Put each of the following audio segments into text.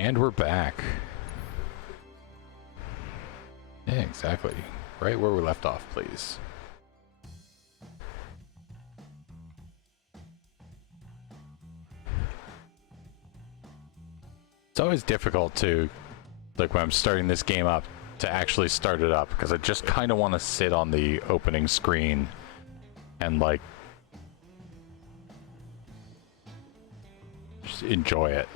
And we're back. Yeah, exactly. Right where we left off, please. It's always difficult to, like when I'm starting this game up, to actually start it up, because I just kind of want to sit on the opening screen and like just enjoy it.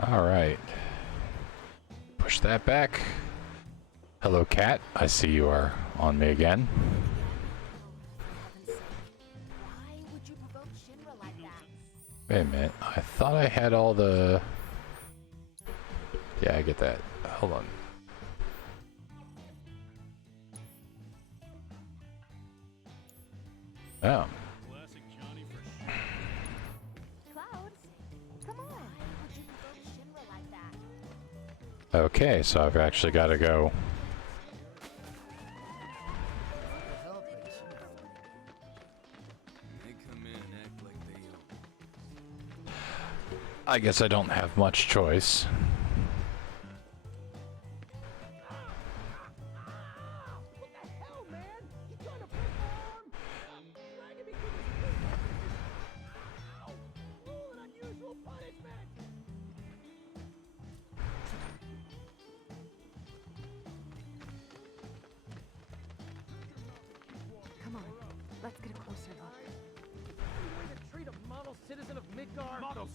All right. Push that back. Hello, cat. I see you are on me again. Wait a minute. I thought I had all the... Yeah, I get that. Hold on. Oh. Okay, so I've actually got to go. I guess I don't have much choice.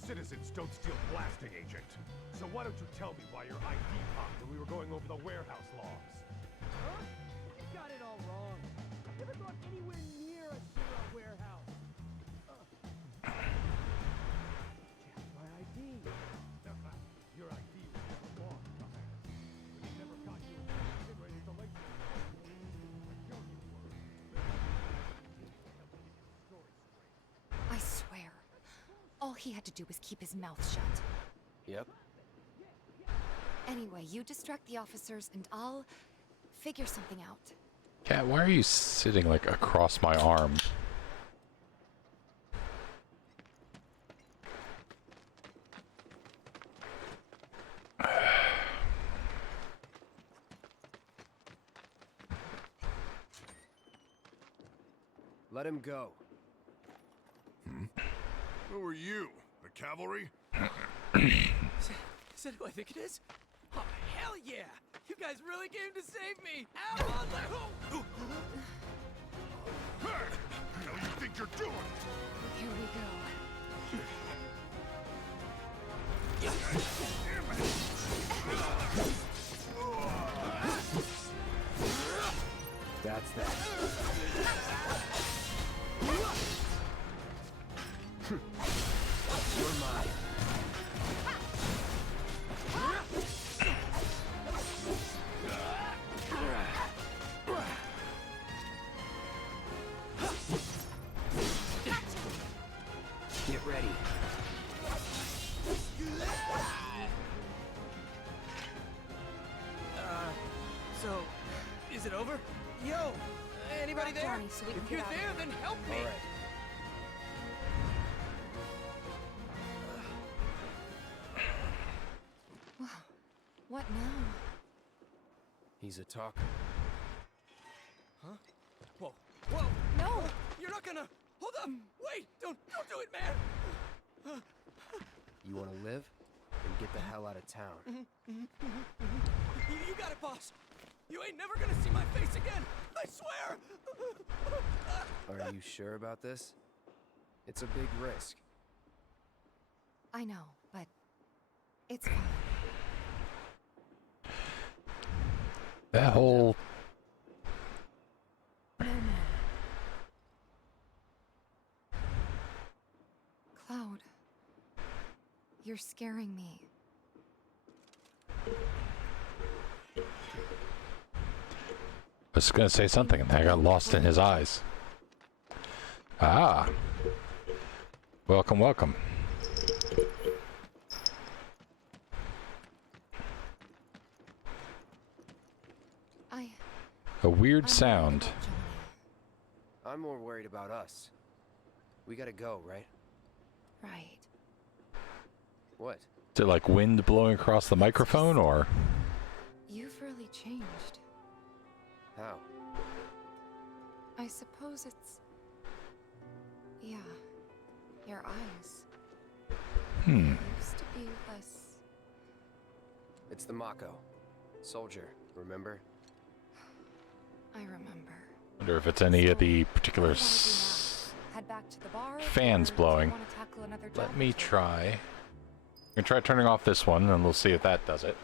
Citizens don't steal blasting, Agent. So why don't you tell me why your ID popped when we were going over the warehouse logs? Huh? You got it all wrong. I've never gone anywhere near a syrup warehouse. Check my ID. Your ID was never wrong, dumbass. But it never got you into installation. I killed you for it. I swear. All he had to do was keep his mouth shut. Yep. Anyway, you distract the officers and I'll figure something out. Cat, why are you sitting like across my arm? Let him go. Who are you? The cavalry? Is that who I think it is? Oh, hell yeah! You guys really came to save me! Ow! Hey! What the hell you think you're doing? Here we go. That's that. You're mine. Get ready. So, is it over? Yo! Anybody there? Johnny, so we can If you're get out of there, here. then help me! All right. What now? He's a talker. Huh? Whoa. Whoa! No! You're not gonna... Hold up! Wait! Don't do it, man! You want to live? Then get the hell out of town. You got it, boss! You ain't never gonna see my face again! I swear! Are you sure about this? It's a big risk. I know, but it's fine. That whole... No. Cloud. You're scaring me. I was gonna say something and I got lost in his eyes. Ah. Welcome, welcome. A weird I'm worried sound. about Johnny. I'm more worried about us. We gotta go, right? Right. What? Is it like wind blowing across the microphone, or? You've really changed. How? I suppose it's... Yeah. Your eyes. Hmm. Used to be less... It's the Mako. Soldier, remember? I remember. Wonder if it's any of the What particular do you wanna do now? Head back to the bar? fans or do you blowing. wanna tackle another job Let or me two? try. I'm gonna try turning off this one, and we'll see if that does it.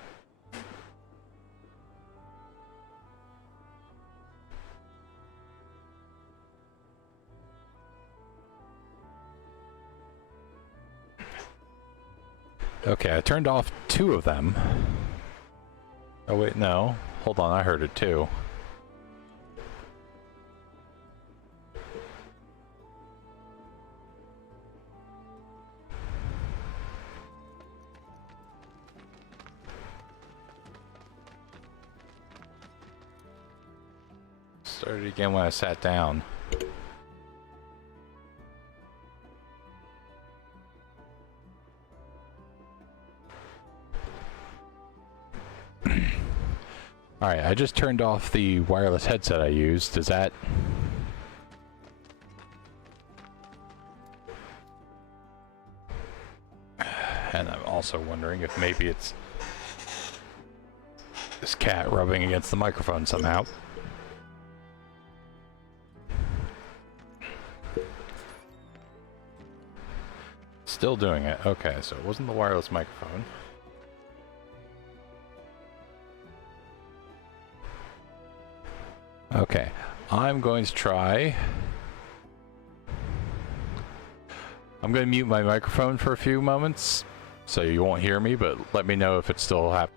Okay, I turned off 2 of them. Oh wait, no. Hold on, I heard it too. Started again when I sat down. Alright, I just turned off the wireless headset I used. Is that... And I'm also wondering if maybe it's this cat rubbing against the microphone somehow. Still doing it. Okay, so it wasn't the wireless microphone. Okay, I'm going to try. I'm going to mute my microphone for a few moments, so you won't hear me, but let me know if it's still happening.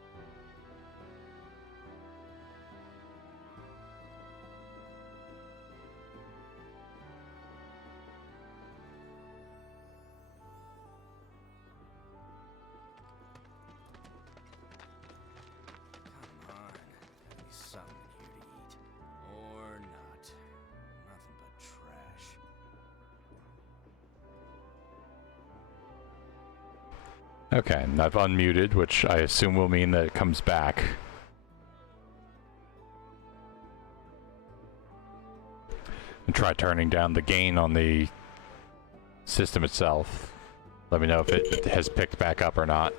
Come on, gotta be something here to eat. Or not. Nothing but trash. Okay, and I've unmuted, which I assume will mean that it comes back. And try turning down the gain on the system itself. Let me know if it has picked back up or not.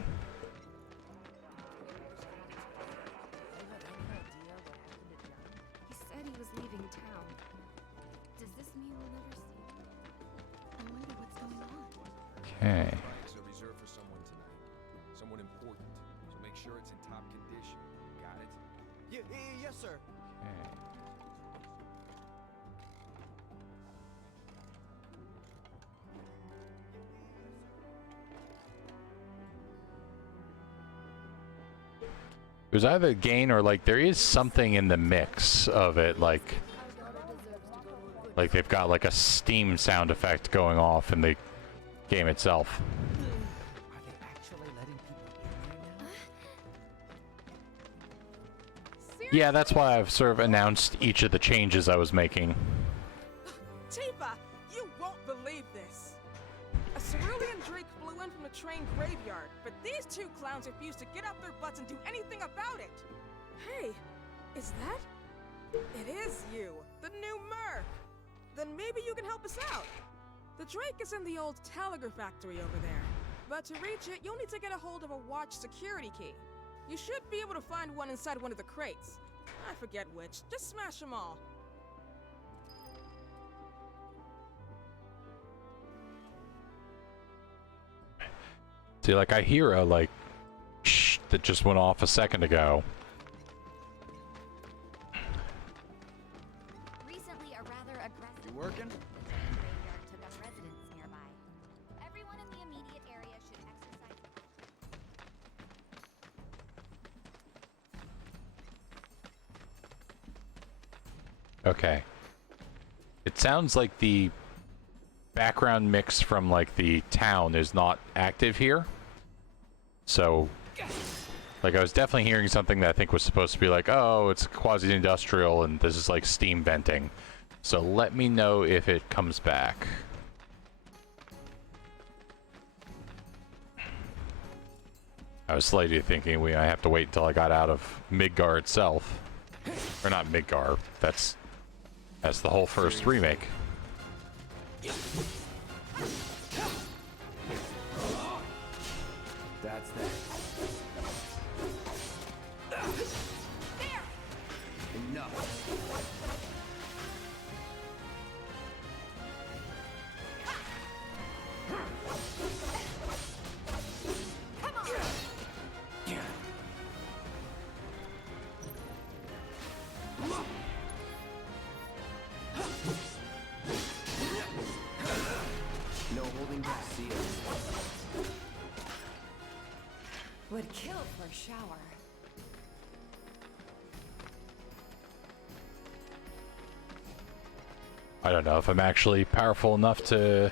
He said he was leaving town. Does this mean we'll never see him? I wonder what's going on. Okay. Bikes are reserved for someone tonight. Someone important. So make sure it's in top condition. Got it? Yes, sir. It was either gain or like there is something in the mix of it, like they've got like a Steam sound effect going off in the game itself. Are they actually letting people in there now? Yeah, that's why I've sort of announced each of the changes I was making. Tifa, you won't believe this. A cerulean drake flew in from the train graveyard, but these two clowns refuse to get up their butts and do anything about it. Hey, is that? It is you, the new Merc. Then maybe you can help us out. The drake is in the old telegraph factory over there. But to reach it, you'll need to get a hold of a watch security key. You should be able to find one inside one of the crates. I forget which. Just smash them all. See, like I hear a like shh that just went off a second ago. Recently, a rather aggressive You working? graveyard took up residence nearby. Everyone in the immediate area should exercise. Okay. It sounds like the background mix from like the town is not active here. So Like, I was definitely hearing something that I think was supposed to be like, oh, it's quasi-industrial and this is like steam venting. So let me know if it comes back. I was slightly thinking I have to wait until I got out of Midgar itself. Or not Midgar, that's the whole first remake. That's that. Enough. No holding back, see ya. Would kill for a shower. I don't know if I'm actually powerful enough to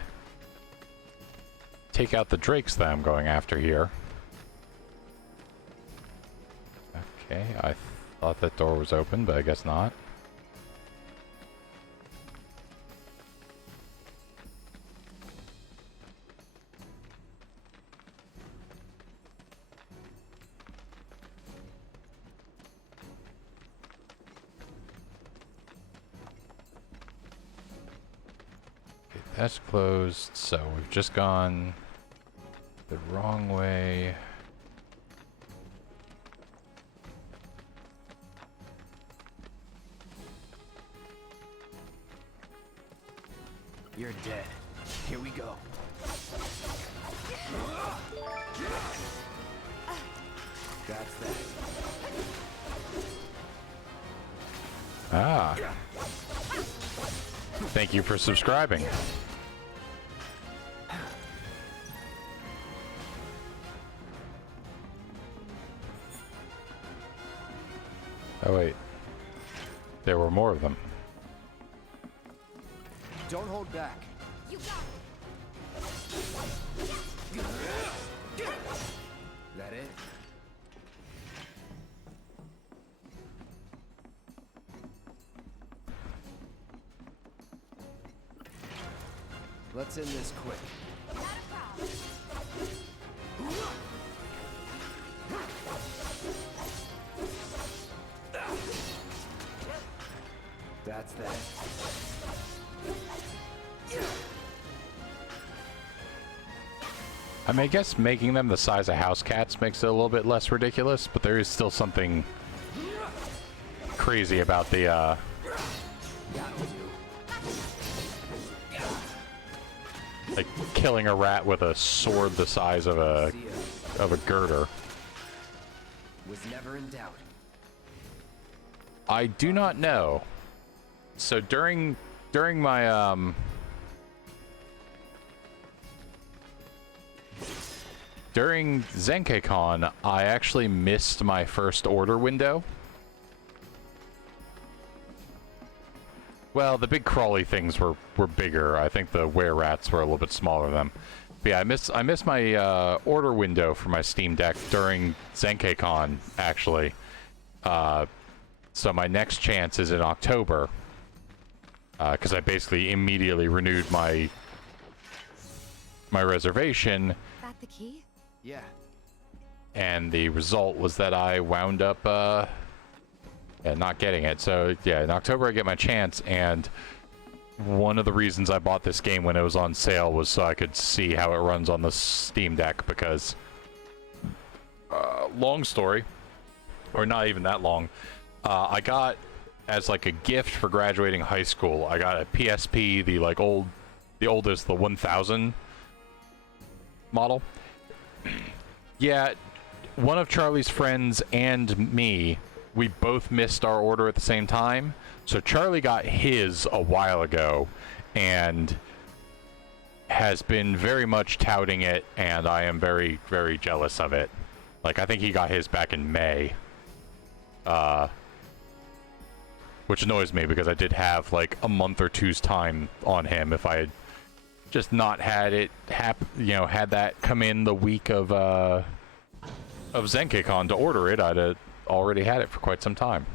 take out the drakes that I'm going after here. Okay, I thought that door was open, but I guess not. That's closed, so we've just gone the wrong way. You're dead. Here we go. That's that. Ah. Thank you for subscribing. Oh wait. There were more of them. Don't hold back. You got That it? Let's end this quick. it. Not a problem. That's that. I mean, I guess making them the size of house cats makes it a little bit less ridiculous, but there is still something crazy about the, That'll do. like, killing a rat with a sword the size of a See ya. girder. Was never in doubt. I do not know. So during my during ZenkaiCon, I actually missed my first order window. Well, the big crawly things were bigger. I think the were-rats were a little bit smaller than them. But yeah, I missed my order window for my Steam Deck during ZenkaiCon, actually. So my next chance is in October. Because I basically immediately renewed my reservation. That the key? Yeah. And the result was that I wound up not getting it. So yeah, in October I get my chance, and one of the reasons I bought this game when it was on sale was so I could see how it runs on the Steam Deck, because long story, or not even that long, I got, as like a gift for graduating high school, I got a PSP, the oldest, the 1000 model. Yeah, one of Charlie's friends and me, we both missed our order at the same time. So Charlie got his a while ago and has been very much touting it, and I am very, very jealous of it. Like, I think he got his back in May. Which annoys me, because I did have like a month or two's time on him. If I had just not had it had that come in the week of of Zenkei-Con to order it. I'd already had it for quite some time.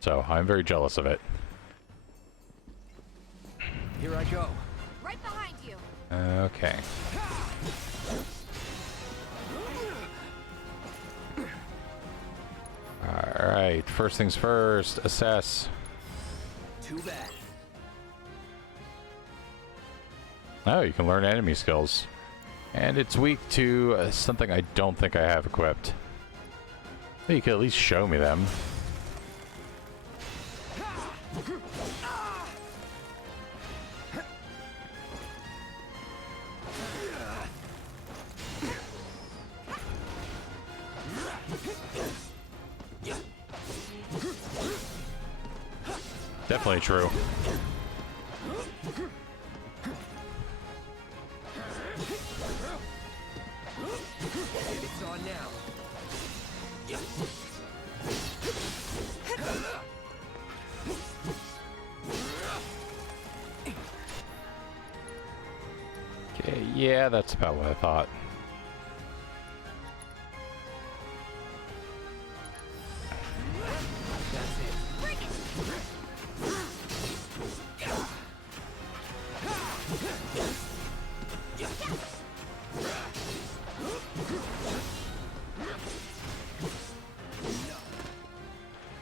So I'm very jealous of it. Here I go. Right behind you. Okay. Alright, first things first, assess. Too bad. Oh, you can learn enemy skills. And it's weak to something I don't think I have equipped. You could at least show me them. Definitely true. It's on now. Okay, yeah, that's about what I thought.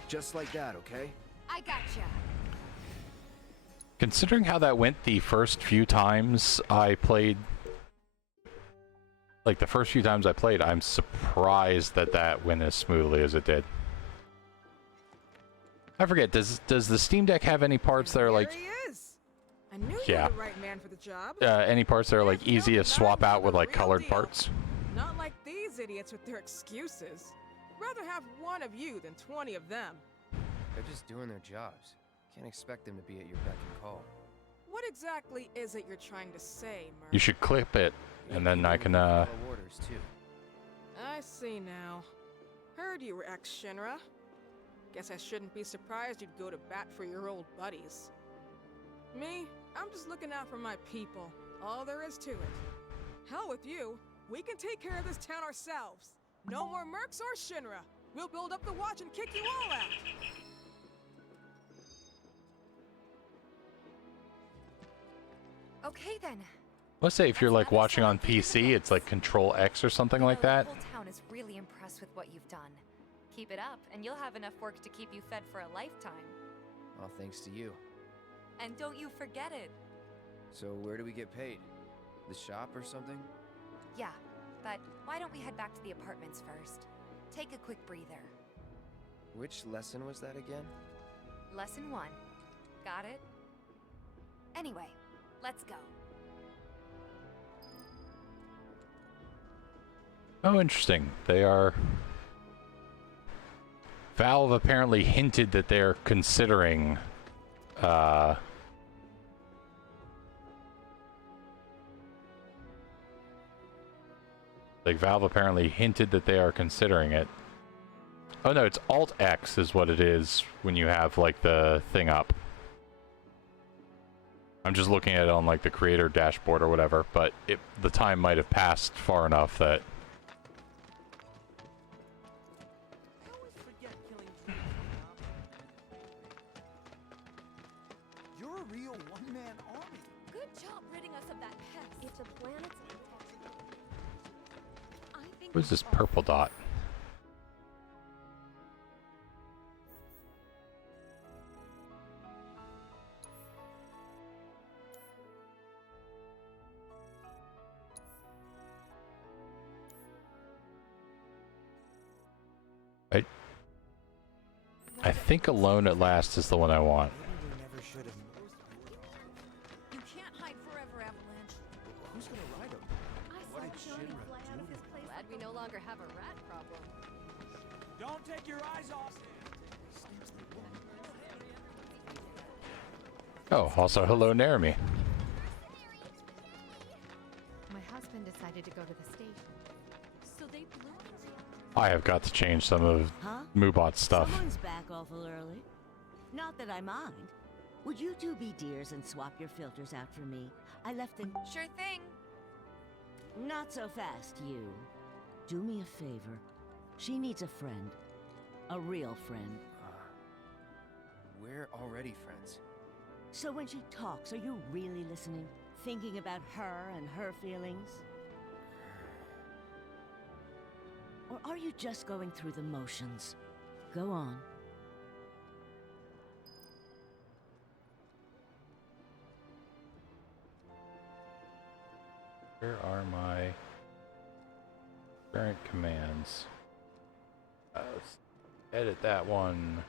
Just like that, okay? I gotcha. Considering how that went the first few times I played, like the first few times I played, I'm surprised that that went as smoothly as it did. I forget, does the Steam Deck have any parts that are like, There he is. I knew you Yeah. were the right man for the job. any parts that are like easy to swap out with like colored parts? Not like these idiots with their excuses. Rather have one of you than 20 of them. They're just doing their jobs. Can't expect them to be at your beck and call. What exactly is it you're trying to say, Murph? You should clip it, and then I can, Follow orders too. I see now. Heard you were ex-Shinra. Guess I shouldn't be surprised you'd go to bat for your old buddies. Me, I'm just looking out for my people. All there is to it. Hell with you. We can take care of this town ourselves. No more mercs or Shinra. We'll build up the watch and kick you all out. Okay then. let's say if you're like watching on PC, it's like Control X or something like The that. whole town is really impressed with what you've done. Keep it up, and you'll have enough work to keep you fed for a lifetime. All thanks to you. And don't you forget it. So where do we get paid? The shop or something? Yeah, but why don't we head back to the apartments first? Take a quick breather. Which lesson was that again? Lesson 1. Got it? Anyway, let's go. Oh, interesting. They are... Valve apparently hinted that they're considering, like, Valve apparently hinted that they are considering it. Oh no, it's Alt-X is what it is when you have, like, the thing up. I'm just looking at it on, like, the creator dashboard or whatever, but the time might have passed far enough that... I always forget killing trees from now. You're a real one-man army. Good job ridding us of that pest. If the planet's I think What is this purple dot? I think Alone at Last is the one I want. Maybe we never should have. you can't hide forever, Avalanche. Who's gonna ride him? What did Johnny fly out of his place? Glad we no longer have a rat problem. Don't take your eyes off. Oh, also hello, Naomi. My husband decided to go to the station. So they blew it. I have got to change some of Huh? Moobot's stuff. Someone's back awful early. Not that I mind. Would you two be dears and swap your filters out for me? I left them... Sure thing. Not so fast, you. do me a favor. She needs a friend. A real friend. We're already friends. So when she talks, are you really listening? Thinking about her and her feelings? Or are you just going through the motions? Go on. Where are my current commands? Let's edit that one.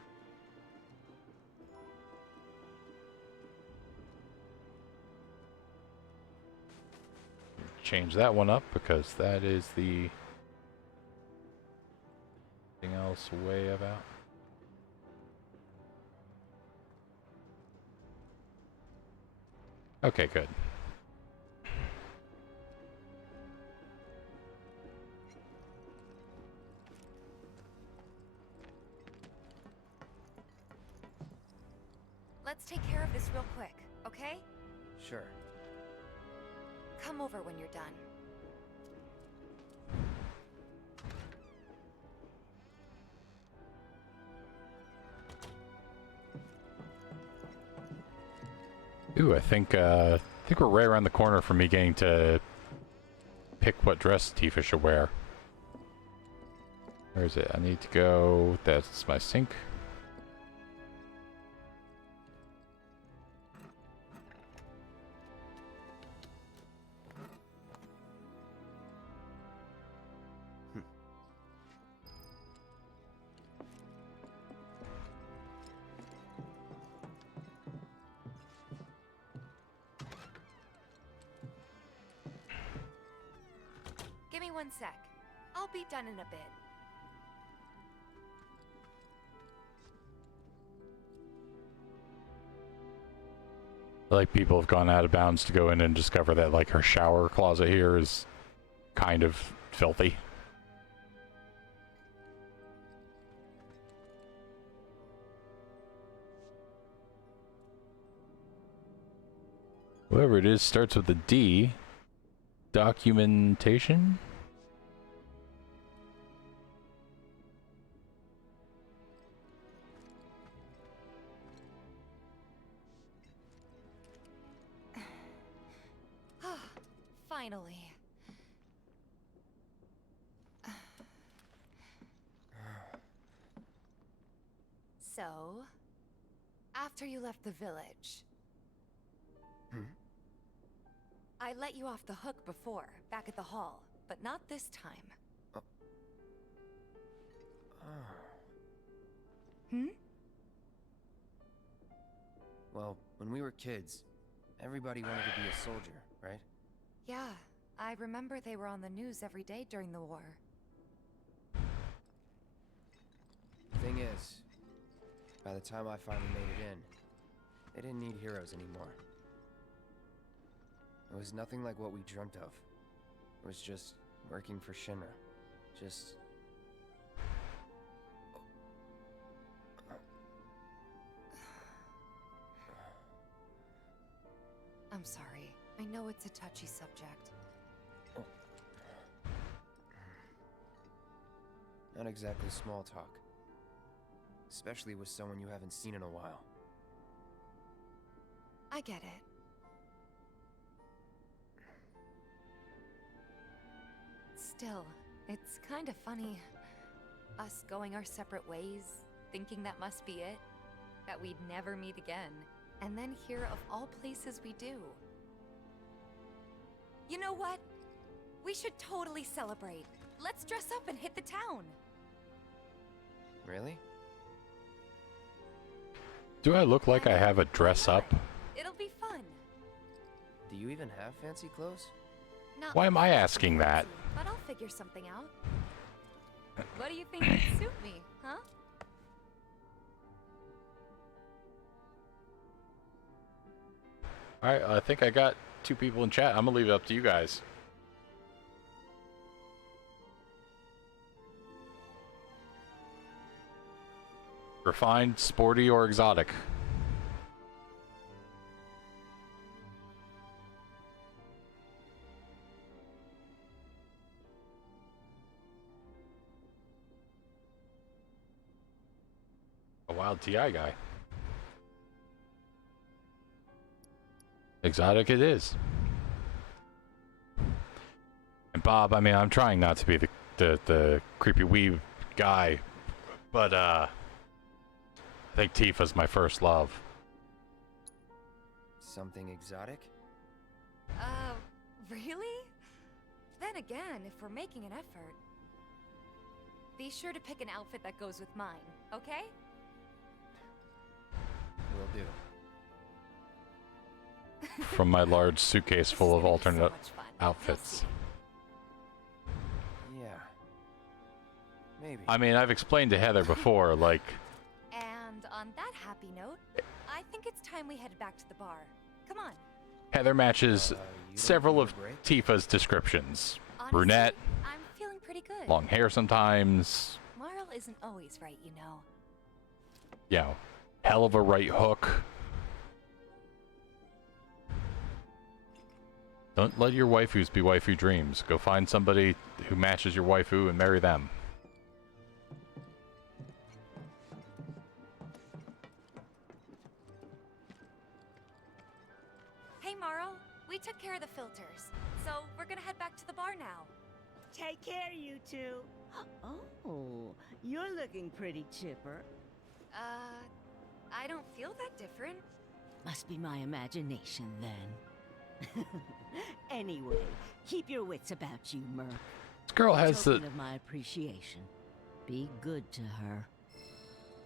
Change that one up because that is the thing else way about. Okay, good. Let's take care of this real quick, okay? Sure. Come over when you're done. Ooh, I think we're right around the corner from me getting to pick what dress Tifa should wear. Where is it? I need to go. That's my sink. Give me 1 sec. I'll be done in a bit. Like, people have gone out of bounds to go in and discover that, like, her shower closet here is kind of filthy. Whoever it is starts with a D. Documentation? Finally. So, after you left the village, I let you off the hook before, back at the hall, but not this time. Well, when we were kids, everybody wanted to be a soldier, right? Yeah, I remember they were on the news every day during the war. Thing is, by the time I finally made it in, they didn't need heroes anymore. It was nothing like what we dreamt of. It was just working for Shinra. Just... I'm sorry. I know it's a touchy subject. Not exactly small talk. Especially with someone you haven't seen in a while. I get it. Still, it's kind of funny. Us going our separate ways, thinking that must be it. That we'd never meet again. And then here, of all places, we do. You know what? We should totally celebrate. Let's dress up and hit the town. Really? Do I look like I have a dress up? It'll be fun. Do you even have fancy clothes? Not Why am I fancy, asking that? But I'll figure something out. What do you think would suit me, huh? Alright, I think I got 2 people in chat. I'm gonna leave it up to you guys. Refined, sporty, or exotic? Wild TI guy. Exotic it is. And Bob, I mean, I'm trying not to be the creepy weeb guy, but I think Tifa's my first love. Something exotic? Really? Then again, if we're making an effort, be sure to pick an outfit that goes with mine, okay? Will do. From my large suitcase full of This is gonna be so alternate much fun. You'll outfits. see. Yeah. Maybe. I mean, I've explained to Heather before, like, And on that happy note, I think it's time we head back to the bar. Come on. Heather matches You don't several need a of break? Tifa's descriptions. Honestly, Brunette, I'm feeling pretty good. long hair sometimes, Marl isn't always right, you know. you know, hell of a right hook. Don't let your waifus be waifu dreams. Go find somebody who matches your waifu and marry them. Hey, Marl, we took care of the filters, so we're gonna head back to the bar now. Take care, you two. Oh, you're looking pretty chipper. I don't feel that different. Must be my imagination then. Anyway, keep your wits about you, Merc. This girl has Token the, of my appreciation. Be good to her.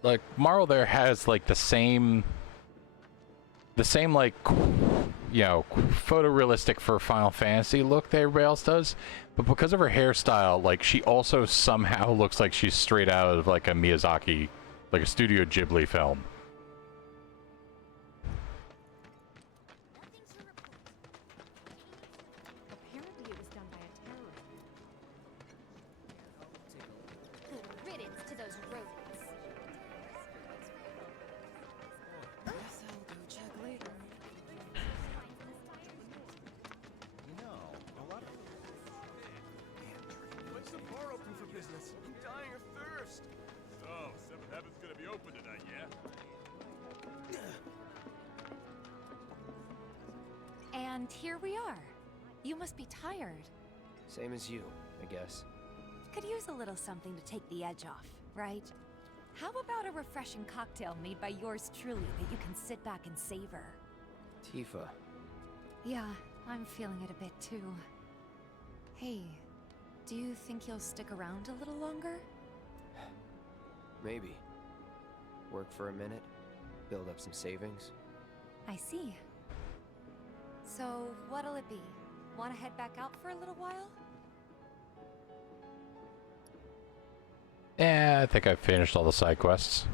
like, Marl there has, like, the same, like, you know, photorealistic for Final Fantasy look that everybody else does, but because of her hairstyle, like, she also somehow looks like she's straight out of, like, a Miyazaki, like a Studio Ghibli film. Apparently it was done by a terrorist. Good riddance to those rodents. Guess I'll go check later. You know, a lot of When's the bar open for business? I'm dying of thirst. So, Seventh Heaven's gonna be open tonight, yeah? And here we are. You must be tired. Same as you, I guess. Could use a little something to take the edge off, right? How about a refreshing cocktail made by yours truly that you can sit back and savor? Tifa. Yeah, I'm feeling it a bit too. Hey, do you think you'll stick around a little longer? Maybe. Work for a minute, build up some savings. I see. So, what'll it be? Want to head back out for a little while? Yeah, I think I've finished all the side quests.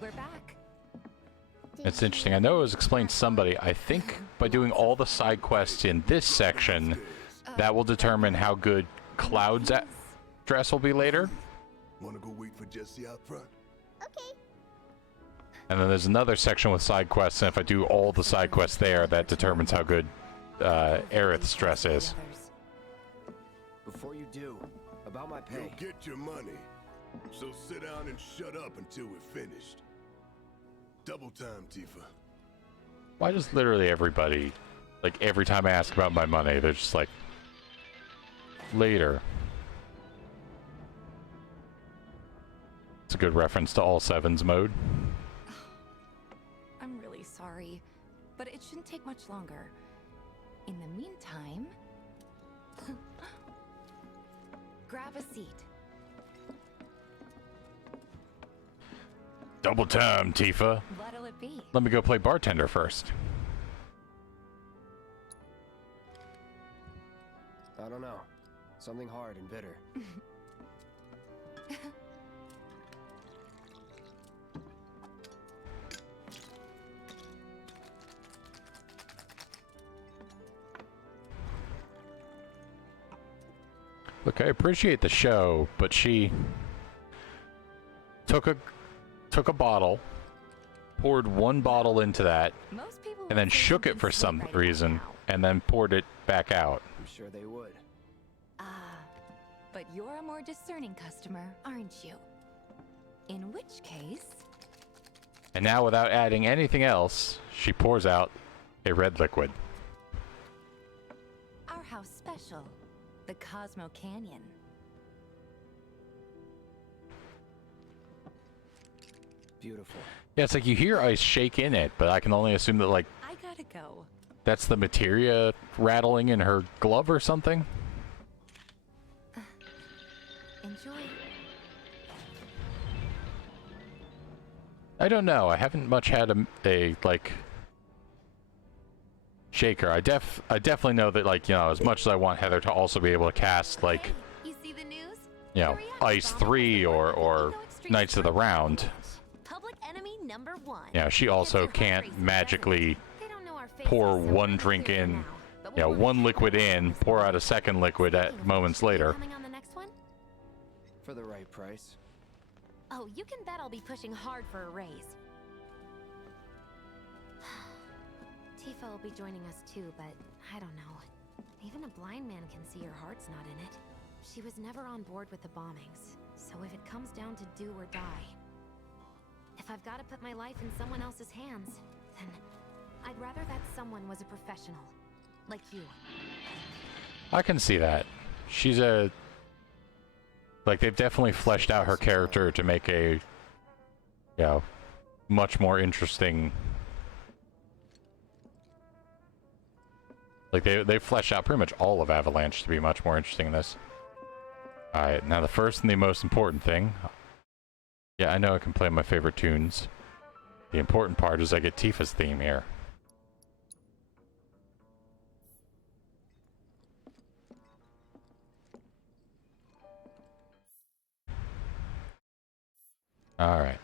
We're back. It's interesting. I know it was explained to somebody. I think by doing all the side quests in this section, that will determine how good Cloud's dress will be later. Wanna go wait for Jesse out front? And then there's another section with side quests, and if I do all the side quests there, that determines how good Aerith's dress is. Before you do, about my pay. You'll get your money. So sit down and shut up until we're finished. Double time, Tifa. Why does literally everybody, like every time I ask about my money, they're just like, later. It's a good reference to all sevens mode. I'm really sorry, but it shouldn't take much longer. In the meantime, grab a seat. Double time, Tifa. What'll it be? Let me go play bartender first. I don't know. Something hard and bitter. Look, I appreciate the show, but she took a bottle, poured one bottle into that, Most people and then would say shook it something for sweet some right about reason, now. and then poured it back out. I'm sure they would. Ah, But you're a more discerning customer, aren't you? In which case... And now, without adding anything else, she pours out a red liquid. Our house special, the Cosmo Canyon. Beautiful. Yeah, it's like you hear ice shake in it, but I can only assume that, like, I gotta go. that's the materia rattling in her glove or something? Enjoy. I don't know. I haven't much had a like shaker. I definitely know that, like, you know, as much as I want Heather to also be able to cast, like, Hey, you see the news? you know, Hurry up, Ice Bob. 3 or Knights of the Round. Public enemy number 1. Yeah, she also can't magically They don't know our faces, pour so we're one gonna drink stay for in, now. But you know, we'll one wanna liquid talk about in, this pour later. out a second liquid at Speaking of moments which, you later. coming on the next one? For the right price. Oh, you can bet I'll be pushing hard for a raise. Tifa will be joining us too, but I don't know. Even a blind man can see her heart's not in it. She was never on board with the bombings, so if it comes down to do or die, if I've got to put my life in someone else's hands, then I'd rather that someone was a professional, like you. I can see that. She's a... Like, they've definitely fleshed out her character to make a, you know, much more interesting... Like, they flesh out pretty much all of Avalanche to be much more interesting in this. Alright, now the first and the most important thing... Yeah, I know I can play my favorite tunes. The important part is I get Tifa's theme here. Alright.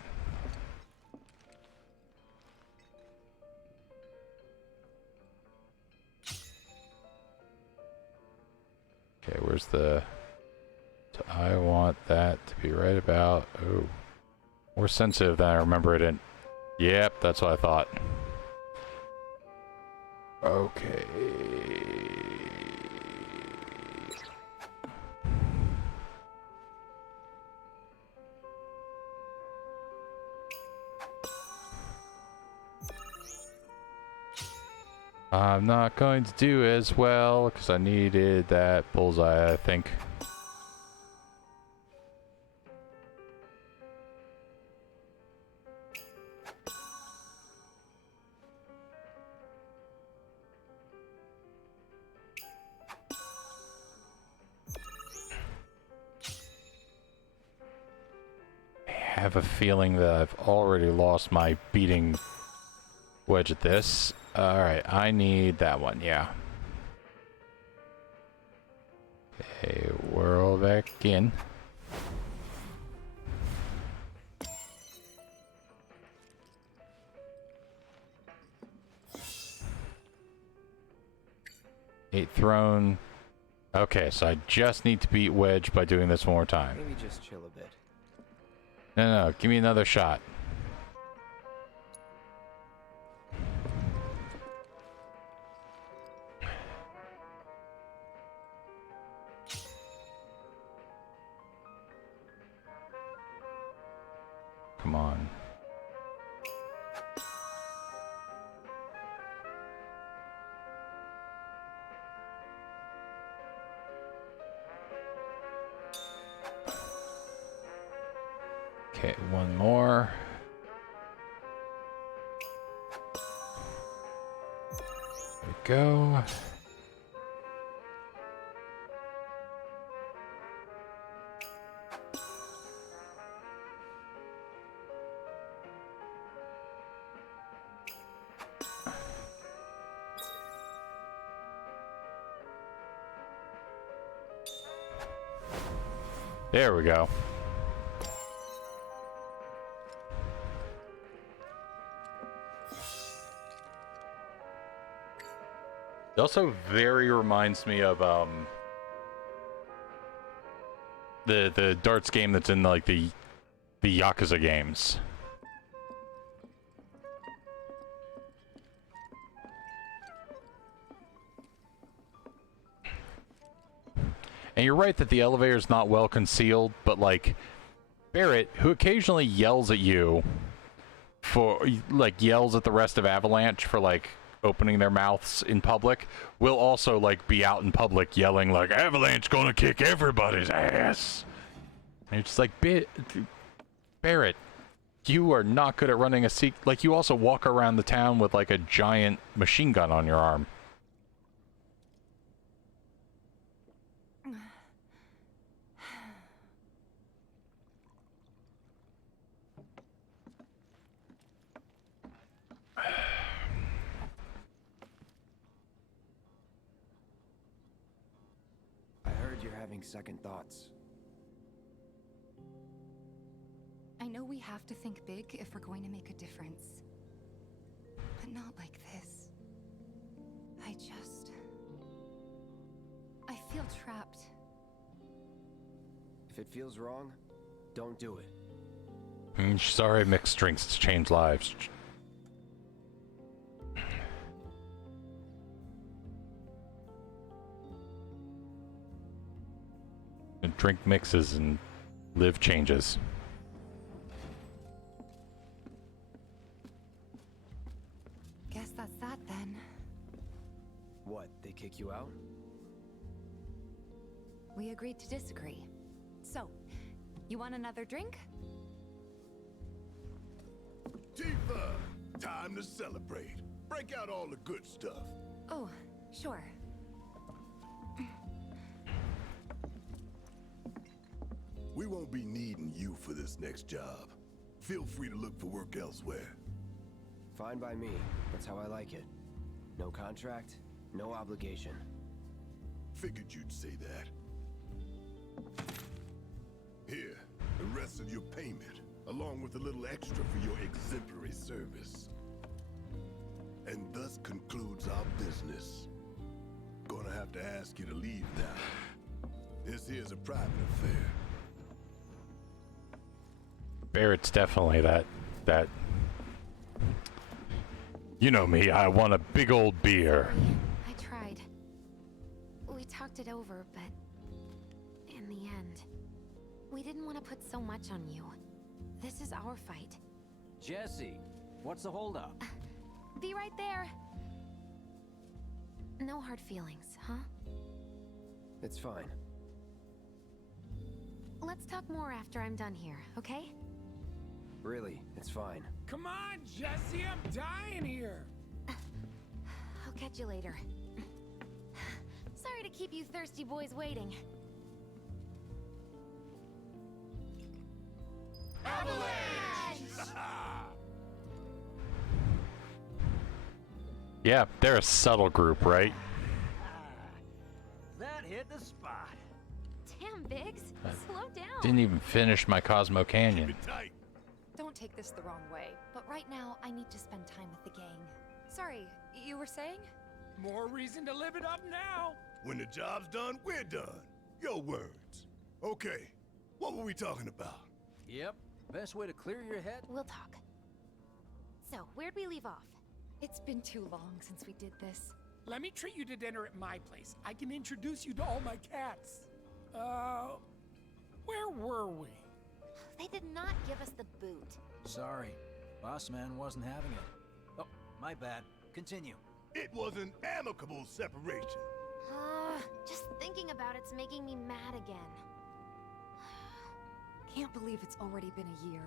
Okay, where's the... So I want that to be right about... Oh. More sensitive than I remember it in... Yep, that's what I thought. Okay... I'm not going to do as well because I needed that bullseye, I think. I have a feeling that I've already lost my beating wedge at this. Alright, I need that one, yeah. Okay, whirl back in. Eight throne. Okay, so I just need to beat Wedge by doing this one more time. Maybe just chill a bit. No, give me another shot. Come on. Okay, one more. There we go. There we go. It also very reminds me of the darts game that's in like the Yakuza games. And you're right that the elevator's not well concealed, but like Barrett, who occasionally yells at you for like yells at the rest of Avalanche for like opening their mouths in public, will also like be out in public yelling like Avalanche gonna kick everybody's ass. And you're just like, Barrett, you are not good at running a like you also walk around the town with like a giant machine gun on your arm. I heard you're having second thoughts. I know we have to think big if we're going to make a difference. But not like this. I feel trapped. If it feels wrong, don't do it. Sorry, mixed drinks change lives. Drink mixes and live changes. Guess that's that then. What, they kick you out? We agreed to disagree. So, you want another drink? Tifa, time to celebrate. Break out all the good stuff. Oh, sure. We won't be needing you for this next job. Feel free to look for work elsewhere. Fine by me. That's how I like it. No contract, no obligation. Figured you'd say that. Here, the rest of your payment, along with a little extra for your exemplary service. And thus concludes our business. Gonna have to ask you to leave now. This here's a private affair. Barrett's definitely that. You know me, I want a big old beer. I tried. We talked it over, but in the end, we didn't want to put so much on you. This is our fight. Jesse, what's the holdup? Be right there. No hard feelings, huh? It's fine. Let's talk more after I'm done here, okay? Really, it's fine. Come on, Jesse, I'm dying here. I'll catch you later. Sorry to keep you thirsty boys waiting. Avalanche! Yeah, they're a subtle group, right? That hit the spot. Damn, Biggs. Slow down. Didn't even finish my Cosmo Canyon. Keep it tight. Don't take this the wrong way, but right now I need to spend time with the gang. Sorry, you were saying? More reason to live it up now. When the job's done, we're done. Your words. Okay, what were we talking about? Yep. Best way to clear your head? We'll talk. So, where'd we leave off? It's been too long since we did this. Let me treat you to dinner at my place. I can introduce you to all my cats. Where were we? They did not give us the boot. Sorry. Boss man wasn't having it. Oh, my bad. Continue. It was an amicable separation. Just thinking about it's making me mad again. Can't believe it's already been a year.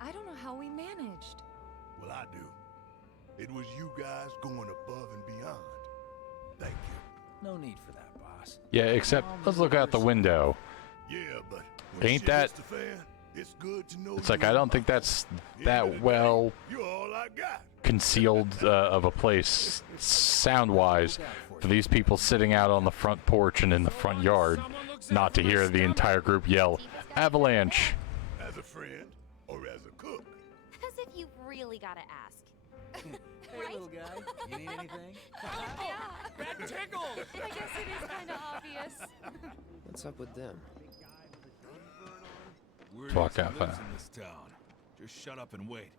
I don't know how we managed. Well, I do. It was you guys going above and beyond. Thank you. No need for that, boss. Yeah, except let's look out the window. Yeah, but when Ain't shit that- hits the fan, it's good to know It's like you I don't ain't think mine. that's End of that the day, well You're all I got. concealed of a place sound-wise for these people sitting out on the front porch and in the front yard, not to hear the entire group yell, "Avalanche!" As a friend or as a cook. As if you've really gotta ask. Hey, Right? little guy. You need anything? That tickles! I guess it is kind of obvious. What's up with them? Word Walk is he out lives fast. in this town. Just shut up and wait.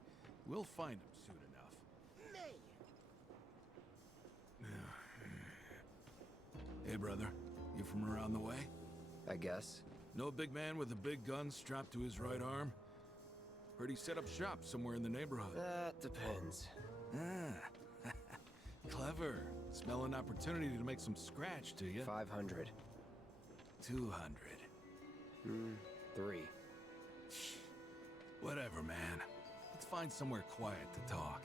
We'll find him soon enough. Hey, brother. You from around the way? I guess. Know a big man with a big gun strapped to his right arm? Heard he set up shop somewhere in the neighborhood. That depends. Ah, clever. Smell an opportunity to make some scratch, do you? 500. 200. 3. Whatever, man. Let's find somewhere quiet to talk.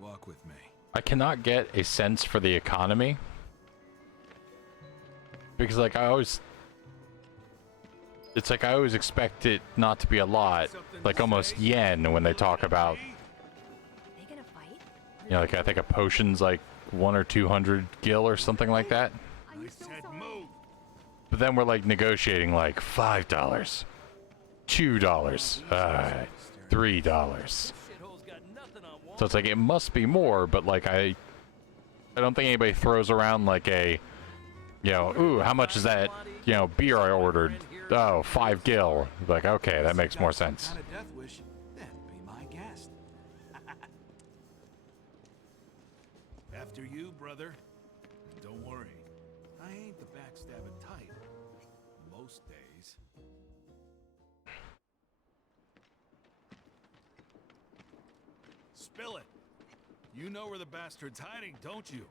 Walk with me. I cannot get a sense for the economy. Because, like, it's like I always expect it not to be a lot, like almost yen when they talk about, They gonna fight? you know, like I think a potion's like 100 or 200 gil or something like that. I said move. But then we're like negotiating like $5, $2, $3. So it's like it must be more, but like I don't think anybody throws around like a, you know, ooh, how much is that, you know, beer I ordered? Oh, 5 gil. Like, okay, that makes more sense. Kind of death wish, then be my guest. After you, brother. And don't worry, I ain't the backstabbing type. Most days. Spill it. You know where the bastard's hiding, don't you?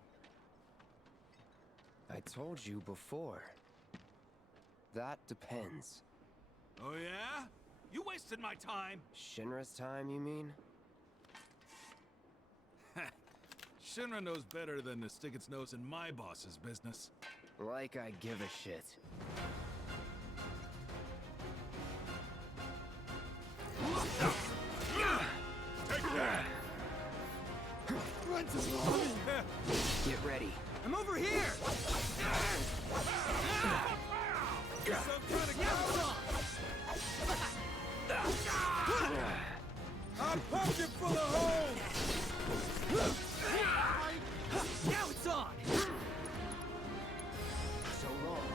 I told you before. That depends. Oh yeah? You wasted my time. Shinra's time, you mean? Shinra knows better than to stick its nose in my boss's business. Like I give a shit. Take that! Get ready. I'm over here! You're some kind of coward! I'll pump you full of holes! Now it's on! So long.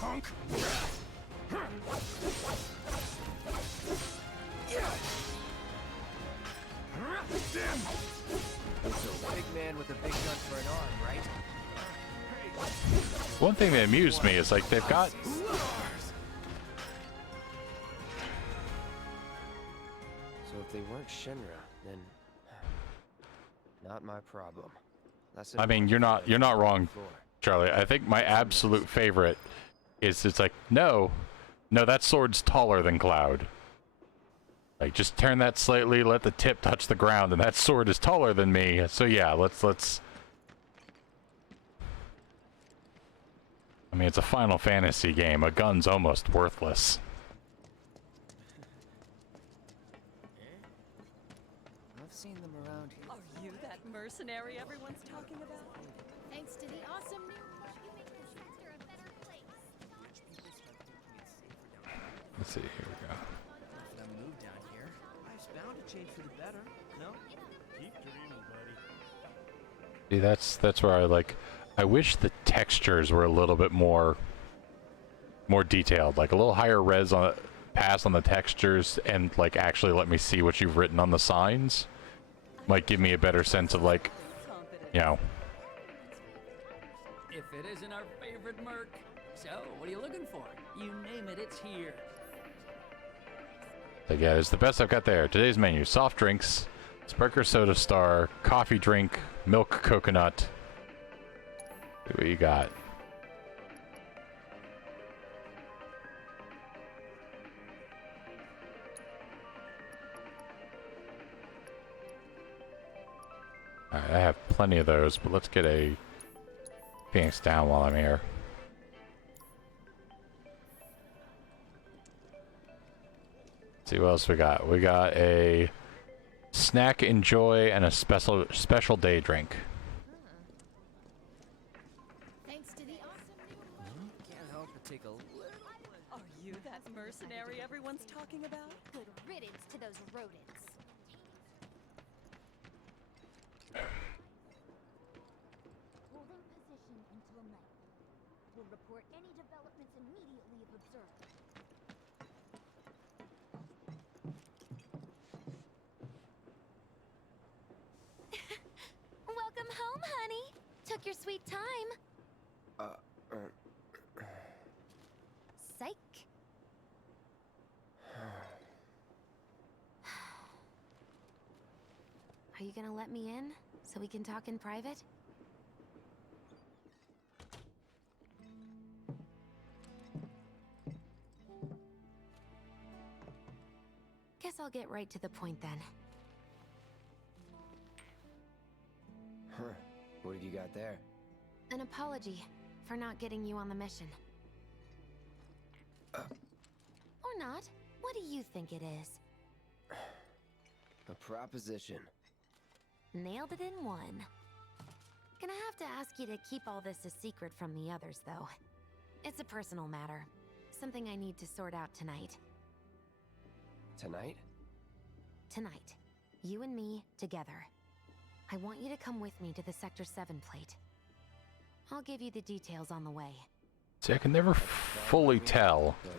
Punk! Damn! So, big man with a big gun for an arm, right? One thing that amused me is like they've got, So if they weren't Shinra, then not my problem. That's I mean, you're not wrong, Charlie. I think my absolute favorite is it's like, no, that sword's taller than Cloud. Like, just turn that slightly, let the tip touch the ground, and that sword is taller than me. So yeah, let's. I mean, it's a Final Fantasy game. A gun's almost worthless. I've seen them around here. Are you that mercenary everyone's talking about? Thanks to the awesome new you make this sector a better place. Let's see. Here we go. If I moved down here, life's bound to change for the better, no? Keep dreaming, buddy. See, that's where I like. I wish the textures were a little bit more detailed, like a little higher res on pass on the textures, and like actually let me see what you've written on the signs. Might give me a better sense of like, you know. If it isn't our favorite merc. So, what are you looking for? You name it, it's here. So yeah, it's the best I've got there. Today's menu: soft drinks, Sparker Soda Star, coffee drink, milk coconut. See what you got. Alright, I have plenty of those, but let's get a Phoenix down while I'm here. Let's see what else we got. We got a snack enjoy and a special day drink. Thanks to the awesome new Can't help but take a little. Are you that mercenary everyone's talking about? good riddance to those rodents. Holding position until night. We'll report any developments immediately if observed. sweet time. Psych. Are you gonna let me in so we can talk in private? Guess I'll get right to the point then. Huh. What have you got there? An apology for not getting you on the mission. Or not. What do you think it is? A proposition. Nailed it in one. Gonna have to ask you to keep all this a secret from the others, though. It's a personal matter. Something I need to sort out tonight. Tonight? Tonight. You and me, together. I want you to come with me to the Sector 7 plate. I'll give you the details on the way. See, I can never fully tell. But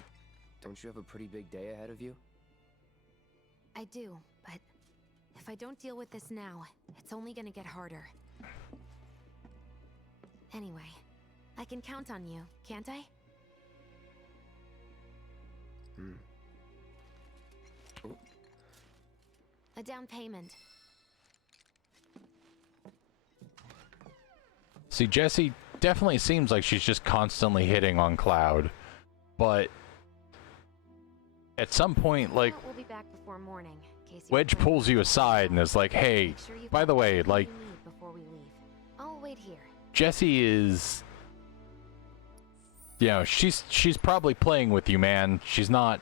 don't you have a pretty big day ahead of you? I do, but if I don't deal with this now, it's only gonna get harder. Anyway, I can count on you, can't I? A down payment. See, Jessie definitely seems like she's just constantly hitting on Cloud, but at some point, like, We'll be back before morning, in case Wedge pulls you aside and is like, hey, by the way, like, before we leave. I'll wait here. Jessie is, you know, she's probably playing with you, man. She's not,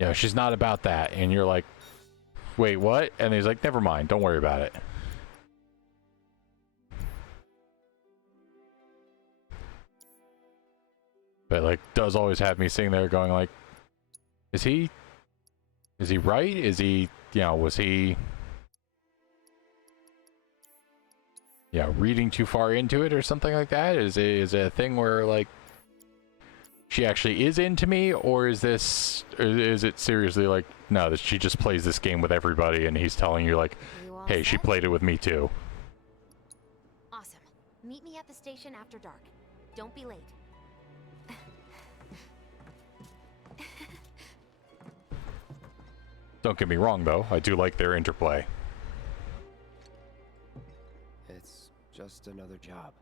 you know, she's not about that. And you're like, wait, what? And he's like, never mind, don't worry about it. But like, does always have me sitting there going like, is he right? Is he, you know, was he, yeah, reading too far into it or something like that? Is it a thing where like she actually is into me, or is it seriously like, no, that she just plays this game with everybody and he's telling you like, hey, she played it with me too. Awesome. Meet me at the station after dark. Don't be late. Don't get me wrong though, I do like their interplay. It's just another job.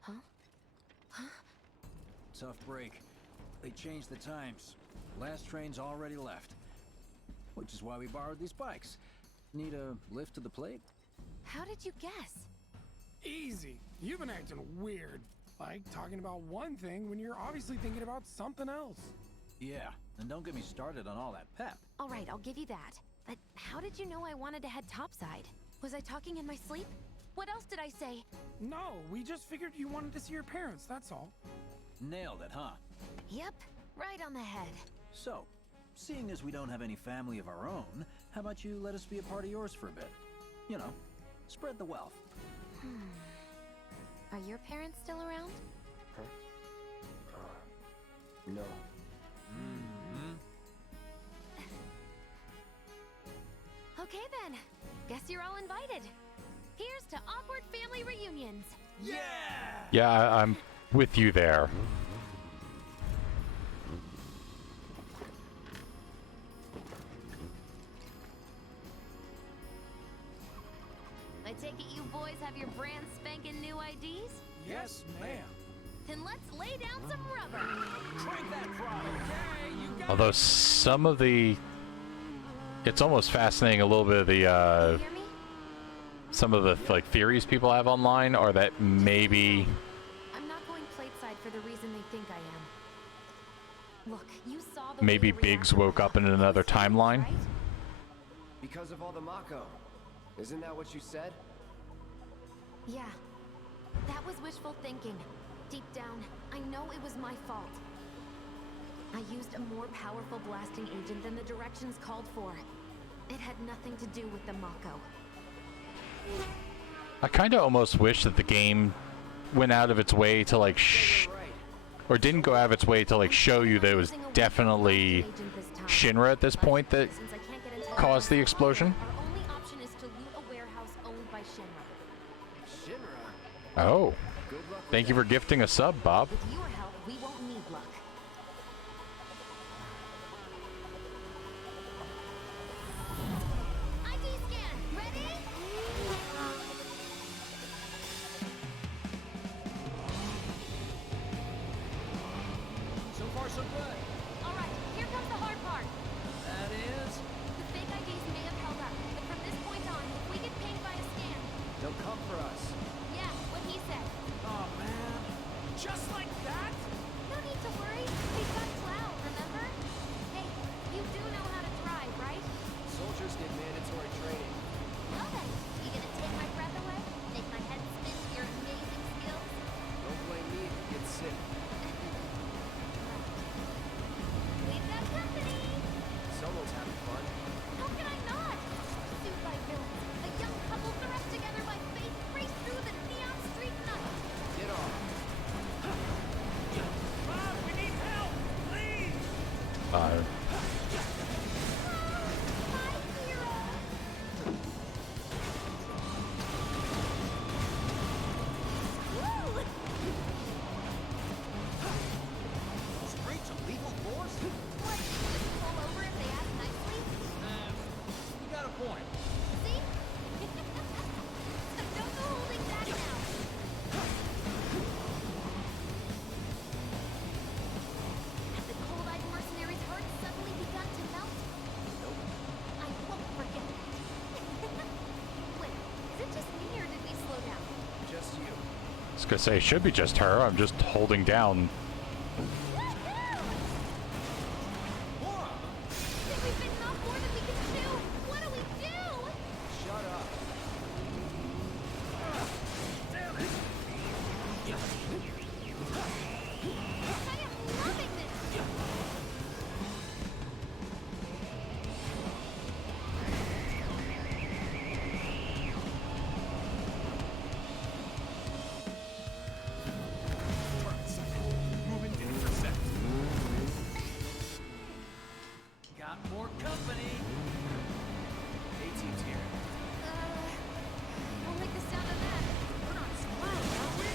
Huh? Huh? Tough break. They changed the times. Last train's already left. Which is why we borrowed these bikes. Need a lift to the plate? How did you guess? Easy. You've been acting weird. Like talking about one thing when you're obviously thinking about something else. Yeah, and don't get me started on all that pep. All right, I'll give you that. But how did you know I wanted to head topside? Was I talking in my sleep? What else did I say? No, we just figured you wanted to see your parents, that's all. Nailed it, huh? Yep, right on the head. So, seeing as we don't have any family of our own, how about you let us be a part of yours for a bit? You know, spread the wealth. Are your parents still around? Huh? No. Okay then. Guess you're all invited. Here's to awkward family reunions. Yeah! Yeah, I'm with you there. I take it you boys have your brand spanking new IDs? Yes, ma'am. Then let's lay down some rubber. Crank that throttle! Okay, you got Although some of the, it's almost fascinating a little bit of the, Hear me? some of the like theories people have online are that maybe I'm not going plateside for the reason they think I am. Look, you saw the maybe way they Biggs reacted woke to up that. in another You see it, timeline. right? Because of all the Mako. Isn't that what you said? Yeah. That was wishful thinking. Deep down, I know it was my fault. I used a more powerful blasting agent than the directions called for. It had nothing to do with the Mako. I kind of almost wish that the game went out of its way to like or didn't go out of its way to like show you that it was definitely Shinra at this point that caused the explosion. Our only option is to loot a warehouse owned by Shinra. Shinra? Oh. Thank you for gifting a sub, Bob. With your help, we won't need luck. ID scan, ready? So far, so good. All right, here comes the hard part. That is... The fake IDs may have held up, but from this point on, if we get pinged by a scan, They'll come for us. yeah, what he said. Oh man, just like that? No need to worry. We've got Cloud, remember? Hey, you do know how to drive, right? Soldiers get mandatory training. Well then, you gonna take my breath away? Make my head spin with your amazing skills? Don't blame me if you get sick. We've got company! Someone's having fun. How can I not? Sued by villains, a young couple thrust together by fate race through the neon street night. Get off. Bob, we need help! Please! My hero! Woo! Straight to legal force? What, just pull over if they ask nicely? You got a point. See? So don't go holding back now. Have the cold-eyed mercenaries' hearts suddenly begun to melt? I won't forget that. Wait, is it just me or did we slow down? Just you. I was gonna say, it should be just her. I'm just holding down. Think we've bitten off more than we can chew? What do we do? Shut up. I am loving this! Moving to intercept. Got more company. A-team's here. Don't like the sound of that. We're not screwed, are we?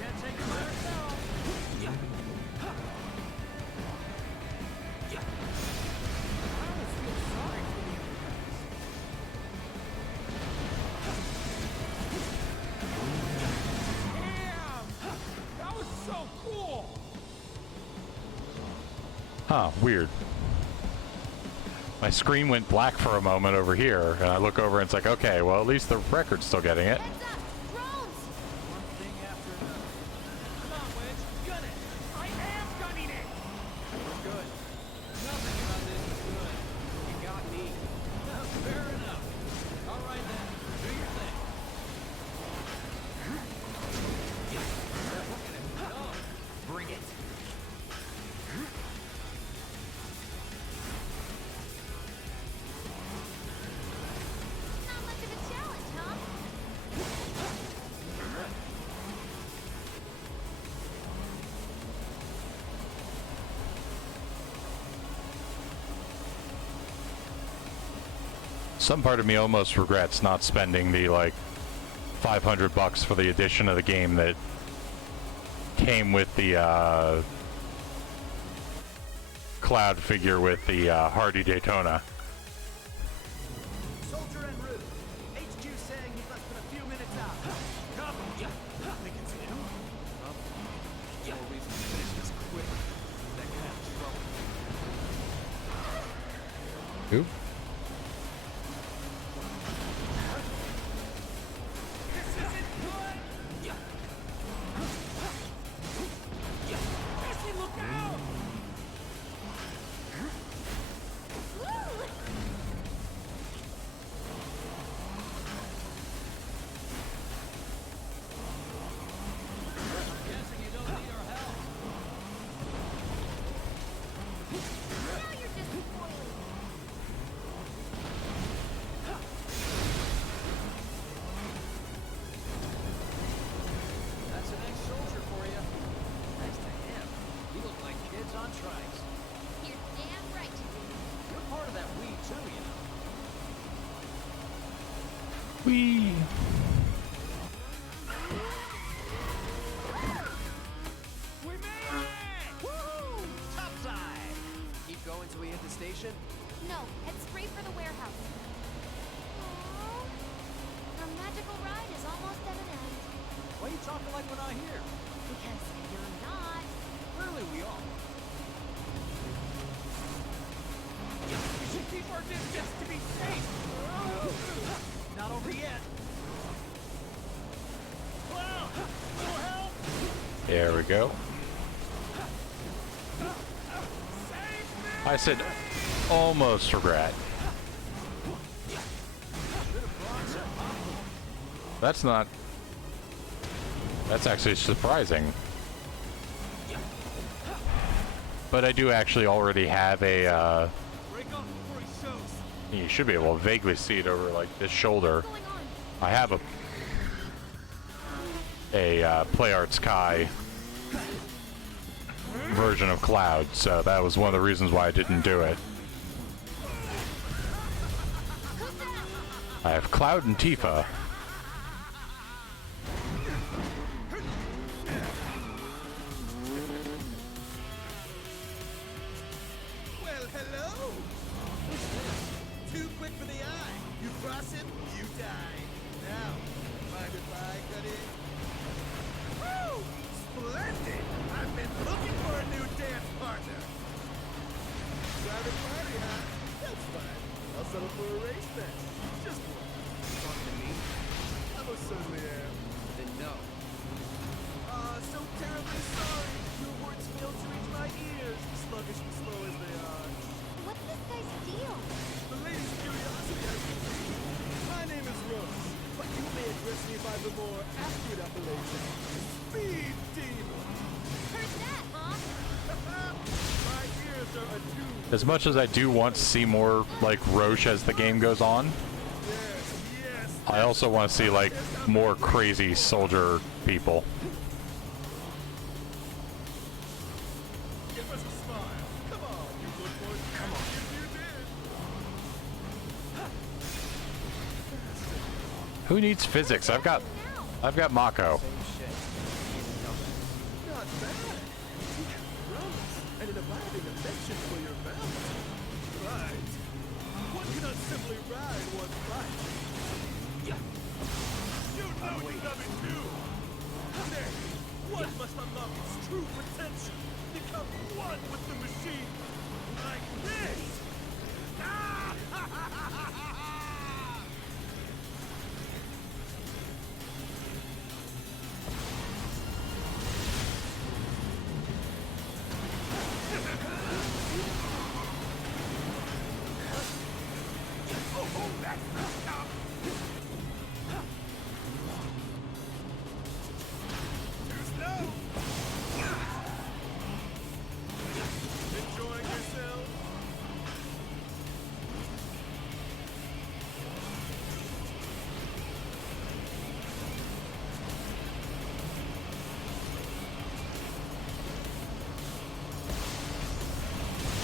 Can't take it by ourselves. I almost feel sorry for the other guys. Damn! That was so cool! Huh, weird. My screen went black for a moment over here, and I look over and it's like, okay, well, at least the record's still getting it. Heads up! Drones! One thing after another. Come on, Wedge. Gun it. I am gunning it! Good. Nothing about this is good. You got me. Fair enough. All right then. Do your thing. Bring it. Not much of a challenge, huh? Some part of me almost regrets not spending the like $500 for the edition of the game that came with the Cloud figure with the Hardy Daytona. Soldier en route. HQ saying he's less than a few minutes out. Come! Think it's him? No reason to finish this quick. That could have trouble. Who? This isn't good! Jesse, look out! Woo! Guessing you don't need our help. Now you're just spoiling. Whee! We made it! Woo! Topside! Keep going till we hit the station? No, head straight for the warehouse. Aww. Our magical ride is almost at an end. Why are you talking like we're not here? Because you're not. Clearly we are. We should keep our distance to be safe! Not over yet. Cloud! Little help! There we go. I said almost regret. That's not... That's actually surprising. But I do actually already have a, you should be able to vaguely see it over like this shoulder. I have a Play Arts Kai version of Cloud, so that was one of the reasons why I didn't do it. I have Cloud and Tifa. Well, hello! Too quick for the eye. You cross it, you die. Now, mind if I cut in? Woo! Splendid! I've been looking for a new dance partner. Private party, huh? That's fine. I'll settle for a race then. Just one. Talking to me? I most certainly am. Then no. So terribly sorry. Your words failed to reach my ears, sluggish and slow as they are. What's this guy's deal? The lady's curiosity has been piqued. My name is Roche, but you may address me by the more accurate appellation, Speed Demon. Heard that, huh? My ears are attuned. As much as I do want to see more like Roche as the game goes on, Yes. I also want to see like more crazy soldier people. Give us a smile. Come on, you look for it. Come on. You did. Who needs physics? I've got Mako. Same shit. Not bad. Runs and an abiding affection for your balance. Right. One cannot simply ride one bike. You know you love it too. Nay, one must unlock its true potential. Become one with the machine. Like this. Enjoying yourself?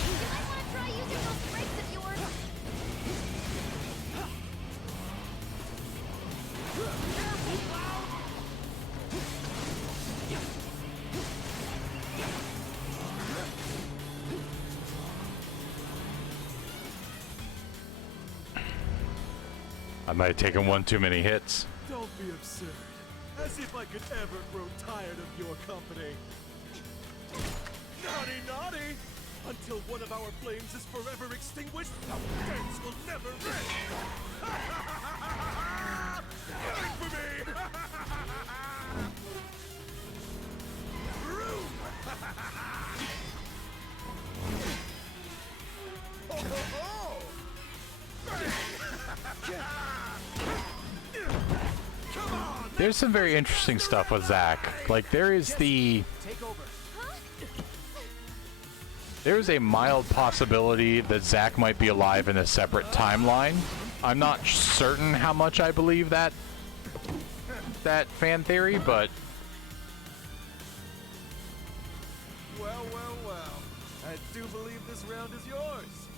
You might want to try using those brakes of yours. I might have taken one too many hits. Don't be absurd. As if I could ever grow tired of your company. Naughty, naughty! Until one of our flames is forever extinguished, our dance will never end! Wait for me! Room! Ho, ho, ho! Come on! There's some very interesting stuff with Zack. Like there is the... Take over. There's a mild possibility that Zack might be alive in a separate timeline. I'm not certain how much I believe that fan theory, but Well, well, well. I do believe this round is yours.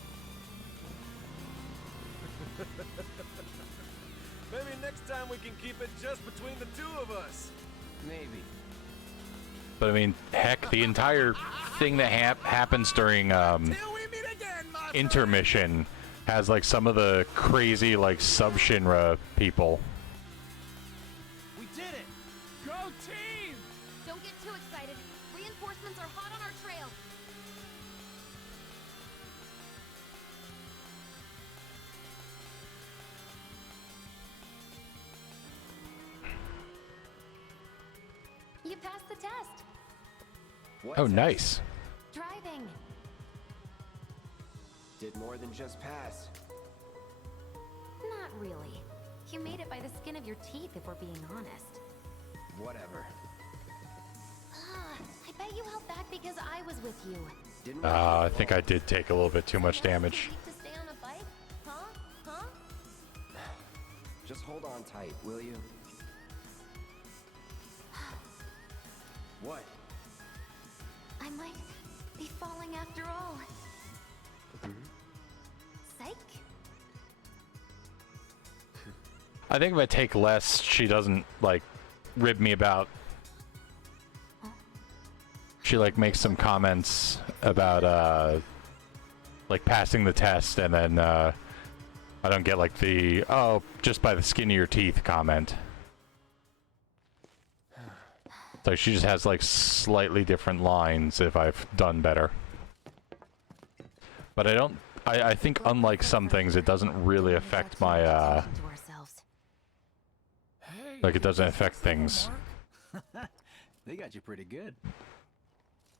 Maybe next time we can keep it just between the two of us. Maybe. But I mean, heck, the entire thing that happens during intermission has like some of the crazy like sub-Shinra people. We did it! Go team! Don't get too excited. Reinforcements are hot on our trail. You passed the test. Oh, nice. Driving. Did more than just pass. Not really. You made it by the skin of your teeth, if we're being honest. Whatever. I bet you held back because I was with you. Didn't I think I did take a little bit too much damage. To stay on a bike? Huh? Huh? Just hold on tight, will you? What? I might be falling after all. Psych? I think if I take less, she doesn't like rib me about. She like makes some comments about like passing the test, and then I don't get like the "oh, just by the skin of your teeth" comment. So she just has like slightly different lines if I've done better. But I don't. I think unlike some things, it doesn't really affect my like it doesn't affect things. They got you pretty good.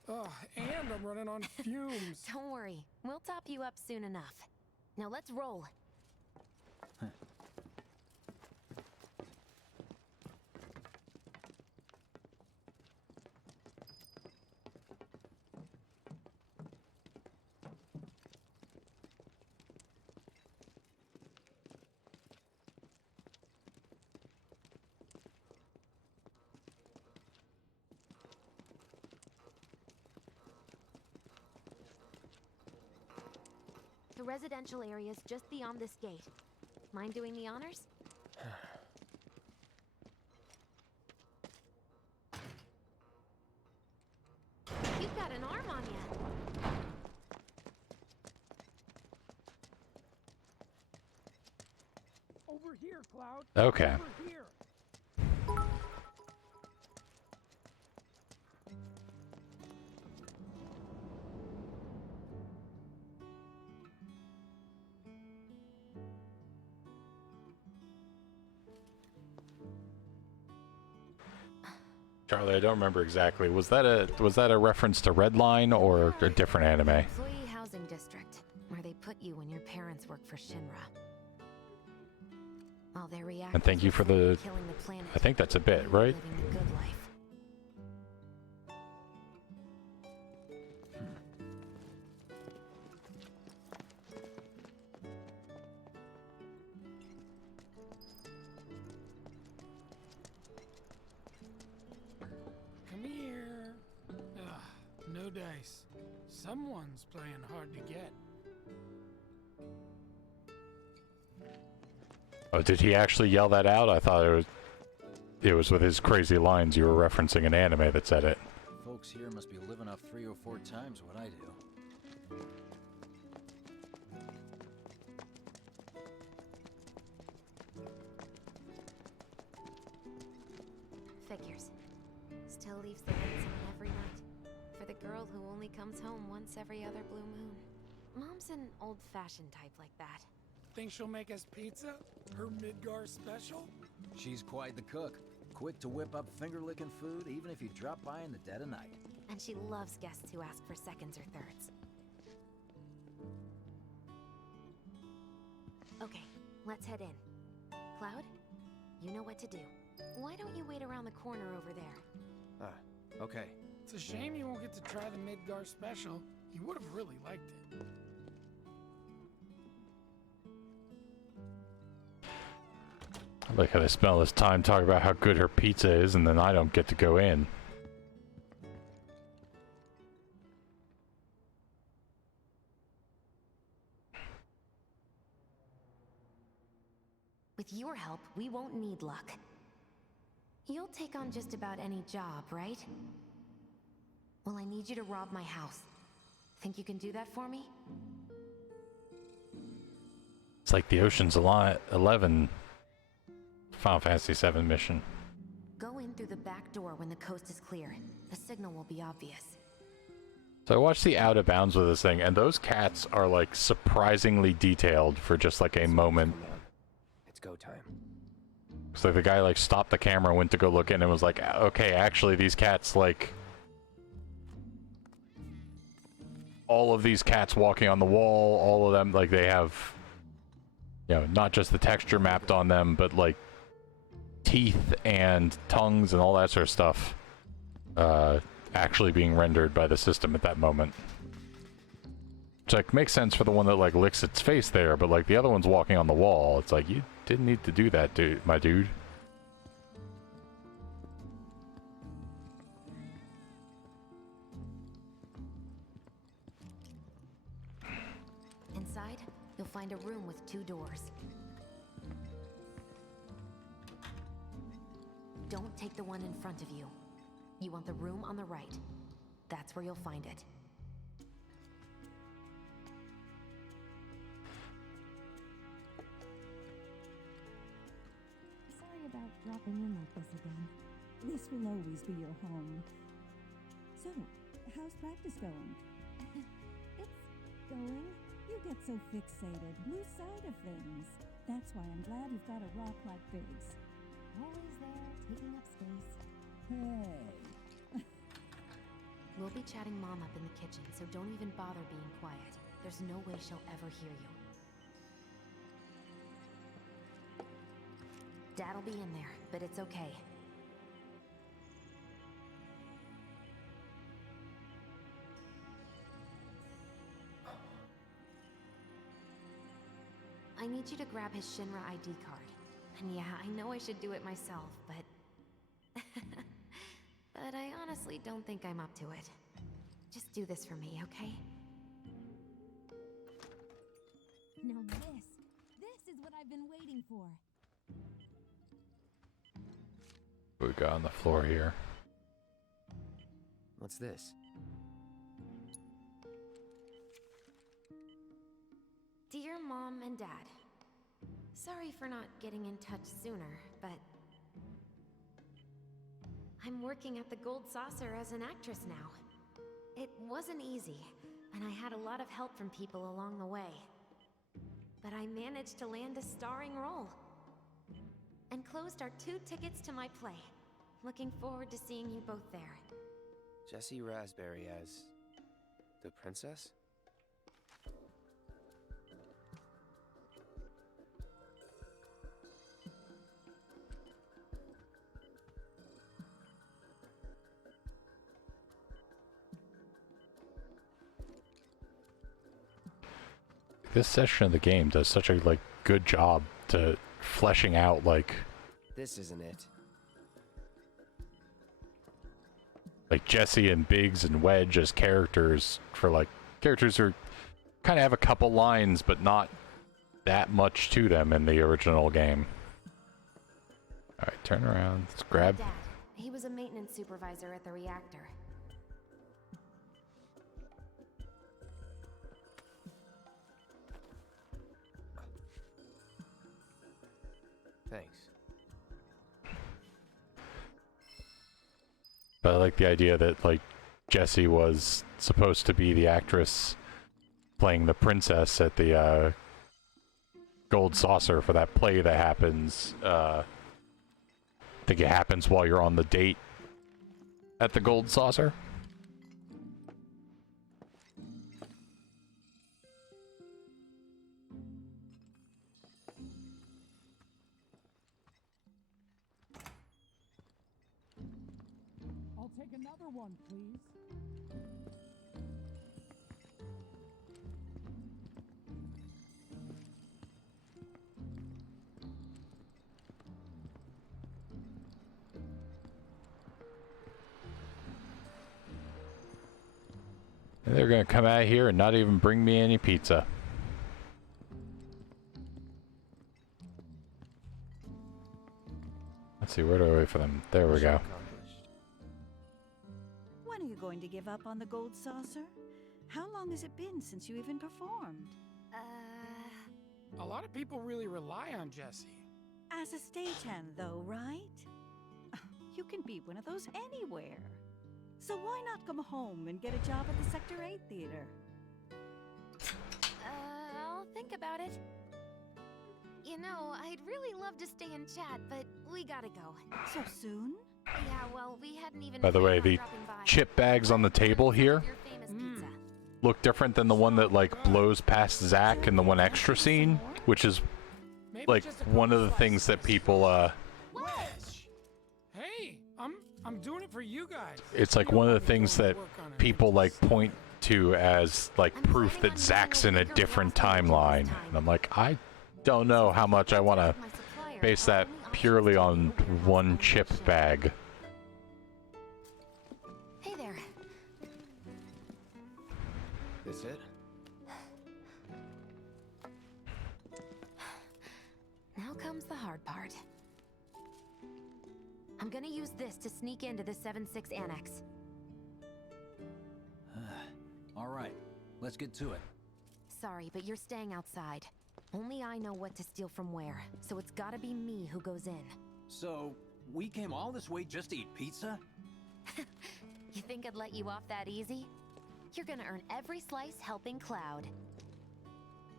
Oh, and I'm running on fumes. Don't worry. We'll top you up soon enough. Now let's roll. The residential area's just beyond this gate. Mind doing the honors? You've got an arm on you. Over here, Cloud. Okay. Over here. Charlie, I don't remember exactly. Was that a reference to Redline or a different anime? Employee housing district, where they put you when your parents work for Shinra. While they react. And thank you for the. Killing the planet. I think that's a bit, right? Living the good life. Come here. No dice. Someone's playing hard to get. Oh, did he actually yell that out? I thought it was with his crazy lines. You were referencing an anime that said it. Folks here must be living off 3 or 4 times what I do. Figures. Still leaves the lights on every night. For the girl who only comes home once every other blue moon. Mom's an old-fashioned type like that. Think she'll make us pizza? Her Midgar special? She's quite the cook. Quick to whip up finger-licking food, even if you drop by in the dead of night. And she loves guests who ask for seconds or thirds. Okay, let's head in. Cloud, you know what to do. Why don't you wait around the corner over there? Okay. It's a shame you won't get to try the Midgar special. You would have really liked it. I like how they spend all this time talking about how good her pizza is, and then I don't get to go in. With your help, we won't need luck. You'll take on just about any job, right? Well, I need you to rob my house. Think you can do that for me? It's like the Ocean's 11 Final Fantasy VII mission. Go in through the back door when the coast is clear. The signal will be obvious. So I watched the Out of Bounds with this thing, and those cats are like surprisingly detailed for just like a moment. It's go time. So the guy like stopped the camera, went to go look in, and was like, okay, actually these cats, like, all of these cats walking on the wall, all of them, like, they have, you know, not just the texture mapped on them, but like teeth and tongues and all that sort of stuff actually being rendered by the system at that moment. Which like makes sense for the one that like licks its face there, but like the other one's walking on the wall. It's like, you didn't need to do that, dude, my dude. Inside, you'll find a room with 2 doors. Don't take the one in front of you. You want the room on the right. That's where you'll find it. Sorry about dropping in like this again. This will always be your home. So, how's practice going? It's going. You get so fixated, lose sight of things. That's why I'm glad you've got a rock like Biggs. Always there, taking up space. Hey. We'll be chatting Mom up in the kitchen, so don't even bother being quiet. There's no way she'll ever hear you. Dad'll be in there, but it's okay. I need you to grab his Shinra ID card. And yeah, I know I should do it myself, but... but I honestly don't think I'm up to it. Just do this for me, okay? Now this is what I've been waiting for. What we got on the floor here? What's this? Dear Mom and Dad, sorry for not getting in touch sooner, but I'm working at the Gold Saucer as an actress now. It wasn't easy, and I had a lot of help from people along the way. But I managed to land a starring role. And closed our 2 tickets to my play. Looking forward to seeing you both there. Jessie Raspberry as the princess? This section of the game does such a like good job to fleshing out like This isn't it. like Jesse and Biggs and Wedge as characters for like characters who kind of have a couple lines but not that much to them in the original game. All right, turn around. Let's grab. Dad, he was a maintenance supervisor at the reactor. Thanks. But I like the idea that like Jessie was supposed to be the actress playing the princess at the Gold Saucer for that play that happens. I think it happens while you're on the date at the Gold Saucer. I'll take another one, please. And they're gonna come out here and not even bring me any pizza. Let's see, where do I wait for them? There we go. When are you going to give up on the gold saucer? How long has it been since you even performed? A lot of people really rely on Jesse. As a stagehand, though, right? You can be one of those anywhere. So why not come home and get a job at the Sector 8 theater? I'll think about it. You know, I'd really love to stay and chat, but we gotta go. So soon? Yeah, well, we hadn't even. By the way, the chip bags on the table here look different than the one that like blows past Zach in the one extra scene, which is like one of the things that people Hey, I'm doing it for you guys. it's like one of the things that people like point to as like proof that Zach's in a different timeline. And I'm like, I don't know how much I want to base that purely on one chip bag. Hey there. This it? Now comes the hard part. I'm gonna use this to sneak into the 7-6 annex. All right, let's get to it. Sorry, but you're staying outside. Only I know what to steal from where, so it's gotta be me who goes in. So, we came all this way just to eat pizza? You think I'd let you off that easy? You're gonna earn every slice helping Cloud.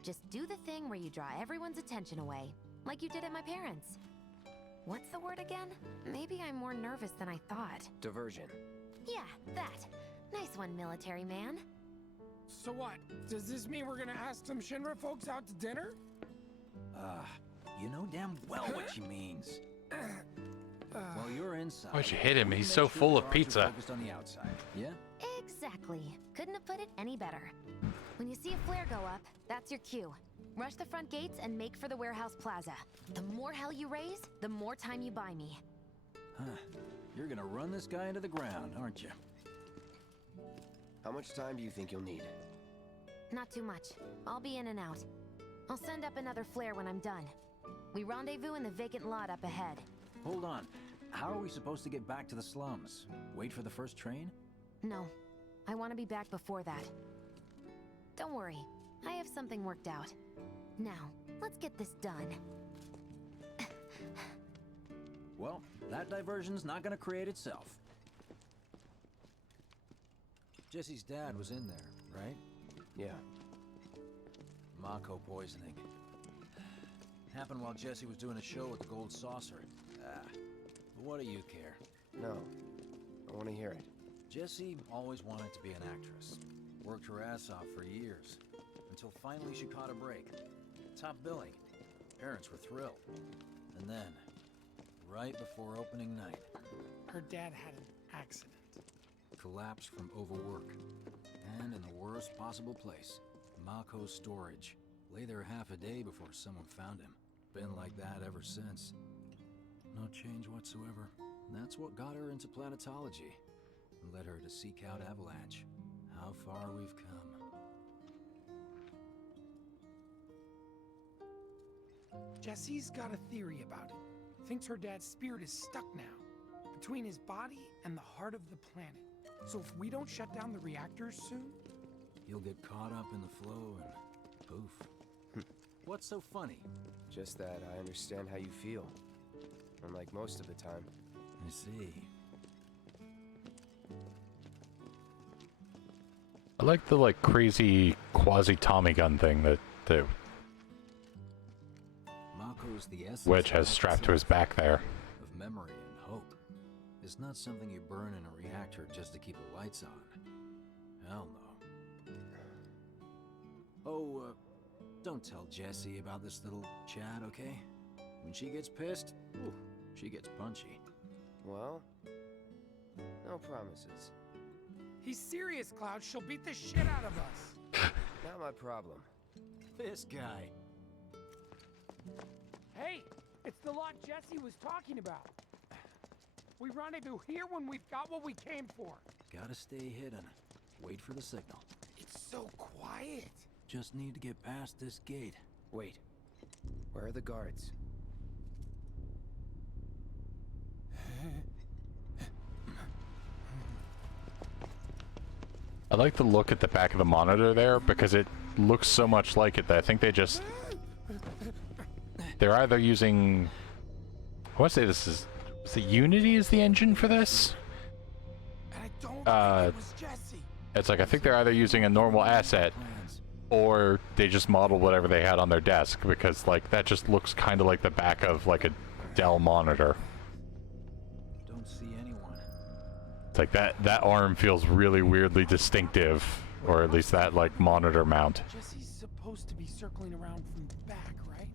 Just do the thing where you draw everyone's attention away, like you did at my parents'. What's the word again? Maybe I'm more nervous than I thought. Diversion. Yeah, that. Nice one, military man. So what? Does this mean we're gonna ask some Shinra folks out to dinner? You know damn well what she means. While you're inside, Why'd you hit him? He's make so sure full the of guards are pizza. focused on the outside. Yeah? Exactly. Couldn't have put it any better. When you see a flare go up, that's your cue. Rush the front gates and make for the warehouse plaza. The more hell you raise, the more time you buy me. Huh. You're gonna run this guy into the ground, aren't you? How much time do you think you'll need? Not too much. I'll be in and out. I'll send up another flare when I'm done. We rendezvous in the vacant lot up ahead. Hold on. How are we supposed to get back to the slums? Wait for the first train? No. I want to be back before that. Don't worry. I have something worked out. Now, let's get this done. Well, that diversion's not gonna create itself. Jesse's dad was in there, right? Yeah. Mako poisoning. Happened while Jesse was doing a show at the Gold Saucer. But what do you care? No. I want to hear it. Jessie always wanted to be an actress. Worked her ass off for years. Until finally she caught a break. Top billing. Parents were thrilled. And then, right before opening night, Her dad had an accident. collapsed from overwork. And in the worst possible place, Mako's storage. Lay there half a day before someone found him. Been like that ever since. No change whatsoever. That's what got her into planetology. And led her to seek out Avalanche. How far we've come. Jesse's got a theory about it. Thinks her dad's spirit is stuck now, between his body and the heart of the planet. So if we don't shut down the reactors soon... You'll get caught up in the flow and poof. What's so funny? Just that I understand how you feel. Unlike most of the time. I see. I like the like crazy quasi Tommy gun thing that Mako's the essence Wedge of has strapped to his back there. Of memory and hope. It's not something you burn in a reactor just to keep the lights on. Hell no. Oh, don't tell Jessie about this little chat, okay? When she gets pissed, ooh, she gets punchy. Well, no promises. He's serious, Cloud. She'll beat the shit out of us. Not my problem. This guy. Hey, it's the lot Jesse was talking about. We rendezvous here when we've got what we came for. Gotta stay hidden. Wait for the signal. It's so quiet. Just need to get past this gate. Wait. Where are the guards? I like the look at the back of the monitor there because it looks so much like it that I think they're either using, I want to say this is the Unity is the engine for this. It's like I think they're either using a normal asset or they just modeled whatever they had on their desk, because like that just looks kind of like the back of like a Dell monitor. Don't see anyone. It's like that arm feels really weirdly distinctive, or at least that like monitor mount. Jesse's supposed to be circling around from the back, right?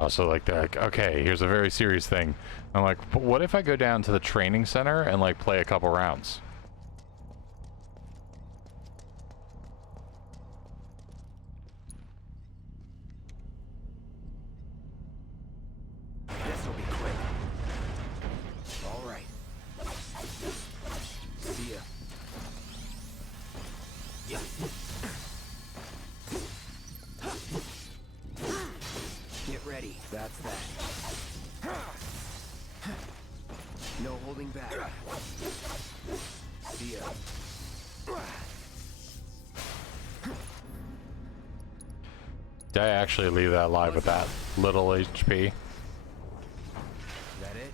Also, like they're like, okay, here's a very serious thing. I'm like, but what if I go down to the training center and like play a couple rounds? This'll be quick. All right. See ya. Yeah. Get ready. That's that. No holding back. See ya. Did I actually leave that live with that little HP? That it?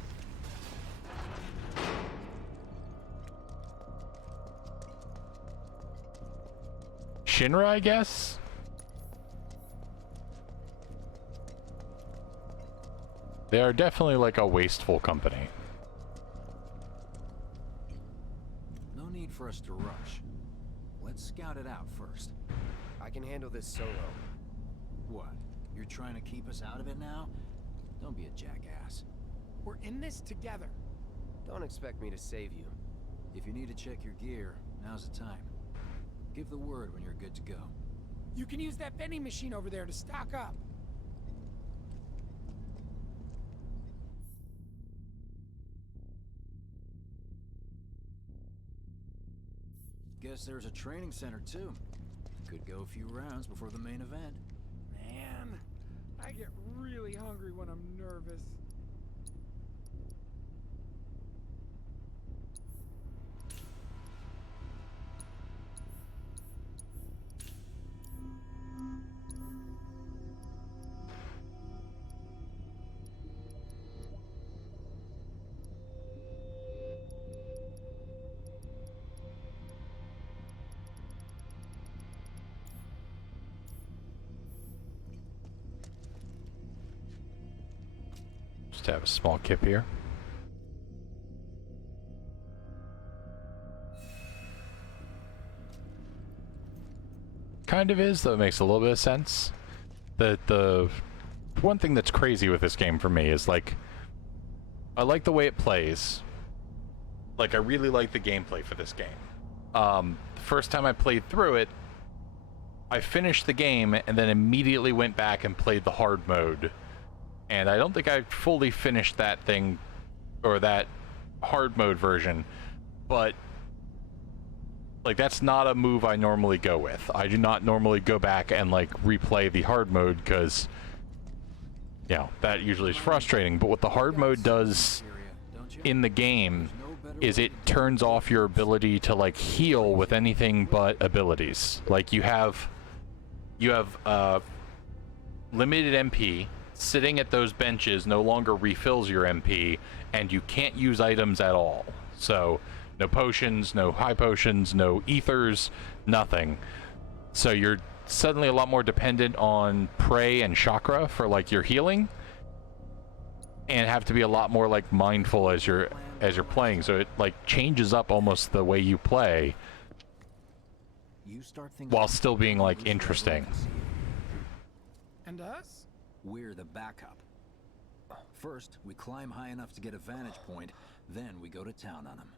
Shinra, I guess? They are definitely like a wasteful company. No need for us to rush. Let's scout it out first. I can handle this solo. What? You're trying to keep us out of it now? Don't be a jackass. We're in this together. Don't expect me to save you. If you need to check your gear, now's the time. Give the word when you're good to go. You can use that vending machine over there to stock up. Guess there's a training center too. Could go a few rounds before the main event. Man, I get really hungry when I'm nervous. Just have a small kip here. Kind of is, though it makes a little bit of sense. The one thing that's crazy with this game for me is like, I like the way it plays. Like I really like the gameplay for this game. The first time I played through it, I finished the game and then immediately went back and played the hard mode. And I don't think I fully finished that thing, or that hard mode version, but like that's not a move I normally go with. I do not normally go back and like replay the hard mode because, you know, that usually is frustrating. But what the hard mode does in the game is it turns off your ability to like heal with anything but abilities. Like you have limited MP. Sitting at those benches no longer refills your MP, and you can't use items at all. So no potions, no high potions, no ethers, nothing. So you're suddenly a lot more dependent on prey and chakra for like your healing, and have to be a lot more like mindful as you're playing. So it like changes up almost the way you play while still being like interesting. And us? We're the backup. First, we climb high enough to get a vantage point, then we go to town on them.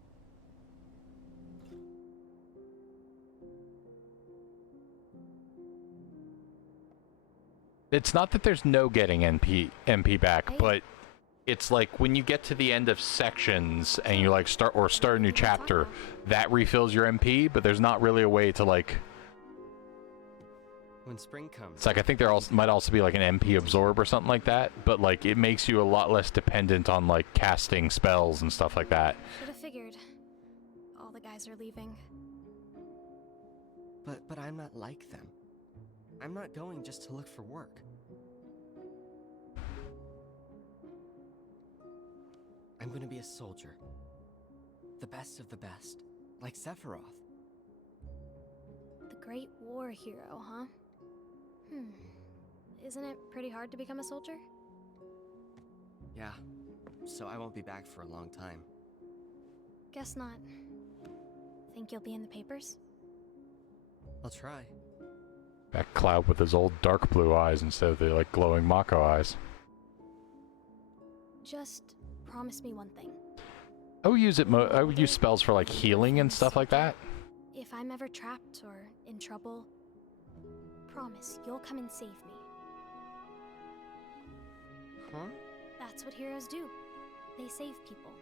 It's not that there's no getting MP back, but it's like when you get to the end of sections and you like start a new chapter, that refills your MP, but there's not really a way to like When spring comes. It's like I think there also might also be like an MP absorb or something like that, but like it makes you a lot less dependent on like casting spells and stuff like that. Should have figured. All the guys are leaving. But I'm not like them. I'm not going just to look for work. I'm gonna be a soldier. The best of the best. Like Sephiroth. The Great War hero, huh? Isn't it pretty hard to become a soldier? Yeah. So I won't be back for a long time. Guess not. Think you'll be in the papers? I'll try. That Cloud with his old dark blue eyes instead of the like glowing Mako eyes. Just promise me one thing. I would use it. I would use spells for like healing and stuff like that. If I'm ever trapped or in trouble, promise you'll come and save me. Huh? That's what heroes do. They save people.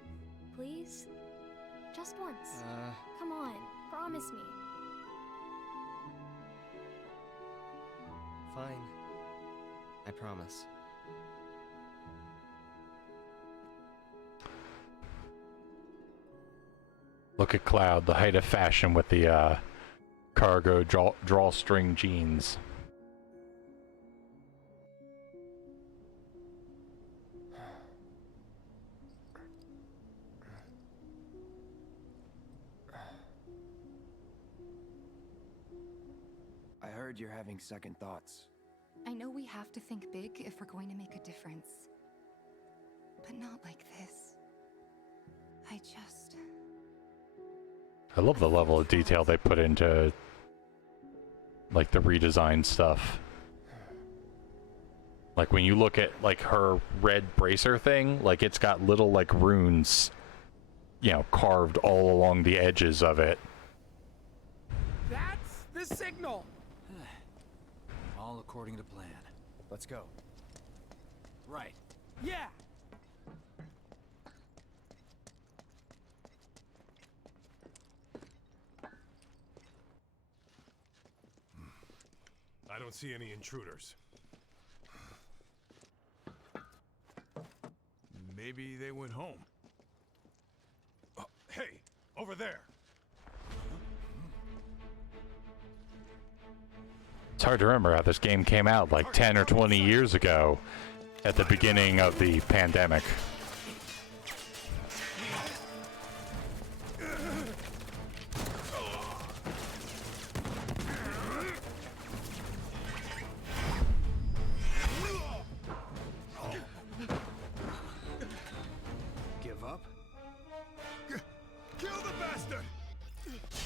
Please? Just once. Come on, promise me. Fine. I promise. Look at Cloud, the height of fashion with the cargo drawstring jeans. I heard you're having second thoughts. I know we have to think big if we're going to make a difference. But not like this. I love the level of detail they put into like the redesigned stuff. Like when you look at like her red bracer thing, like it's got little like runes, you know, carved all along the edges of it. That's the signal! All according to plan. Let's go. Right. Yeah! I don't see any intruders. Maybe they went home. Hey, over there! It's hard to remember how this game came out like 10 or 20 years ago at the beginning of the pandemic. Give up? Kill the bastard!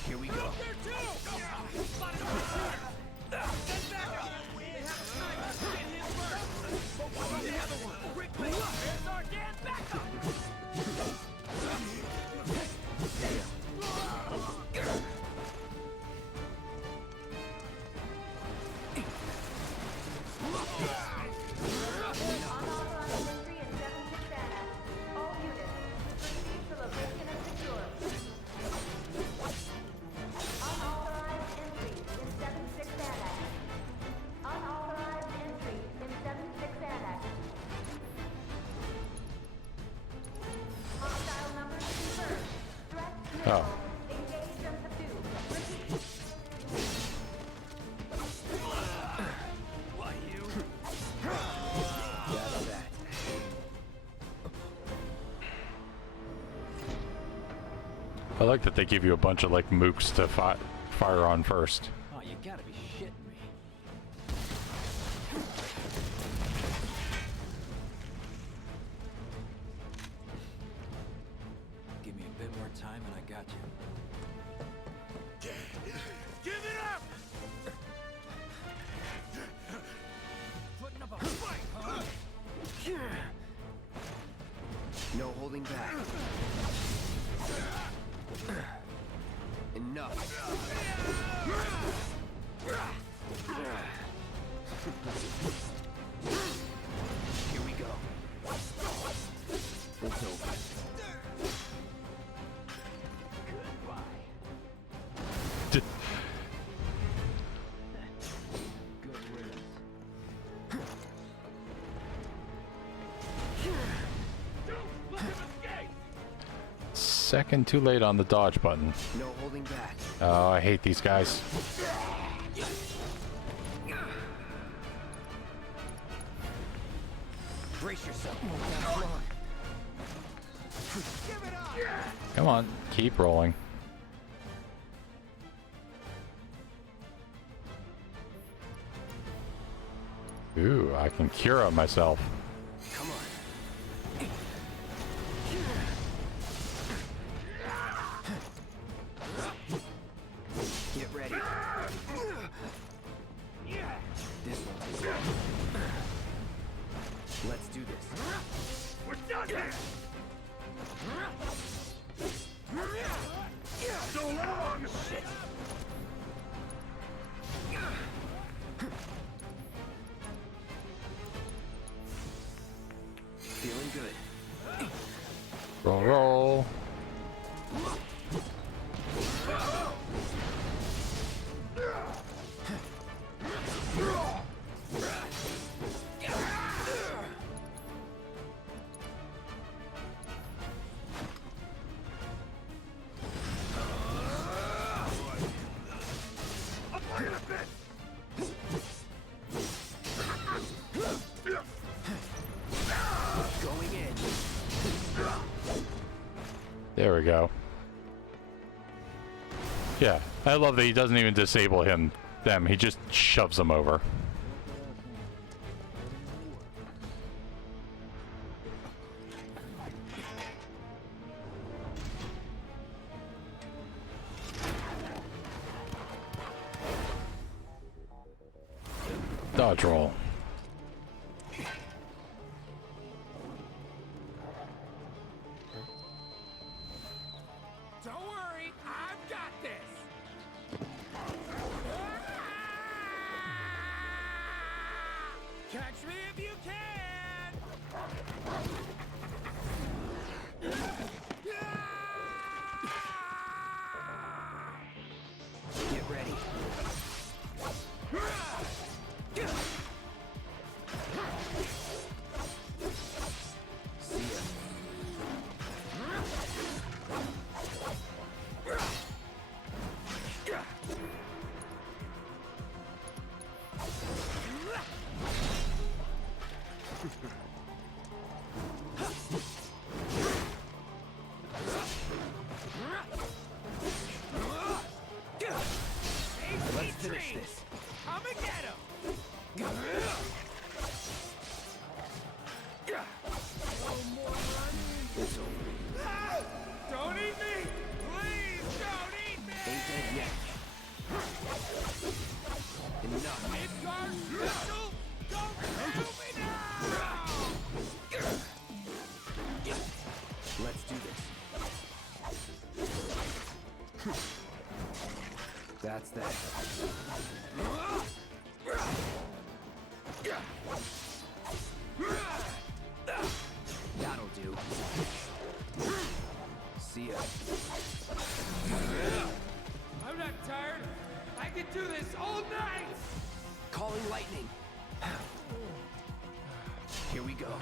Here we go. Oh. I like that they give you a bunch of like mooks to fire on first. Oh, you gotta be shitting me. Give me a bit more time and I got you. Give it up! Putting up a fight, huh? No holding back. Enough. Here we go. It's over. Goodbye. second too late on the dodge button. No holding back. Oh, I hate these guys. Brace yourself. Come on, keep rolling. Ooh, I can cure myself. Come on. Get ready. This one. Let's do this. We're done here! So long! Shit! Feeling good. Roll, roll. Going in. There we go. Yeah, I love that he doesn't even disable them. He just shoves them over. Dodge roll. Don't worry, I've got this. Catch me if you can. Get ready. See ya. Let's finish this. Come and get him. It's over. Don't eat me! Please don't eat me! Ain't dead yet. Enough. Midgard Crystal, don't kill me now! Let's do this. That's that. That'll do. See ya. I'm not tired. I can do this all night! Calling lightning. Here we go.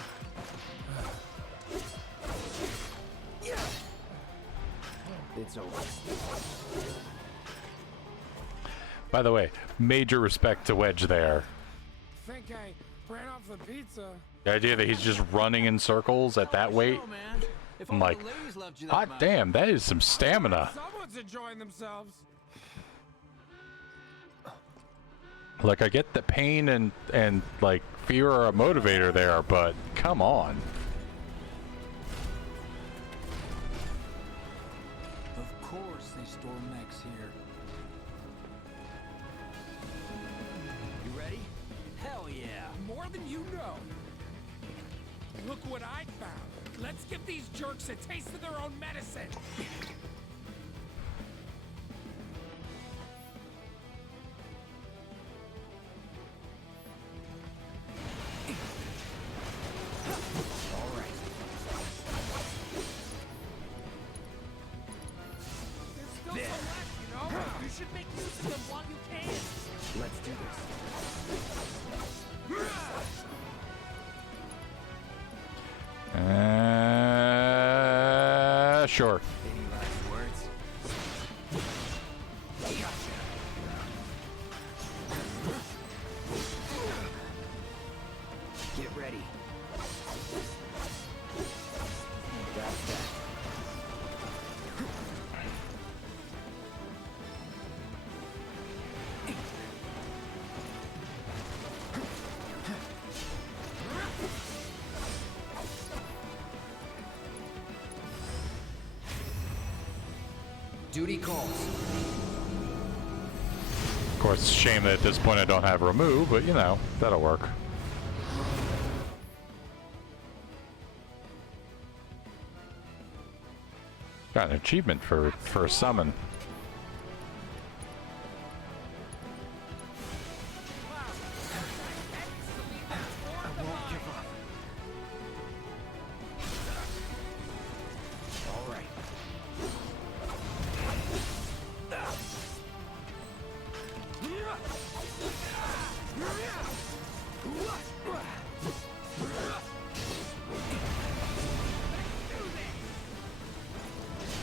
It's over. By the way, major respect to Wedge there. Think I ran off the pizza. The idea that he's just running in circles at that weight. I'm like, hot damn, that is some stamina. Someone's enjoying themselves. Like, I get the pain and like fear are a motivator there, but come on. Of course they store mechs here. You ready? Hell yeah. More than you know. Look what I found. Let's give these jerks a taste of their own medicine. All right. There's still some left, you know? You should make use of them while you can. Let's do this. Sure. Any Get ready. That's that. Duty calls. Of course, it's a shame that at this point I don't have remove, but you know, that'll work. Got an achievement for a summon. I won't give up. All right.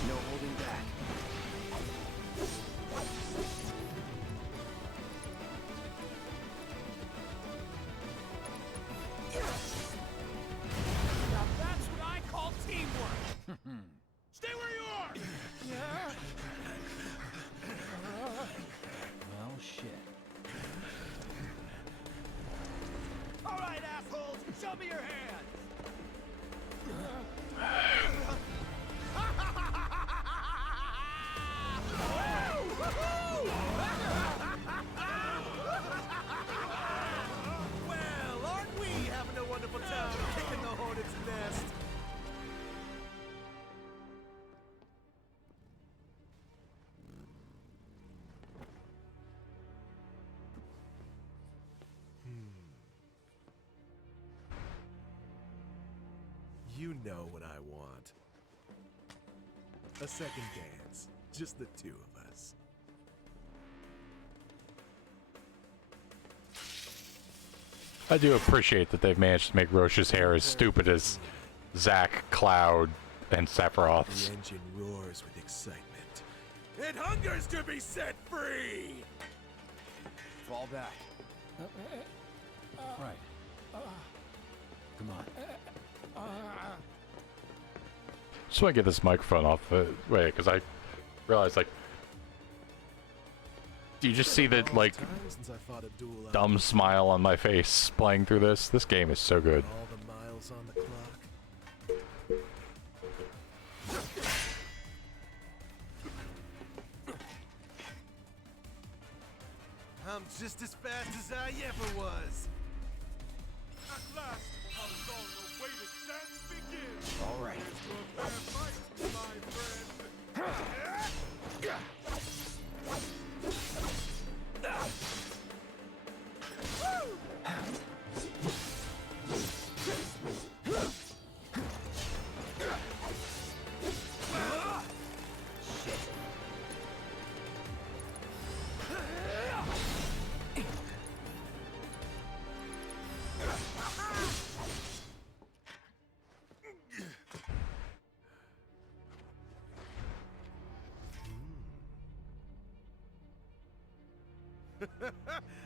No holding back. Now that's what I call teamwork. Stay where you are. Well, shit. All right, assholes, show me your hands. Well, aren't we having a wonderful time kicking the hornet's nest? You know what I want. A second dance. Just the two of us. I do appreciate that they've managed to make Roche's hair as stupid as Zack, Cloud, and Sephiroth's. The engine roars with excitement. It hungers to be set free! Fall back. Right. Come on. Just want to get this microphone off the way, because I realized, like, do you just see that, like, Since I fought a duel out dumb smile on my face playing through this? This game is so good. all the miles on the clock. I'm just as fast as I ever was. At last, our long-awaited dance begins. All right. A fair fight, my friend.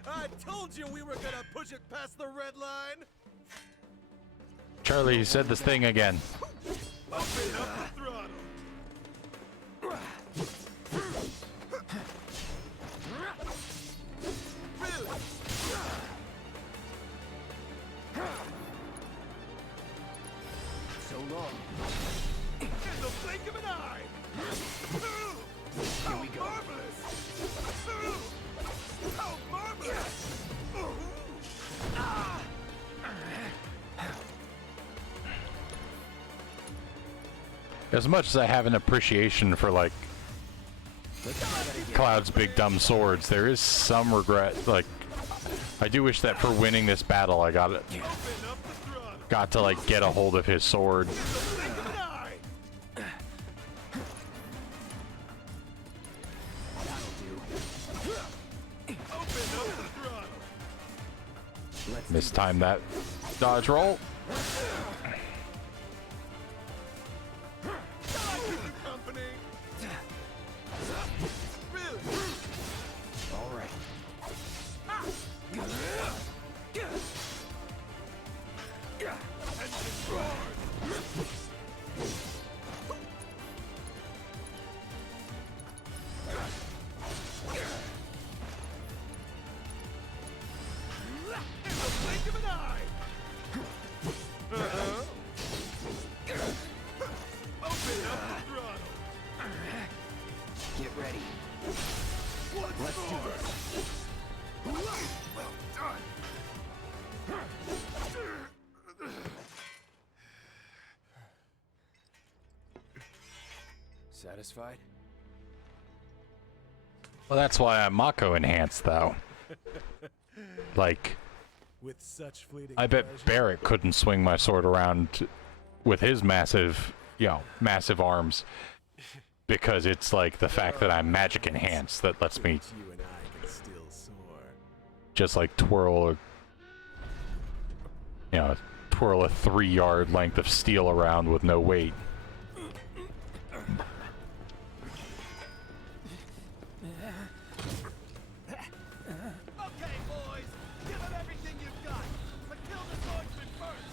I told you we were gonna push it past the red line. Charlie, you said this thing again. Open up the throttle. So long. In the blink of an eye. Here we go. Marvelous. How marvelous. As much as I have an appreciation for, like, Cloud's big dumb swords, there is some regret. Like, I do wish that for winning this battle, I got to, like, get a hold of his sword. Mistime that dodge roll. All right. Satisfied? Well, that's why I'm Mako enhanced, though. Like, With such fleeting I bet pleasure. Barrett couldn't swing my sword around with his massive, massive arms. Because it's like the fact that I'm magic enhanced that lets me You and I can still soar. just like twirl a 3-yard length of steel around with no weight. Okay, boys, give them everything you've got, but kill the swordsman first.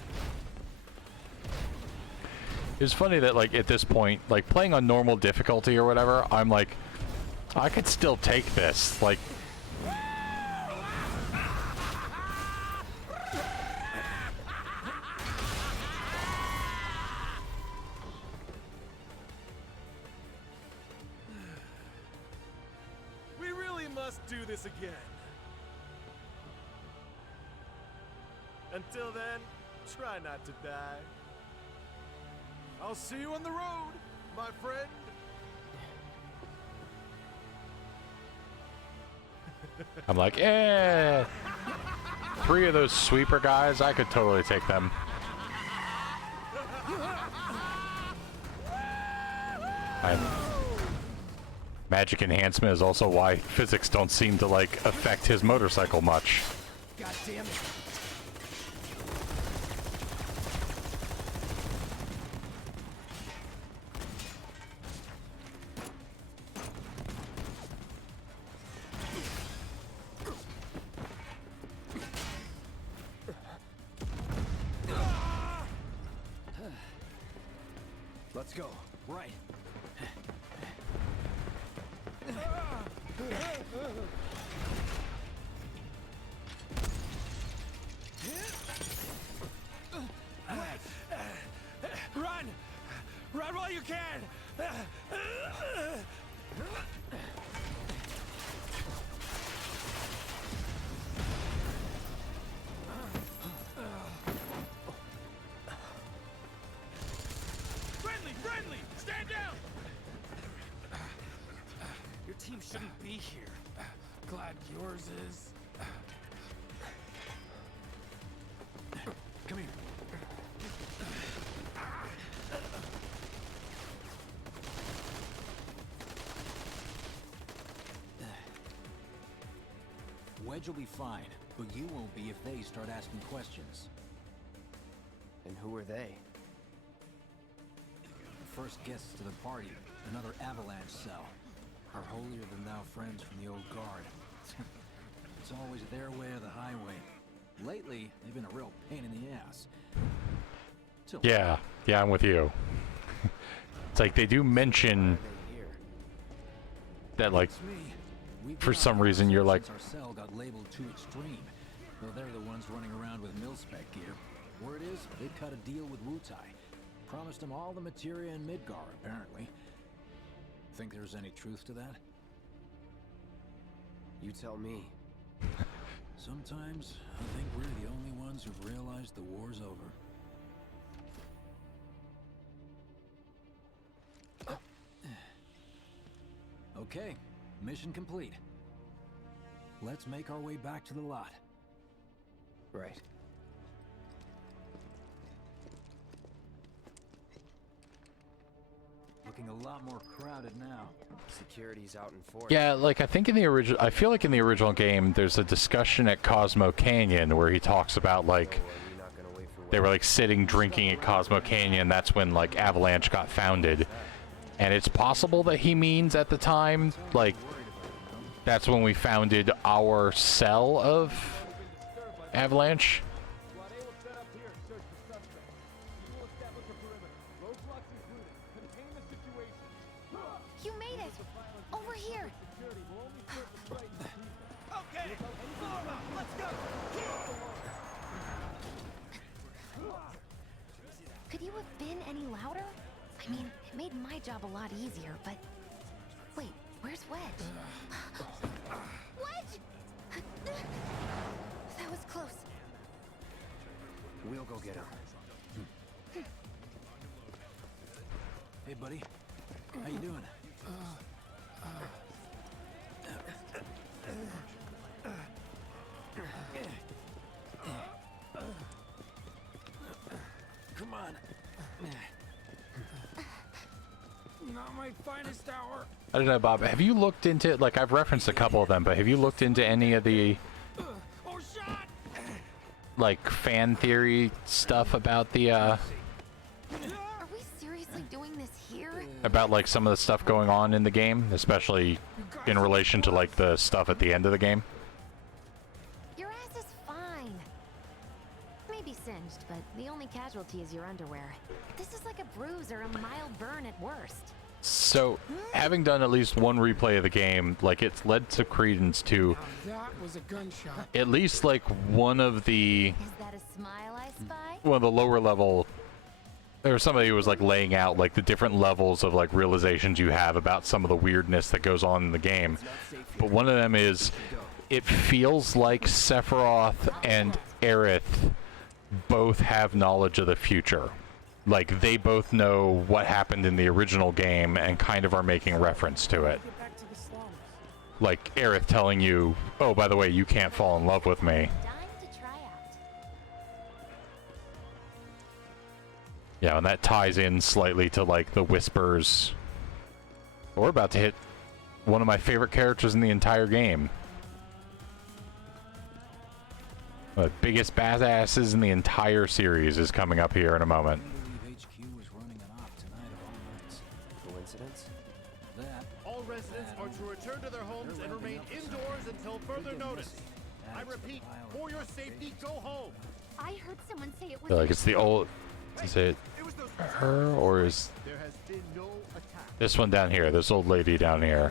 It's funny that like at this point, like playing on normal difficulty or whatever, I'm like, I could still take this. Like, We really must do this again. Until then, try not to die. I'll see you on the road, my friend. I'm like, 3 of those sweeper guys, I could totally take them. Magic enhancement is also why physics don't seem to like affect his motorcycle much. God damn it. Let's go. Right. Run! Run while you can! Friendly! Friendly! Stand down! Your team shouldn't be here. Glad yours is. Come here. Wedge will be fine, but you won't be if they start asking questions. And who are they? The first guests to the party, another avalanche cell. Our holier-than-thou friends from the old guard. It's always their way or the highway. Lately, they've been a real pain in the ass. Yeah, I'm with you. It's like they do mention that, like, for some reason you're like, Since our cell got labeled too extreme, though they're the ones running around with mil-spec gear. Word is, they cut a deal with Wutai. Promised them all the materia in Midgar, apparently. Think there's any truth to that? You tell me. Sometimes, I think we're the only ones who've realized the war's over. Okay, mission complete. Let's make our way back to the lot. Right. Looking a lot more crowded now. Security's out in force. yeah, like I think in the original, I feel like in the original game, there's a discussion at Cosmo Canyon where he talks about like they were like sitting drinking at Cosmo Canyon. That's when like Avalanche got founded, and it's possible that he means at the time like that's when we founded our cell of Avalanche. You made it! Over here! Okay, form up, let's go! Could you have been any louder? I mean, it made my job a lot easier, but... Wait, where's Wedge? Wedge! That was close. We'll go get him. Hey, buddy. How you doing? Come on. Not my finest hour. I don't know, Bob. Have you looked into, like, I've referenced a couple of them, but have you looked into any of the, like, fan theory stuff about the, Are we seriously doing this here? about, like, some of the stuff going on in the game, especially in relation to, like, the stuff at the end of the game? Your ass is fine. Maybe singed, but the only casualty is your underwear. This is like a bruise or a mild burn at worst. So, having done at least one replay of the game, like, it's led to credence to That was a gunshot. at least, like, one of the lower level, or somebody who was, like, laying out, like, the different levels of, like, realizations you have about some of the weirdness that goes on in the game. But one of them is, it feels like Sephiroth and Aerith both have knowledge of the future. Like, they both know what happened in the original game and kind of are making reference to it. Like, Aerith telling you, oh, by the way, you can't fall in love with me. Yeah, and that ties in slightly to, like, the whispers. We're about to hit one of my favorite characters in the entire game. The biggest badasses in the entire series is coming up here in a moment. Coincidence? All residents are to return to their homes and remain indoors until further notice. I repeat, for your safety, go home. I heard someone say it I was. feel like it's the old... Is it her, or is There has been no attack. this one down here, this old lady down here?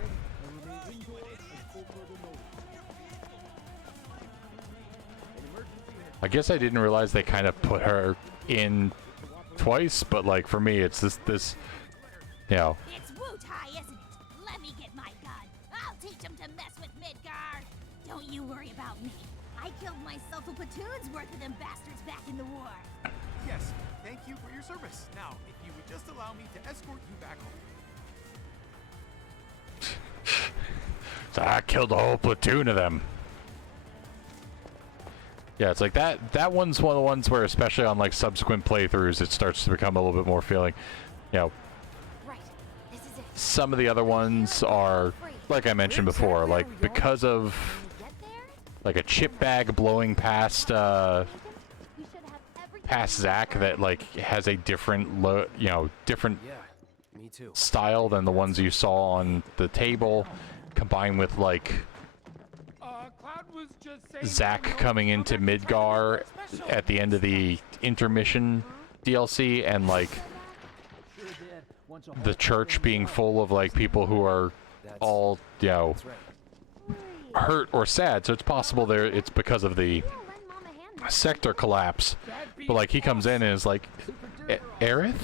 I guess I didn't realize they kind of put her in twice, but, like, for me, it's this, you know... It's Wu-Tai, isn't it? Let me get my gun. I'll teach him to mess with Midgard. Don't you worry about me. I killed myself a platoon's worth of them bastards back in the war. Yes, thank you for your service. Now, if you would just allow me to escort you back home. So I killed a whole platoon of them. Yeah, it's like that one's one of the ones where, especially on, like, subsequent playthroughs, it starts to become a little bit more feeling, you know. Some of the other ones are, like I mentioned before, like, because of, like, a chip bag blowing past Zack that, like, has a different different Me too. style than the ones you saw on the table, combined with, like, Zack coming into Midgar at the end of the intermission DLC, and, like, the church being full of, like, people who are all, you know, hurt or sad. So it's possible it's because of the sector collapse. But, like, he comes in and is like, Aerith?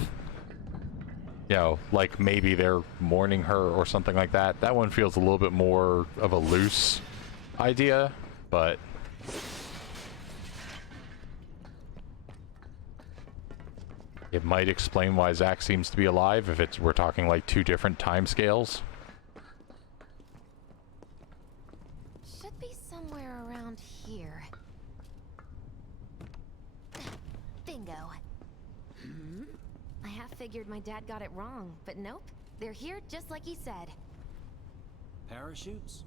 You know, like, maybe they're mourning her or something like that. That one feels a little bit more of a loose idea, but... it might explain why Zack seems to be alive if we're talking, like, two different time scales. Should be somewhere around here. Bingo. I half figured my dad got it wrong, but nope. They're here just like he said. Parachutes?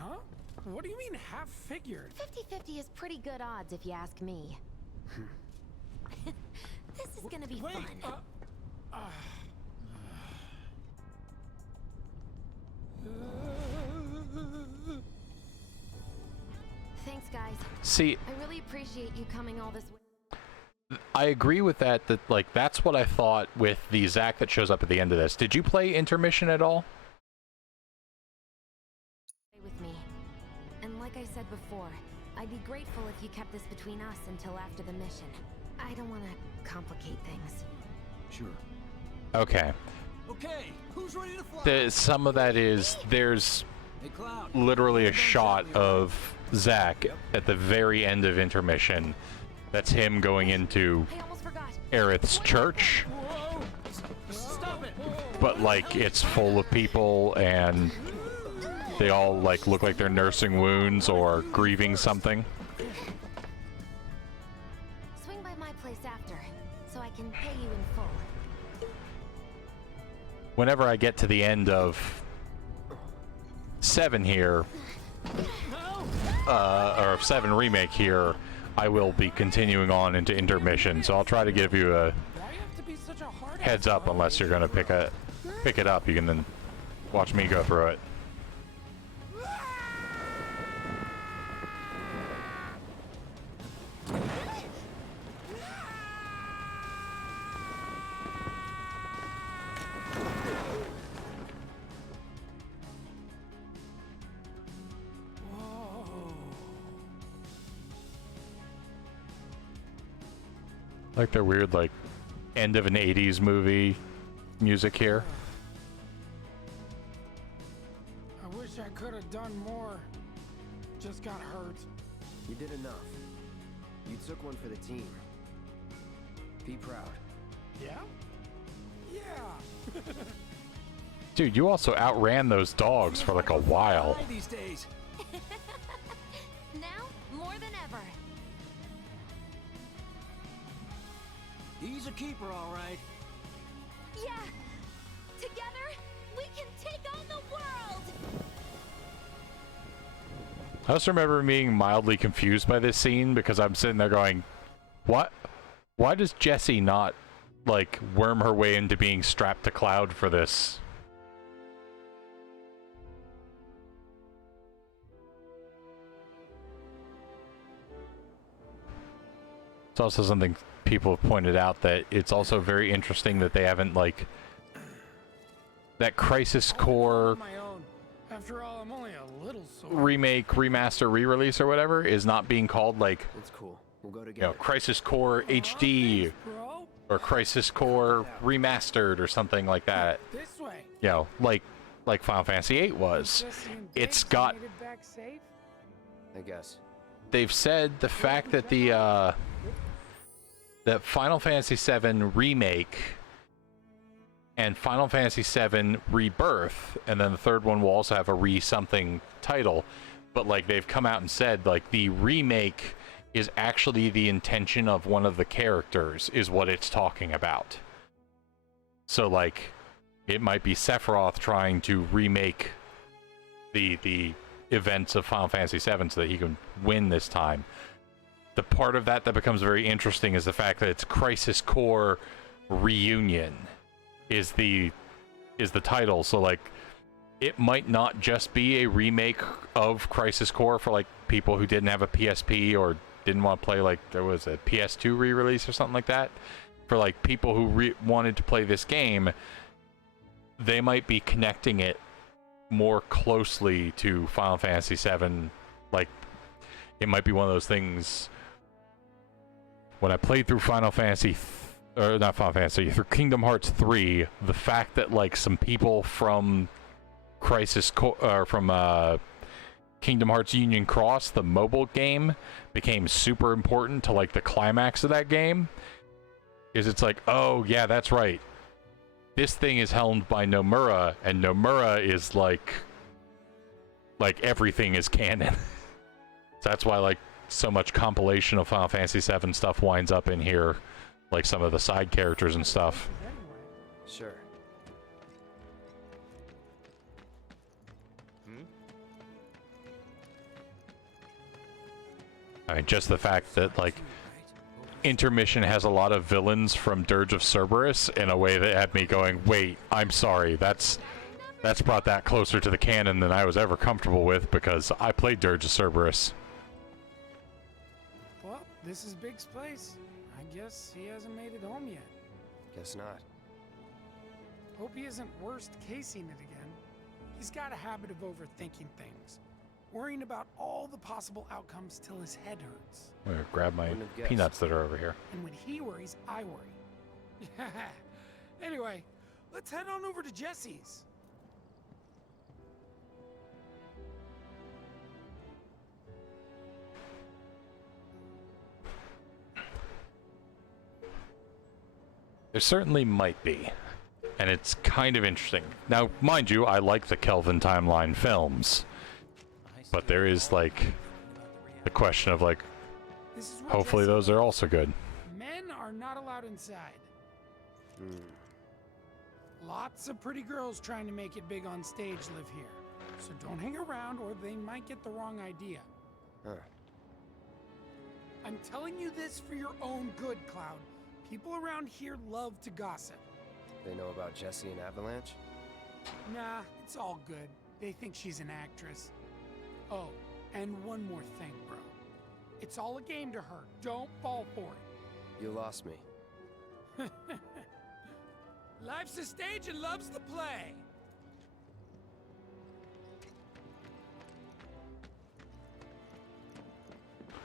Huh? What do you mean half figured? 50-50 is pretty good odds if you ask me. This is gonna be fun. Thanks, guys. See, I really appreciate you coming all this way. I agree with that, like, that's what I thought with the Zack that shows up at the end of this. Did you play Intermission at all? Stay with me. And like I said before, I'd be grateful if you kept this between us until after the mission. I don't want to complicate things. Sure. Okay. Okay, who's ready to fly? Some of that is, there's literally a shot of Zack at the very end of Intermission. That's him going into Aerith's church. Stop it! but like it's full of people and they all like look like they're nursing wounds or grieving something. Swing by my place after, so I can pay you in full. Whenever I get to the end of 7 here, or 7 Remake here, I will be continuing on into intermission, so I'll try to give you a heads up unless you're gonna pick it up. You can then watch me go through it. Like their weird, like, end of an 80s movie music here. I wish I could have done more. Just got hurt. You did enough. You took one for the team. Be proud. Yeah? Yeah. Dude, you also outran those dogs for like a while. These days. Now, more than ever. He's a keeper, all right. Yeah! Together, we can take on the world! I also remember being mildly confused by this scene because I'm sitting there going, what? Why does Jessie not, like, worm her way into being strapped to Cloud for this? It's also something people have pointed out, that it's also very interesting that they haven't, like, that Crisis Core After all, I'm only a little sore. remake, remaster, re-release or whatever is not being called, like, It's cool. We'll go you together. know, Crisis Core HD or Crisis Core Remastered or something like that. This way. You know, like Final Fantasy VIII was. It's got, Made it back safe? I guess. they've said the fact that the that Final Fantasy VII Remake and Final Fantasy VII Rebirth, and then the third one will also have a re-something title, but like they've come out and said like the remake is actually the intention of one of the characters is what it's talking about. So like it might be Sephiroth trying to remake the events of Final Fantasy VII so that he can win this time. The part of that becomes very interesting is the fact that it's Crisis Core Reunion is the title. So like it might not just be a remake of Crisis Core for like people who didn't have a PSP or didn't want to play, like there was a PS2 re-release or something like that. For like people who wanted to play this game, they might be connecting it more closely to Final Fantasy VII. Like it might be one of those things. When I played through Final Fantasy, or not Final Fantasy, through Kingdom Hearts 3, the fact that like some people from from Kingdom Hearts Union Cross, the mobile game, became super important to like the climax of that game, is it's like, oh yeah, that's right. This thing is helmed by Nomura, and Nomura is like everything is canon. So that's why like so much compilation of Final Fantasy VII stuff winds up in here, like some of the side characters and stuff. Sure. I mean, just the fact that like Intermission has a lot of villains from Dirge of Cerberus in a way that had me going, wait, I'm sorry, that's brought that closer to the canon than I was ever comfortable with, because I played Dirge of Cerberus. Well, this is Big's place. I guess he hasn't made it home yet. Guess not. Hope he isn't worst casing it again. He's got a habit of overthinking things, worrying about all the possible outcomes till his head hurts. I'm gonna grab my peanuts that are over here. And when he worries, I worry. Anyway, let's head on over to Jesse's. There certainly might be. and it's kind of interesting. Now, mind you, I like the Kelvin timeline films, but there is like the question of like, hopefully those are also good. Men are not allowed inside. Lots of pretty girls trying to make it big on stage live here. So don't hang around or they might get the wrong idea. I'm telling you this for your own good, Cloud. People around here love to gossip. They know about Jessie and Avalanche? Nah, it's all good. They think she's an actress. Oh, and one more thing, bro. It's all a game to her. Don't fall for it. You lost me. Life's a stage and love's the play.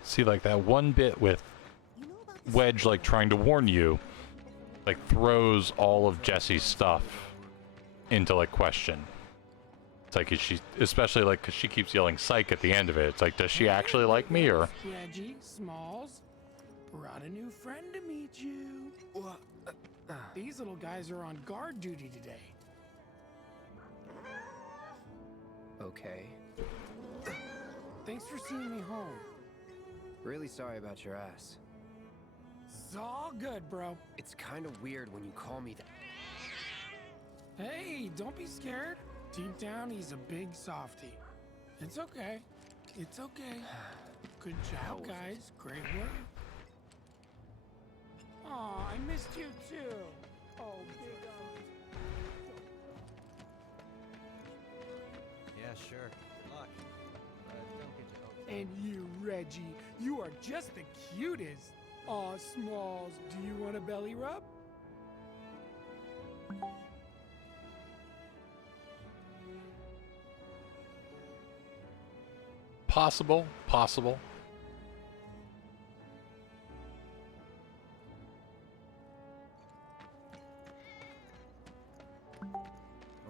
See, like that one bit with Wedge like trying to warn you, like throws all of Jessie's stuff into like question. It's like, is she, especially like, cause she keeps yelling psych at the end of it. It's like, does she actually like me, or? Reggie, Smalls, brought a new friend to meet you. These little guys are on guard duty today. Okay. Thanks for seeing me home. Really sorry about your ass. It's all good, bro. It's kind of weird when you call me that. Hey, don't be scared. Deep down, he's a big softie. It's okay. It's okay. Good job, guys. Great work. Aw, I missed you too. Oh, big Yeah, sure. Good luck. Don't get your hopes up. And you, Reggie, you are just the cutest. Aw, Smalls, do you want a belly rub? Possible.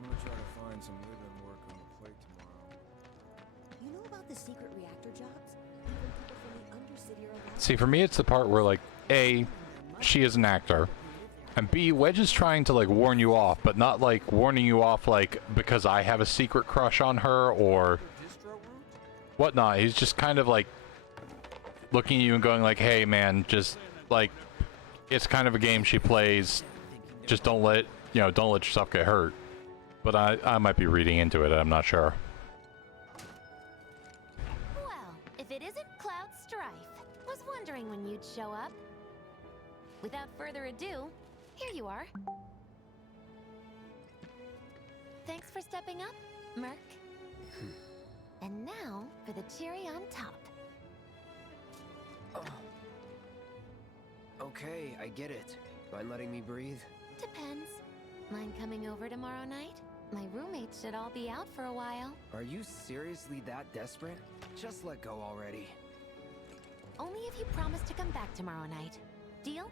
I'm gonna try to find some live-in work on the plate tomorrow. You know about the secret reactor jobs? Even people from the Undercity are allowed. See, for me, it's the part where like, A, she is an actor, and B, Wedge is trying to like warn you off, but not like warning you off like because I have a secret crush on her or whatnot. He's just kind of like looking at you and going like, hey man, just like, it's kind of a game she plays, just don't let yourself get hurt. But I might be reading into it, I'm not sure. Well, if it isn't Cloud Strife, was wondering when you'd show up. Without further ado, here you are. Thanks for stepping up, Merc. And now for the cherry on top. Okay, I get it. Mind letting me breathe? Depends. Mind coming over tomorrow night? My roommates should all be out for a while. Are you seriously that desperate? Just let go already. Only if you promise to come back tomorrow night. Deal?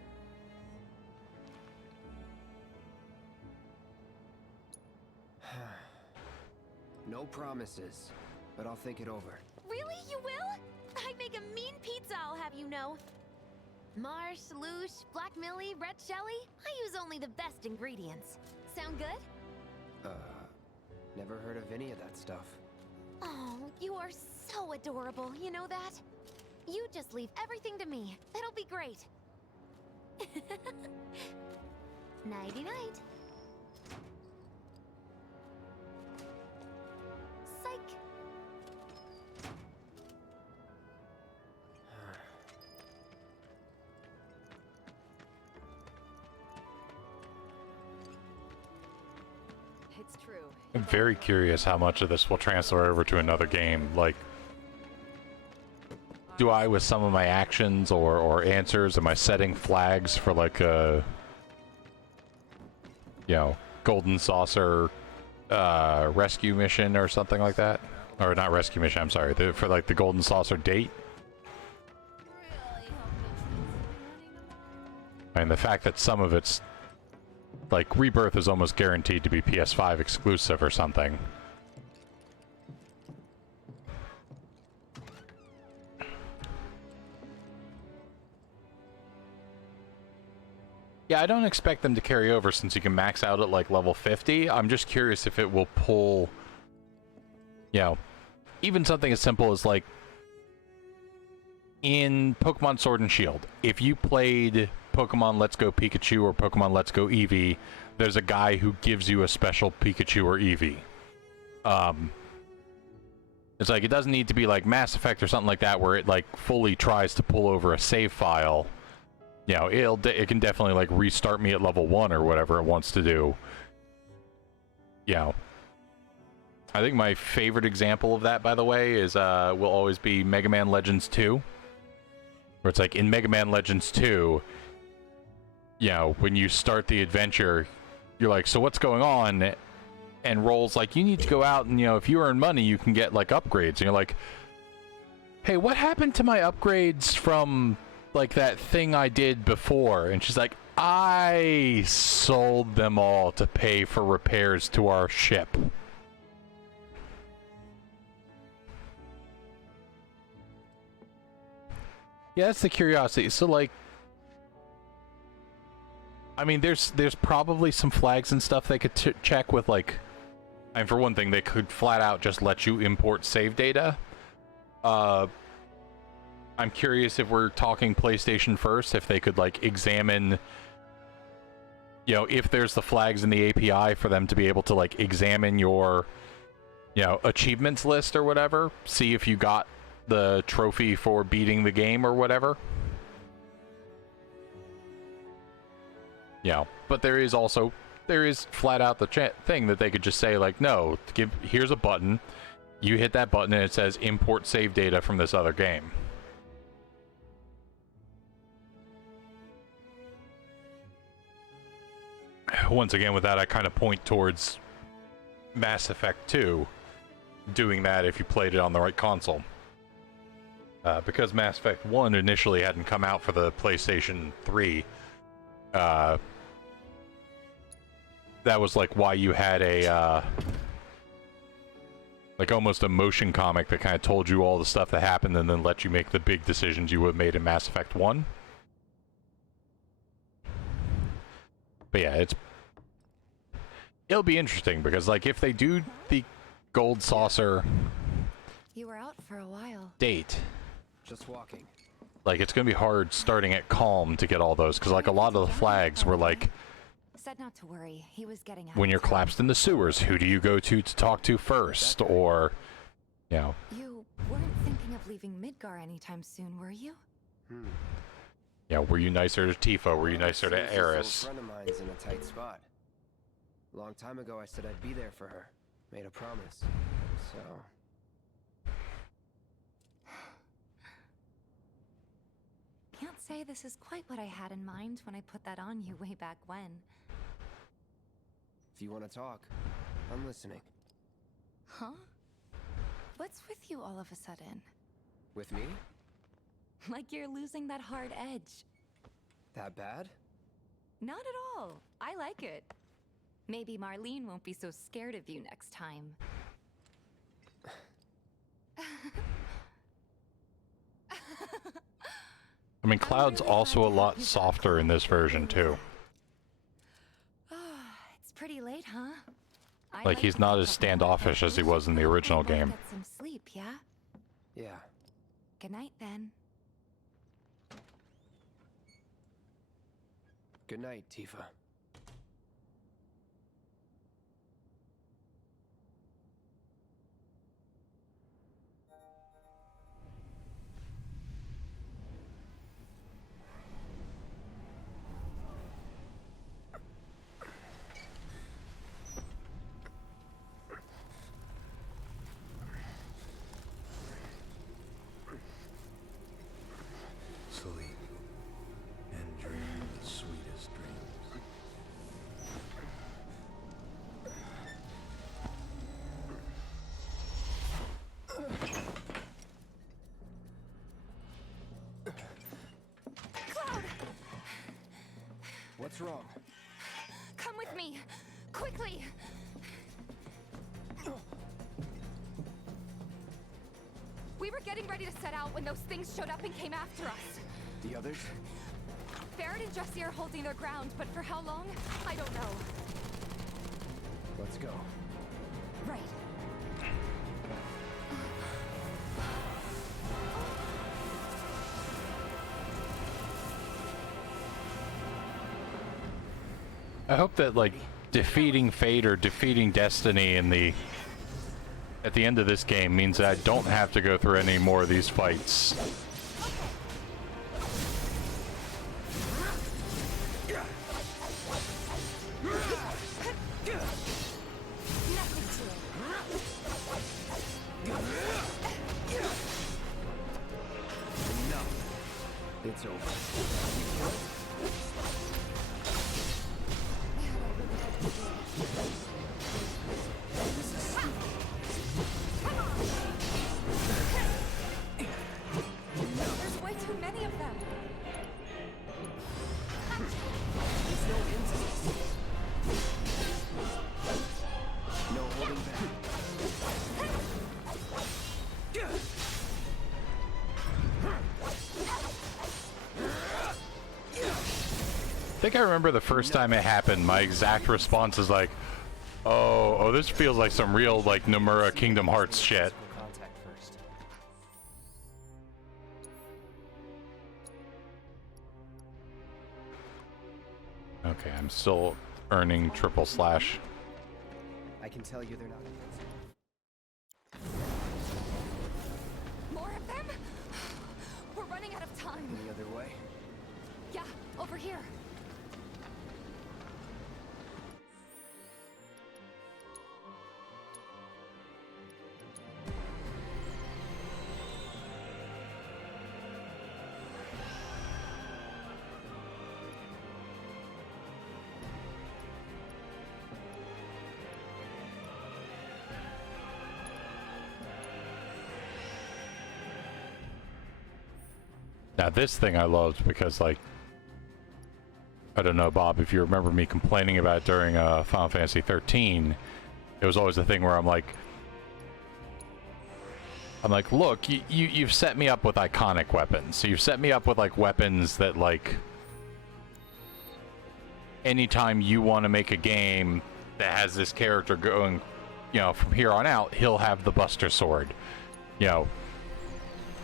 No promises, but I'll think it over. Really? You will? I'd make a mean pizza, I'll have you know. Marsh, Loosh, Black Millie, Red Shelly? I use only the best ingredients. Sound good? Never heard of any of that stuff. Oh, you are so adorable, you know that? You just leave everything to me. It'll be great. Nighty-night. Psych. It's true. I'm very curious how much of this will transfer over to another game. Like, do I, with some of my actions or answers, am I setting flags for like a, golden saucer rescue mission or something like that? Or not rescue mission, I'm sorry, for like the golden saucer date? And the fact that some of it's like Rebirth is almost guaranteed to be PS5 exclusive or something. Yeah, I don't expect them to carry over since you can max out at like level 50. I'm just curious if it will pull, you know, even something as simple as like in Pokemon Sword and Shield, if you played Pokemon Let's Go Pikachu or Pokemon Let's Go Eevee, there's a guy who gives you a special Pikachu or Eevee. It's like, it doesn't need to be like Mass Effect or something like that where it like fully tries to pull over a save file. You know, it can definitely like restart me at level 1 or whatever it wants to do. You know, I think my favorite example of that, by the way, is will always be Mega Man Legends 2. Where it's like, in Mega Man Legends 2, you know, when you start the adventure, you're like, so what's going on? And Roll's like, you need to go out and, you know, if you earn money, you can get, like, upgrades. And you're like, hey, what happened to my upgrades from, like, that thing I did before? And she's like, I sold them all to pay for repairs to our ship. Yeah, that's the curiosity. So, like, I mean, there's probably some flags and stuff they could check with, like, and for one thing, they could flat out just let you import save data. I'm curious if we're talking PlayStation first, if they could, like, examine, you know, if there's the flags in the API for them to be able to, like, examine your, you know, achievements list or whatever, see if you got the trophy for beating the game or whatever. You know, but there is flat out the thing that they could just say, like, no, here's a button, you hit that button and it says import save data from this other game. Once again, with that, I kind of point towards Mass Effect 2 doing that if you played it on the right console. Because Mass Effect 1 initially hadn't come out for the PlayStation 3, that was like why you had a like almost a motion comic that kind of told you all the stuff that happened and then let you make the big decisions you would have made in Mass Effect 1. But yeah, it'll be interesting because, like, if they do the gold saucer You were out for a while. date, Just walking. like, it's gonna be hard starting at Calm to get all those, because, like, a lot of the flags were like, Said not to worry. He was getting out. when you're collapsed in the sewers, who do you go to talk to first? Or, you know, You weren't thinking of leaving Midgar anytime soon, were you? you know, were you nicer to Tifa? Were you nicer to This old Eris? friend of mine's in a tight spot. A long time ago, I said I'd be there for her. Made a promise. So. Can't say this is quite what I had in mind when I put that on you way back when. If you want to talk, I'm listening. Huh? What's with you all of a sudden? With me? Like you're losing that hard edge. That bad? Not at all. I like it. Maybe Marlene won't be so scared of you next time. I mean, Cloud's also a lot softer in this version, too. It's pretty late, huh? Like, he's not as standoffish as he was in the original game. Get some sleep, yeah? Yeah. Good night, then. Good night, Tifa. Sleep and dream the sweetest dreams. Cloud! What's wrong? Come with me! Quickly! We were getting ready to set out when those things showed up and came after us. The others? Barrett and Jesse are holding their ground, but for how long? I don't know. Let's go. Right. I hope that, like, defeating fate or defeating destiny in the at the end of this game means that I don't have to go through any more of these fights. It's over. There's way too many of them. There's no end to this. No holding back. I think I remember the first time it happened, my exact response is like, oh, this feels like some real, like, Nomura Kingdom Hearts shit. Contact first. Okay, I'm still earning triple slash. I can tell you they're not. More of them? We're running out of time. Any other way? Yeah, over here. Now this thing I loved because, like, I don't know, Bob, if you remember me complaining about it during Final Fantasy 13, it was always the thing where I'm like, look, you've set me up with iconic weapons. So you've set me up with, like, weapons that, like, anytime you want to make a game that has this character going, you know, from here on out, he'll have the Buster Sword, you know.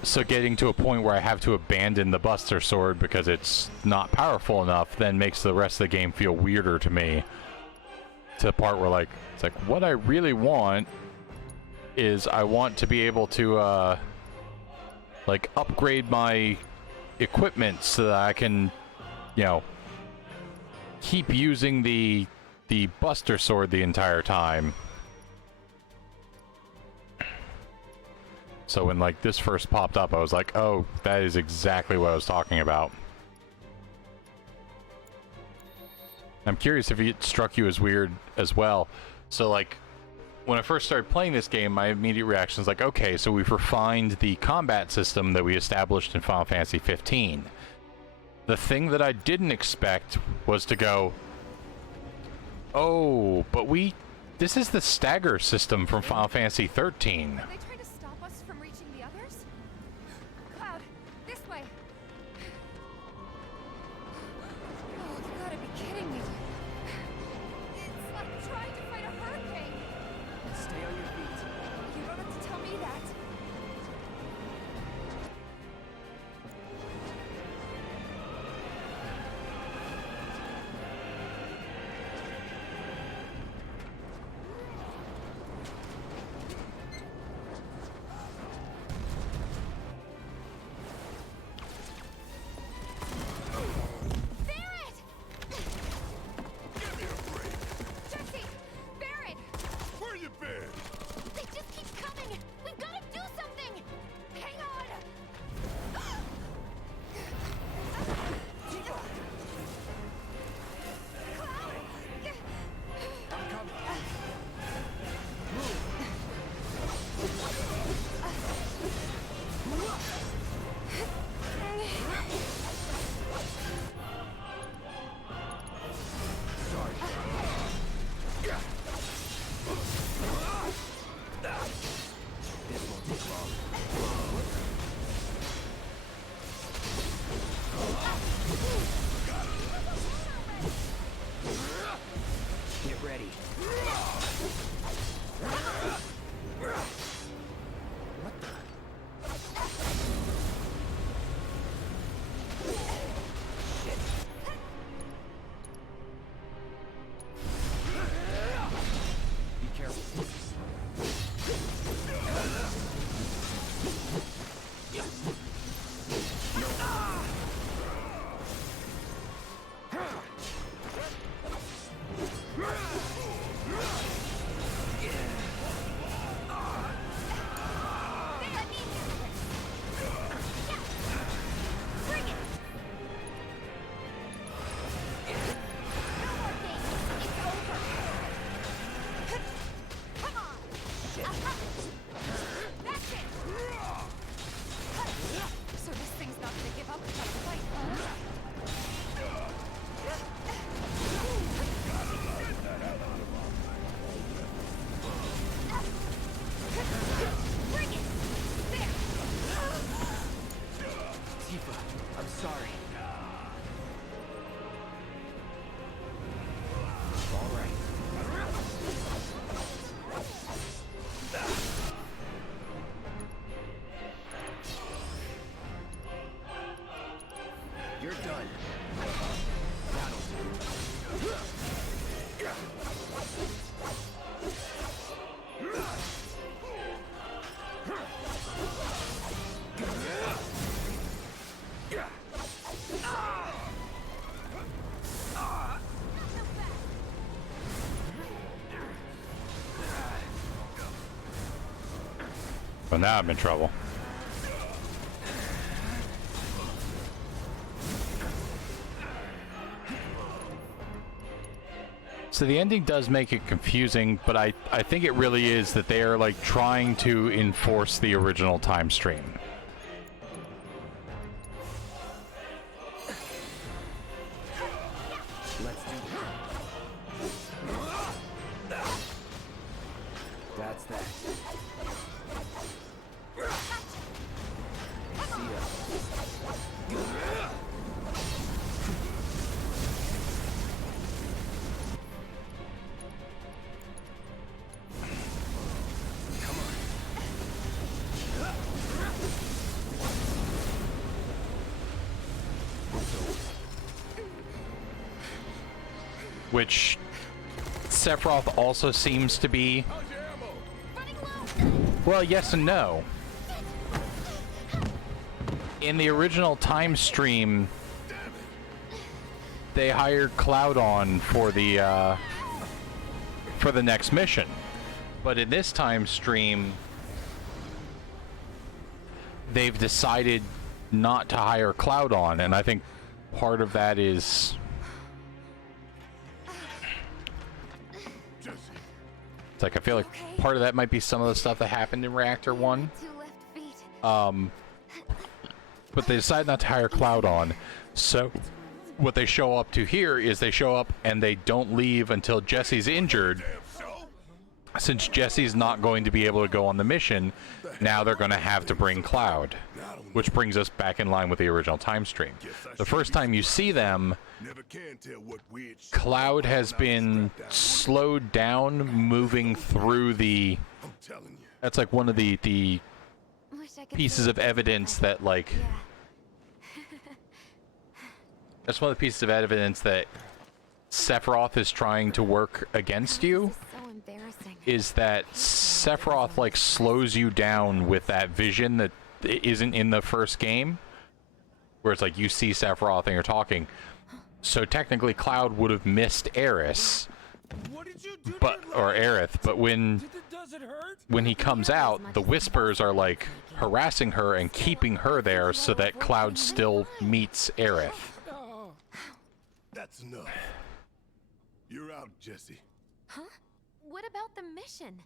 So getting to a point where I have to abandon the Buster Sword because it's not powerful enough then makes the rest of the game feel weirder to me. To the part where, like, it's like, what I really want is I want to be able to, like, upgrade my equipment so that I can, you know, keep using the Buster Sword the entire time. So when, like, this first popped up, I was like, oh, that is exactly what I was talking about. I'm curious if it struck you as weird as well. So, like, when I first started playing this game, my immediate reaction is like, okay, so we've refined the combat system that we established in Final Fantasy 15. The thing that I didn't expect was to go, oh, but this is the stagger system from Final Fantasy 13. Are they trying to stop us from reaching the others? Cloud, this way. Oh, you gotta be kidding me. It's like trying to fight a hurricane. Stay on your feet. You don't have to tell me that. Well, now I'm in trouble. So the ending does make it confusing, but I think it really is that they are like trying to enforce the original time stream. Let's do it. That's that. See ya. Which Sephiroth also seems to be. Well, yes and no. In the original time stream, they hired Cloud on for the next mission, but in this time stream, they've decided not to hire Cloud on, and I think part of that is. It's like I feel like part of that might be some of the stuff that happened in Reactor 1. But they decide not to hire Cloud on. So what they show up to here is they show up and they don't leave until Jesse's injured. Since Jesse's not going to be able to go on the mission, now they're going to have to bring Cloud. Which brings us back in line with the original time stream. The first time you see them, Cloud has been slowed down moving through the... That's like one of the pieces of evidence that, like... That's one of the pieces of evidence that Sephiroth is trying to work against you. Is that Sephiroth, like, slows you down with that vision that isn't in the first game, where it's like you see Sephiroth and you're talking. So technically Cloud would have missed Aerith, but when he comes out, the Whispers are like harassing her and keeping her there so that Cloud still meets Aerith. That's enough. You're out, Jesse. Huh? What about the mission?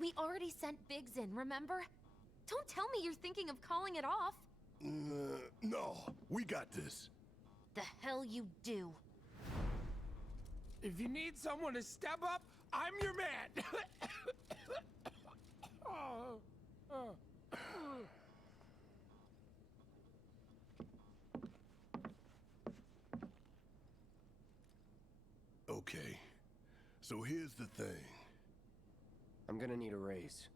We already sent Biggs in, remember? Don't tell me you're thinking of calling it off. No, we got this. The hell you do. If you need someone to step up, I'm your man. Okay, so here's the thing. I'm gonna need a raise.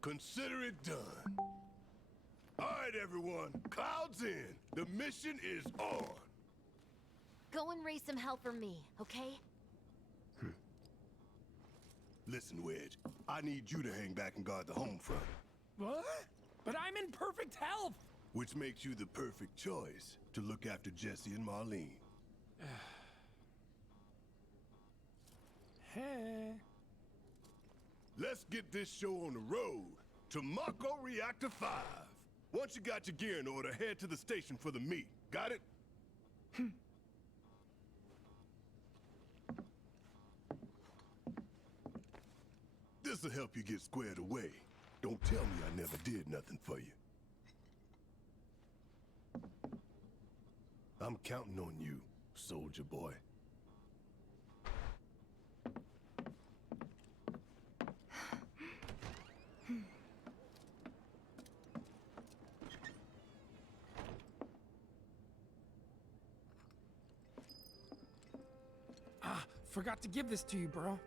Consider it done. All right, everyone. Cloud's in. The mission is on. Go and raise some hell for me, okay? Listen, Wedge. I need you to hang back and guard the home front. What? But I'm in perfect health. Which makes you the perfect choice to look after Jesse and Marlene. Hey. Let's get this show on the road to Mako Reactor 5. Once you got your gear in order, head to the station for the meet. Got it? This'll help you get squared away. Don't tell me I never did nothing for you. I'm counting on you, soldier boy. Forgot to give this to you, bro.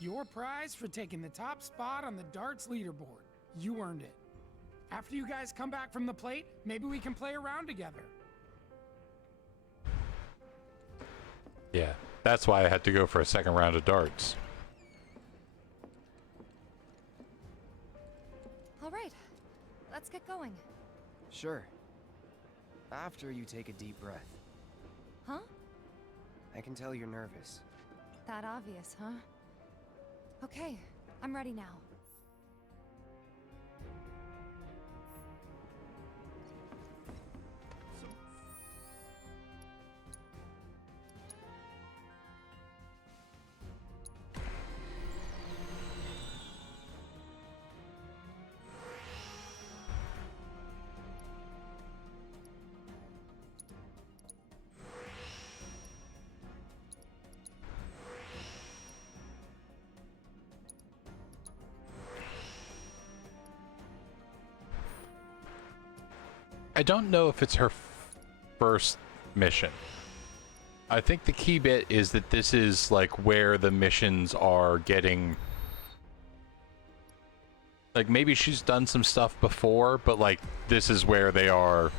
Your prize for taking the top spot on the darts leaderboard. You earned it. After you guys come back from the plate, maybe we can play around together. Yeah, that's why I had to go for a second round of darts. All right, let's get going. Sure. After you take a deep breath. Huh? I can tell you're nervous. That obvious, huh? Okay, I'm ready now. I don't know if it's her first mission. I think the key bit is that this is like where the missions are getting, like, maybe she's done some stuff before, but like this is where they are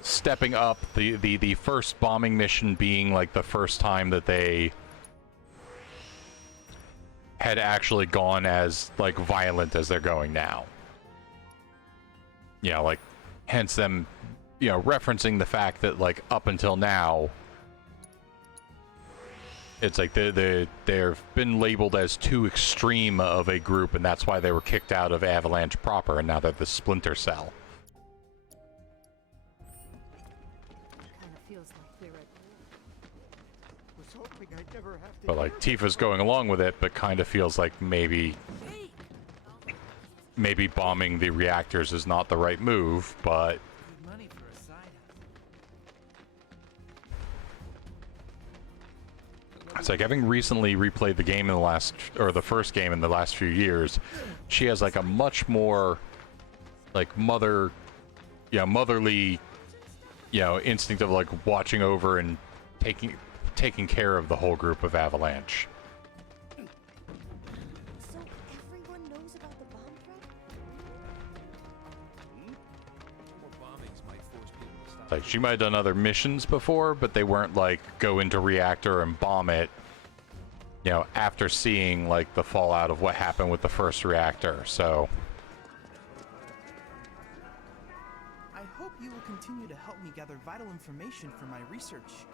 stepping up. The first bombing mission being like the first time that they had actually gone as like violent as they're going now. Yeah, like hence them, you know, referencing the fact that like up until now it's like they've been labeled as too extreme of a group, and that's why they were kicked out of Avalanche proper, and now they're the Splinter Cell. Kinda feels like they're at war. Was hoping I'd never have to. But like Tifa's going along with it, but kind of feels like maybe bombing the reactors is not the right move, but Good money for a side hustle. it's like having recently replayed the game in the first game in the last few years, she has like a much more like motherly, instinct of like watching over and taking care of the whole group of Avalanche. So everyone knows about the bomb threat? More bombings might force people to stop. Like she might have done other missions before, but they weren't like go into reactor and bomb it, after seeing like the fallout of what happened with the first reactor. So I hope you will continue to help me gather vital information for my research.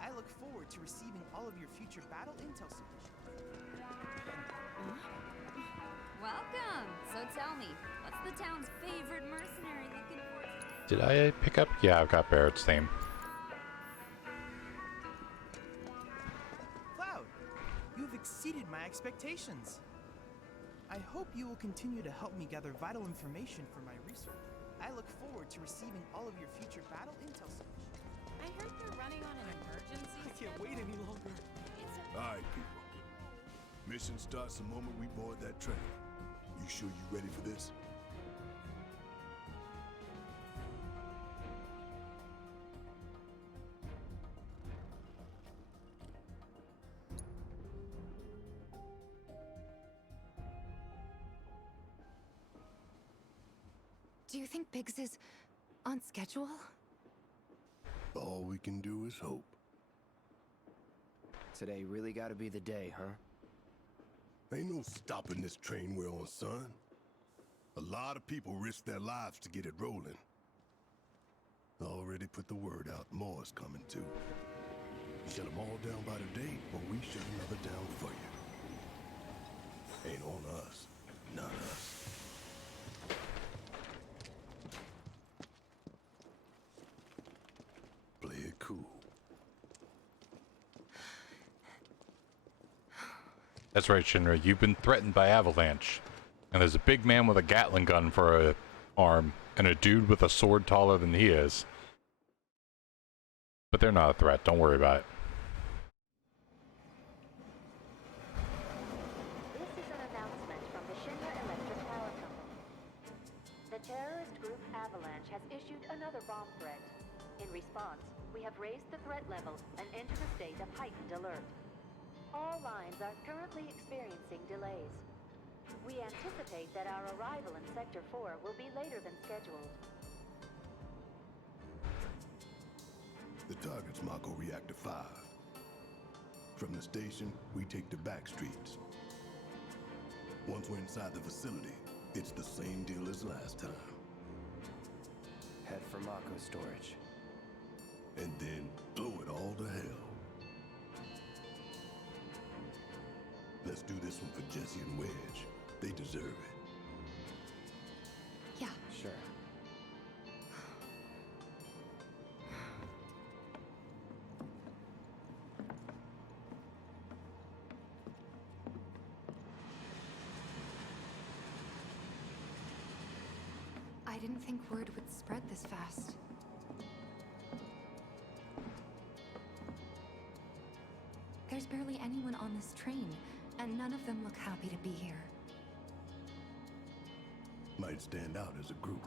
I look forward to receiving all of your future battle intel submissions. Welcome! So tell me, what's the town's favorite mercenary looking for today? did I pick up? Yeah, I've got Barrett's theme. Cloud, you've exceeded my expectations. I hope you will continue to help me gather vital information for my research. I look forward to receiving all of your future battle intel submissions. I heard they're running on an emergency. I can't wait any longer. All right, people. Mission starts the moment we board that train. You sure you ready for this? Do you think Biggs is on schedule? All we can do is hope. Today really gotta be the day, huh? Ain't no stopping this train we're on, son. A lot of people risk their lives to get it rolling. Already put the word out, more is coming too. Shut them all down by today, or we shut another down for you. Ain't on us, not us. Play it cool. That's right, Shinra. You've been threatened by Avalanche. And there's a big man with a Gatling gun for a arm, and a dude with a sword taller than he is. But they're not a threat. Don't worry about it. This is an announcement from the Shinra Electric Power Company. The terrorist group Avalanche has issued another bomb threat. In response, we have raised the threat level and entered a state of heightened alert. All lines are currently experiencing delays. We anticipate that our arrival in Sector 4 will be later than scheduled. The target's Mako Reactor 5. From the station, we take the back streets. Once we're inside the facility, it's the same deal as last time. Head for Mako storage. And then blow it all to hell. Let's do this one for Jesse and Wedge. They deserve it. Yeah. Sure. I didn't think word would spread this fast. barely anyone on this train, and none of them look happy to be here. Might stand out as a group.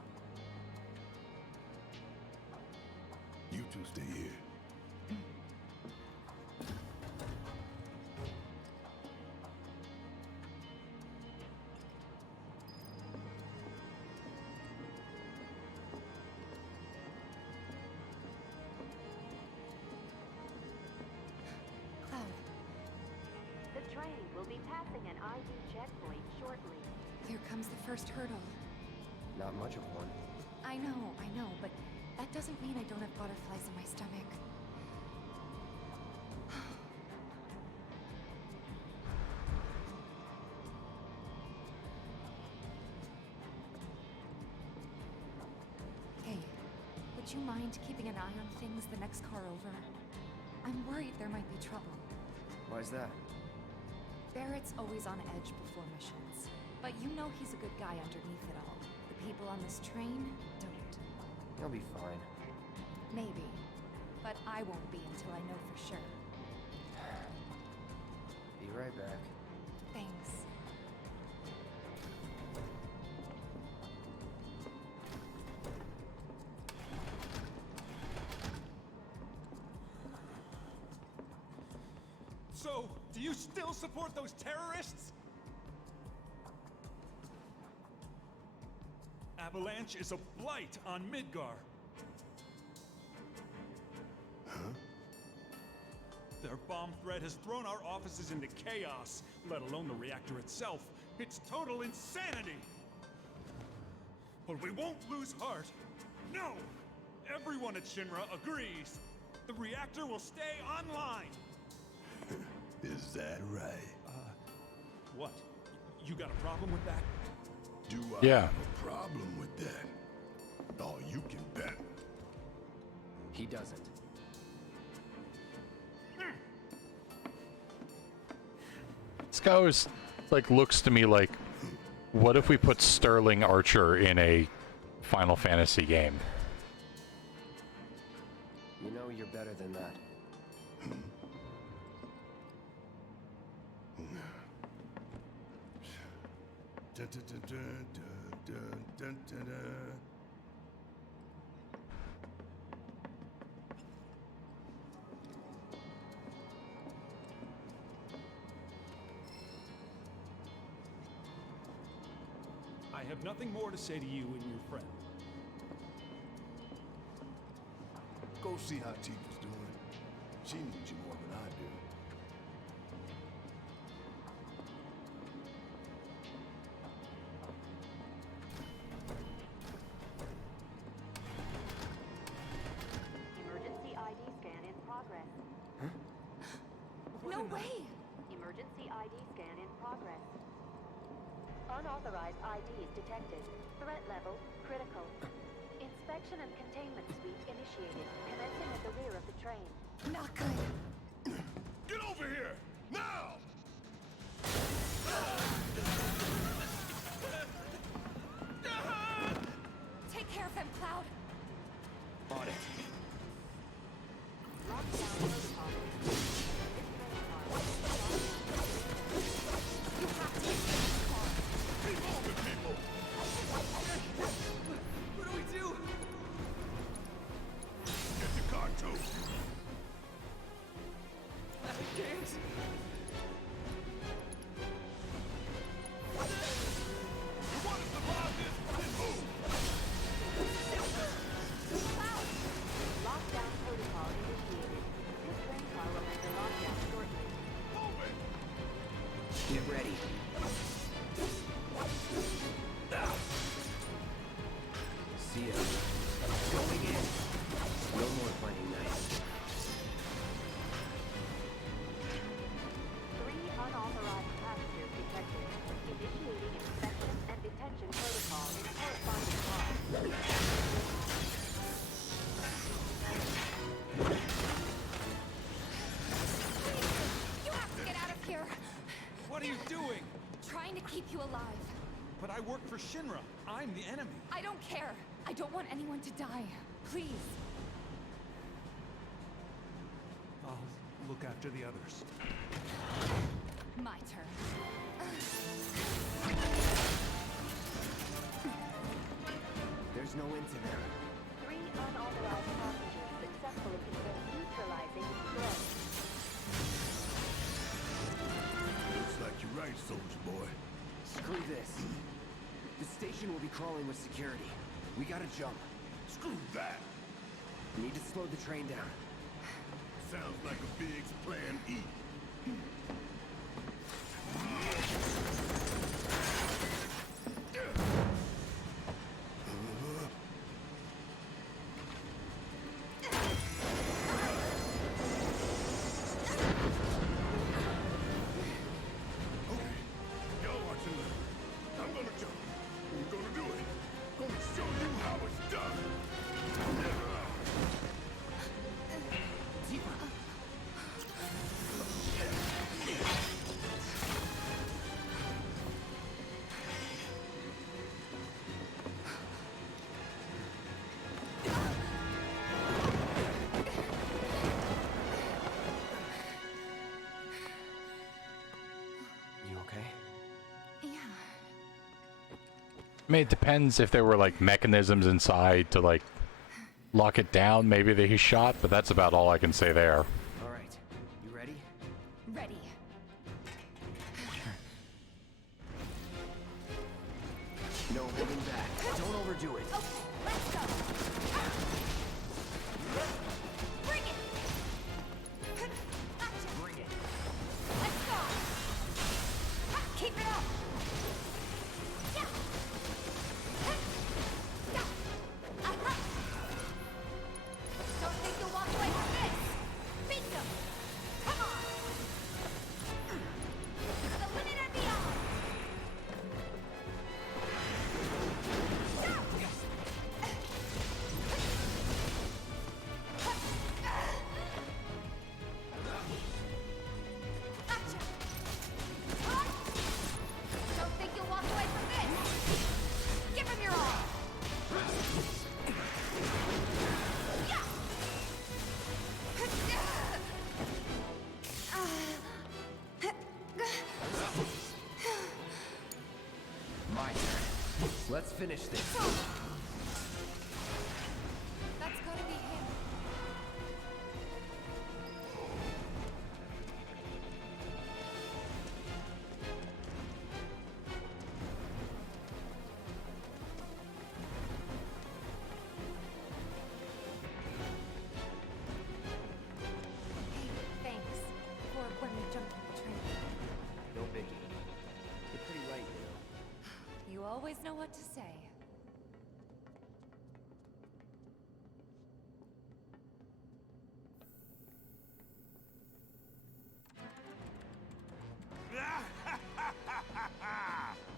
You two stay here. The train will be passing an ID checkpoint shortly. Here comes the first hurdle. Not much of one. I know, but that doesn't mean I don't have butterflies in my stomach. Hey, would you mind keeping an eye on things the next car over? I'm worried there might be trouble. Why's that? Barrett's always on edge before missions, but you know he's a good guy underneath it all. The people on this train don't. He'll be fine. Maybe, but I won't be until I know for sure. Be right back. Thanks. So, do you still support those terrorists? Avalanche is a blight on Midgar. Huh? Their bomb threat has thrown our offices into chaos, let alone the reactor itself. It's total insanity! But we won't lose heart. No! Everyone at Shinra agrees. The reactor will stay online. Is that right? What? You got a problem with that? Do I Yeah. have a problem with that? Oh, you can bet. He doesn't. This guy always, like, looks to me like, what if we put Sterling Archer in a Final Fantasy game? You know you're better than that. Dun, dun, dun, dun, dun, dun, dun, dun. I have nothing more to say to you and your friend. Go see how Tifa's doing. She needs you more than I do. Emergency ID scan in progress. No way! Emergency ID scan in progress. Unauthorized IDs detected. Threat level critical. Inspection and containment sweep initiated. Commencing at the rear of the train. Not good. Get over here! Now! Take care of them, Cloud. On it. Lockdown protocol. You have to get to the car. Keep moving, people! What do we do? Get the car too! I can't. You want to survive this? Then move! Lockdown protocol initiated. This train car will enter lockdown shortly. Move it! Get ready. See ya. Going in. No more playing nice. 3 unauthorized passengers detected. Initiating inspection and detention protocol in corresponding car. You have to get out of here. What are you doing? Trying to keep you alive. But I work for Shinra. I'm the enemy. I don't care. I don't want anyone to die. Please. I'll look after the others. My turn. There's no end to them. 3 unauthorized passengers successfully contained neutralizing threat. Looks like you're right, soldier boy. Screw this. The station will be crawling with security. We gotta jump. Screw that! Need to slow the train down. Sounds like a big plan E. I mean, it depends if there were like mechanisms inside to like lock it down. Maybe that he shot, but that's about all I can say there. All right, you ready? Ready. No holding back. Don't overdo it. Okay, let's go. Bring it. Gotcha. Bring it. Let's go. Keep it up. Yeah. Yeah. Don't think you'll walk away from this. Beat them. Come on. It's the limit and beyond. Don't think you'll walk away from this. Give him your all. My turn. Let's finish this. That's gotta be him. Hey, thanks for when we jumped on the train. No biggie. You're pretty right, you know. You always know what to say.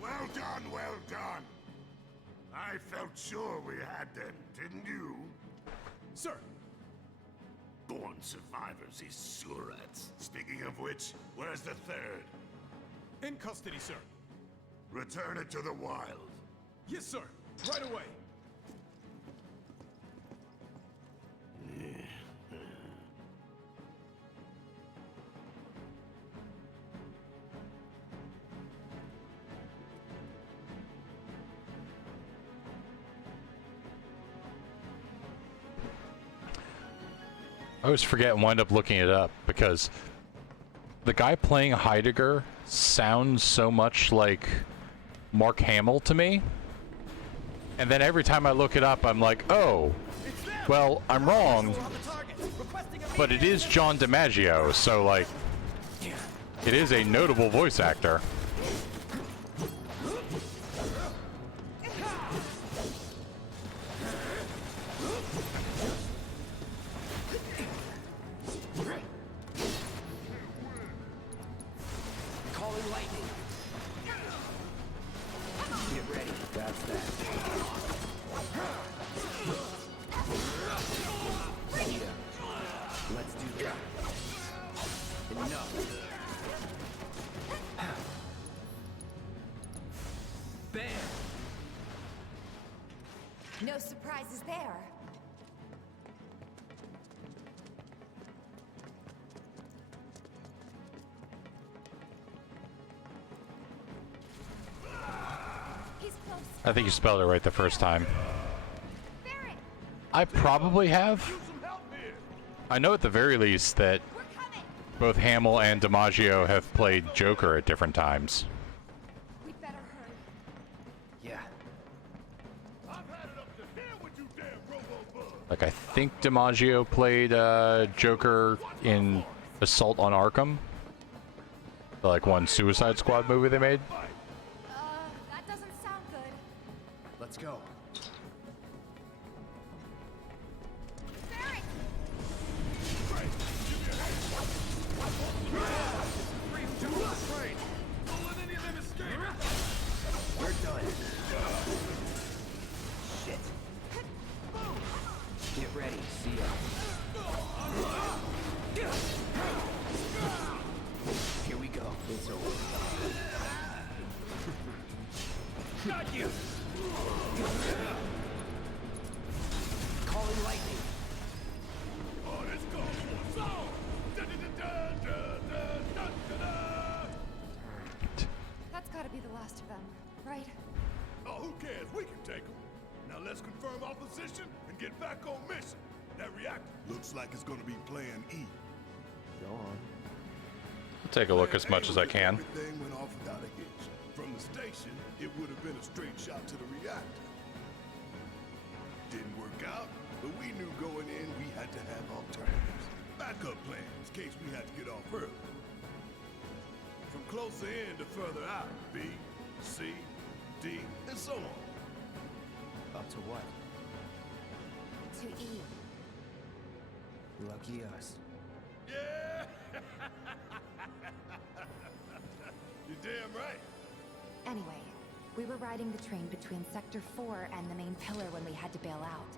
Well done, well done. I felt sure we had them, didn't you? Sir! Born survivors, these surats. Speaking of which, where's the third? In custody, sir. Return it to the wild. Yes, sir. Right away. I always forget and wind up looking it up because the guy playing Heidegger sounds so much like Mark Hamill to me. And then every time I look it up, I'm like, oh, well, I'm wrong. But it is John DiMaggio, so like, it is a notable voice actor. Calling lightning. Get ready. That's that. Let's do that. Enough. Bam! No surprises there. I think you spelled it right the first time. I probably have. I know at the very least that both Hamill and DiMaggio have played Joker at different times. We'd better hurry. Yeah. Like, I think DiMaggio played Joker in Assault on Arkham. The, like, one Suicide Squad movie they made. That doesn't sound good. Let's go. We're done. Shit. Get ready, see ya. Here we go. It's over. Got you. Calling lightning. Oh, let's go. So. That's gotta be the last of them, right? Oh, who cares? We can take them. Now let's confirm our position and get back on mission. That reactor looks like it's gonna be Plan E. Go on. I'll take a look as much as I can. Everything went off without a hitch. From the station, it would have been a straight shot to the reactor. Didn't work out, but we knew going in we had to have alternatives. Backup plans in case we had to get off early. From closer in to further out, B, C, D, and so on. Up to what? To E. Lucky us. Yeah! You're damn right. Anyway, we were riding the train between Sector 4 and the main pillar when we had to bail out.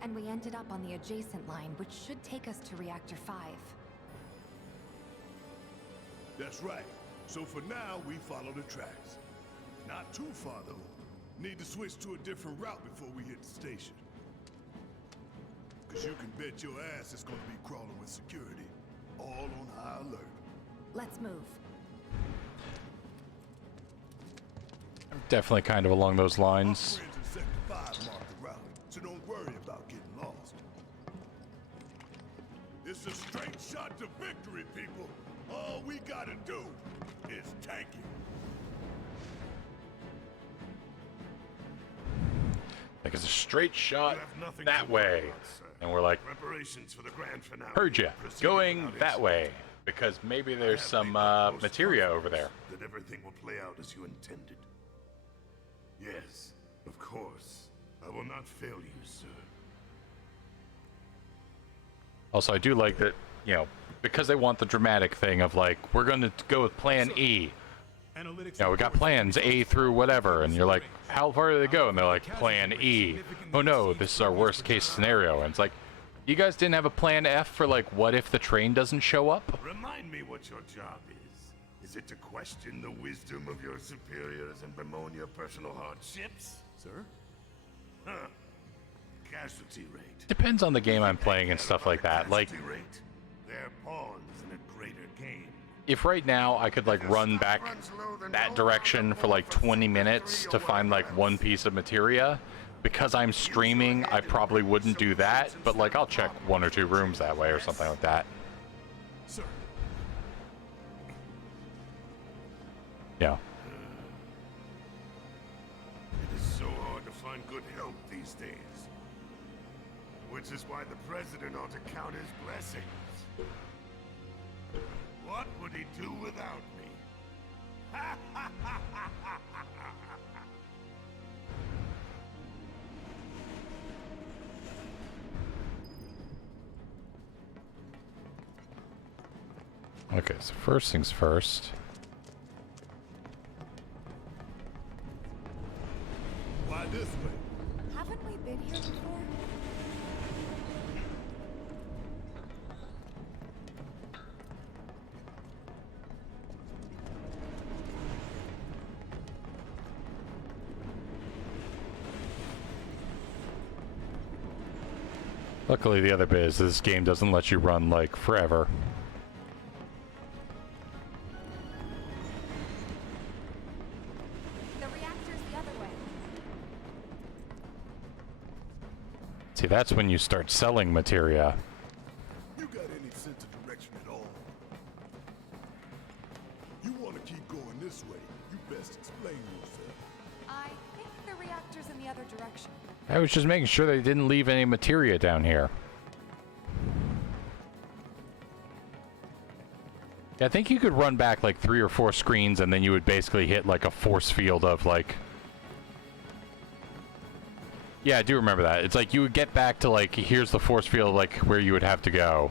And we ended up on the adjacent line, which should take us to Reactor 5. That's right. So for now, we follow the tracks. Not too far, though. Need to switch to a different route before we hit the station. Because you can bet your ass it's going to be crawling with security. All on high alert. Let's move. Definitely kind of along those lines. Our friends in Sector 5 mark the route, so don't worry about getting lost. It's a straight shot to victory, people. All we gotta do is tank it. Like it's a straight shot that way. And we're like, Preparations for the grand finale. heard ya. Going that way. Because maybe there's some materia over there. That everything will play out as you intended. Yes, of course. I will not fail you, sir. Also, I do like that, you know, because they want the dramatic thing of like, we're going to go with Plan E. You know, we got plans A through whatever, and you're like, how far do they go? And they're like, Plan E. Oh no, this is our worst case scenario. And it's like, you guys didn't have a Plan F for like, what if the train doesn't show up? Remind me what your job is. Is it to question the wisdom of your superiors and bemoan your personal hardships? Sir? Huh. Casualty rate. Depends on the game I'm playing and stuff like that. Like, Casualty rate. They're pawns in a greater game. if right now I could like run back that direction for like 20 minutes to find like one piece of materia, because I'm streaming, I probably wouldn't do that, but like I'll check 1 or 2 rooms that way or something like that. Sir. Yeah. It is so hard to find good help these days. Which is why the president ought to count his blessings. What would he do without me? Okay, so first things first. Why this way? Haven't we been here before? Luckily, the other bit is this game doesn't let you run like forever. The reactor's the other way. See, that's when you start selling materia. You got any sense of direction at all? You want to keep going this way, you best explain yourself. I think the reactor's in the other direction. I was just making sure they didn't leave any materia down here. Yeah, I think you could run back like 3 or 4 screens and then you would basically hit like a force field of like... Yeah, I do remember that. It's like you would get back to like, here's the force field, like where you would have to go.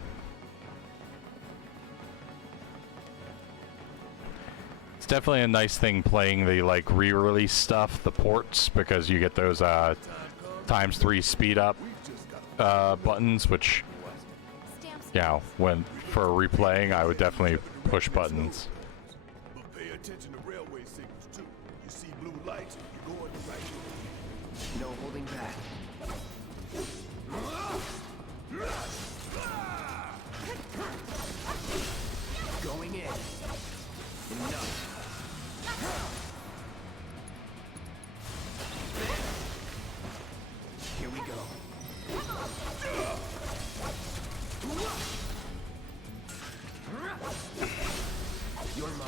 It's definitely a nice thing playing the like re-release stuff, the ports, because you get those ×3 speed up buttons, which, you know, when for replaying, I would definitely push buttons. But pay attention to railway signals too. You see blue lights, you're going the right way. No holding back. Going in. Enough. Here we go. You're mine.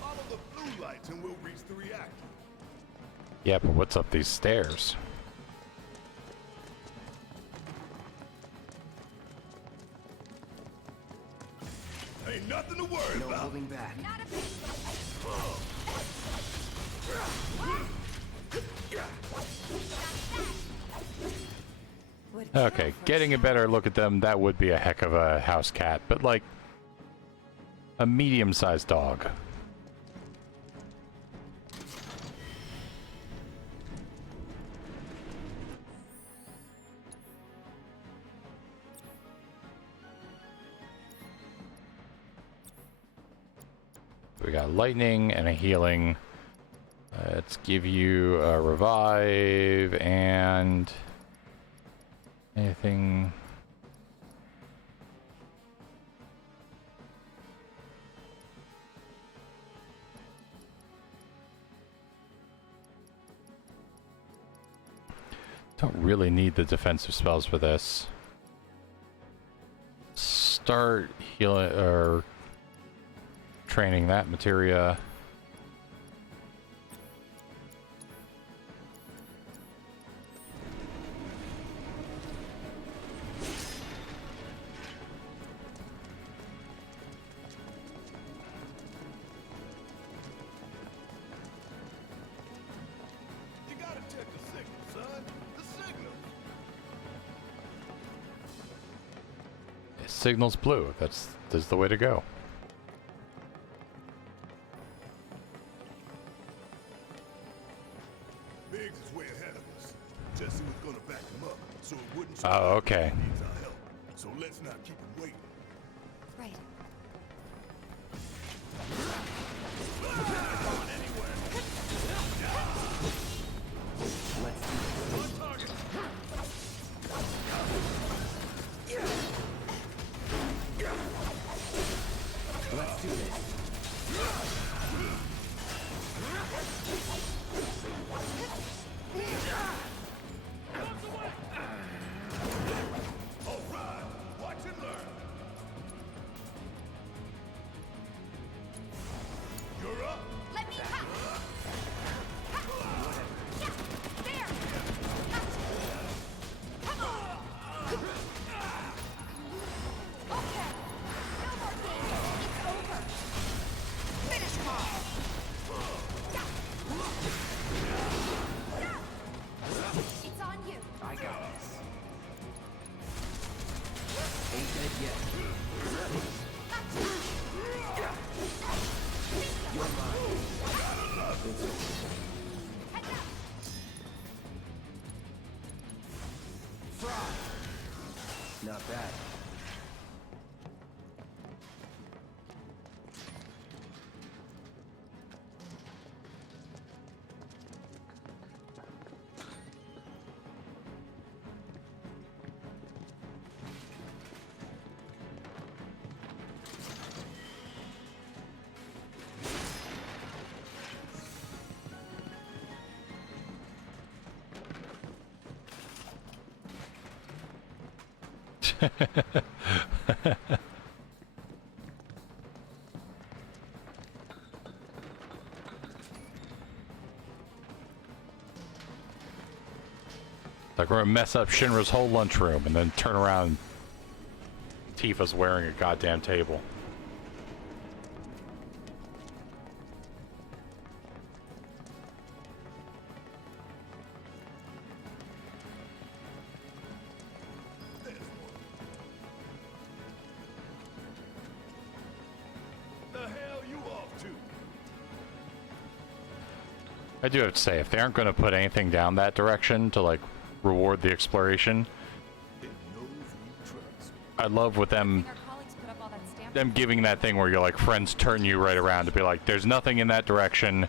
Follow the blue lights and we'll reach the reactor. Yeah, but what's up these stairs? Ain't nothing to worry No about. holding back. Okay, getting a better look at them, that would be a heck of a house cat, but like a medium-sized dog. We got lightning and a healing. Let's give you a revive and anything. Don't really need the defensive spells for this. Start healing or training that materia. You gotta check the signal, son. The signal. Signal's blue. That's the way to go. Biggs is way ahead of us. Jesse was gonna back him up, so it wouldn't show Oh, okay. he needs our help. So let's not keep him waiting. Right. Let's do this. All right, watch and learn. You're up. Let me help. There. Come on. Okay. No more games. It's over. Finish him off. Like we're gonna mess up Shinra's whole lunchroom and then turn around. Tifa's wearing a goddamn table. The hell you off to? I do have to say, if they aren't going to put anything down that direction to like reward the exploration, I love with them giving that thing where you're like friends turn you right around to be like, there's nothing in that direction,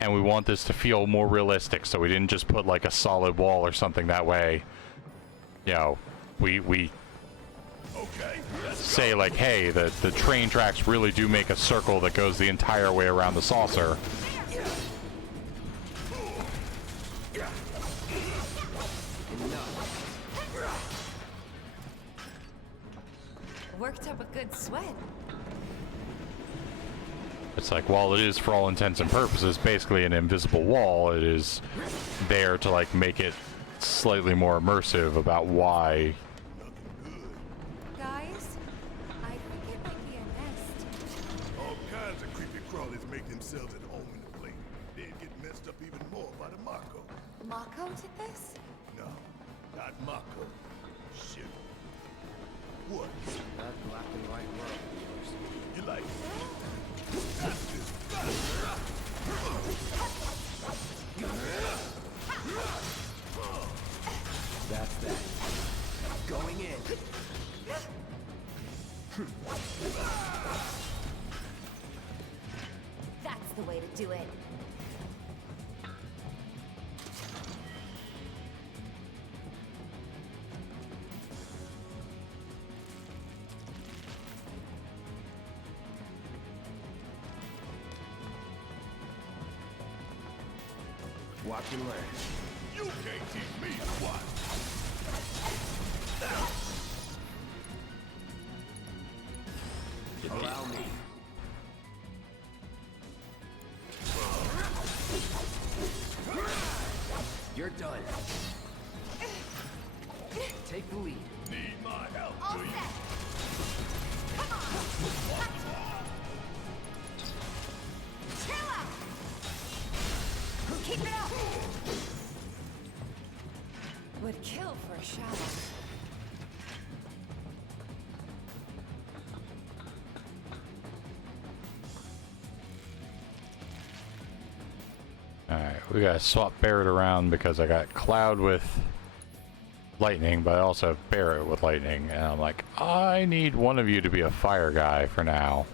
and we want this to feel more realistic, so we didn't just put like a solid wall or something that way. You know, we say like, hey, the train tracks really do make a circle that goes the entire way around the saucer. Worked up a good sweat. It's like, while it is for all intents and purposes basically an invisible wall, it is there to like make it slightly more immersive about why. Guys, I think it might be a nest. All kinds of creepy crawlies make themselves at home in the place. They'd get messed up even more by the Mako. Mako did this? No, not Mako. Shit. What? That black and white world of yours. You like it? That's that. Going in. That's the way to do it. Watch and learn. You can't teach me to watch. Allow me. You're done. Take the lead. Need my help, All do you? set. Come on. Chill out. Keep it up. Would kill for a shower. Alright, we gotta swap Barrett around because I got Cloud with lightning, but I also have Barrett with lightning, and I'm like, I need one of you to be a fire guy for now.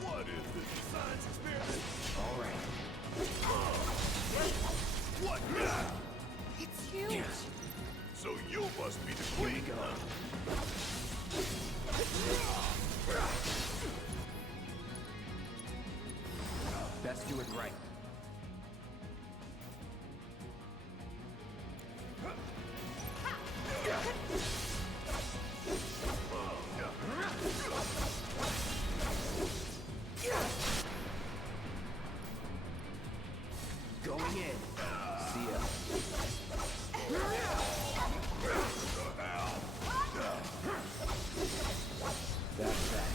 What is this, a science experiment? All right. What now? It's huge. So you must be the queen. Best do it right. Going in. See ya. That's that.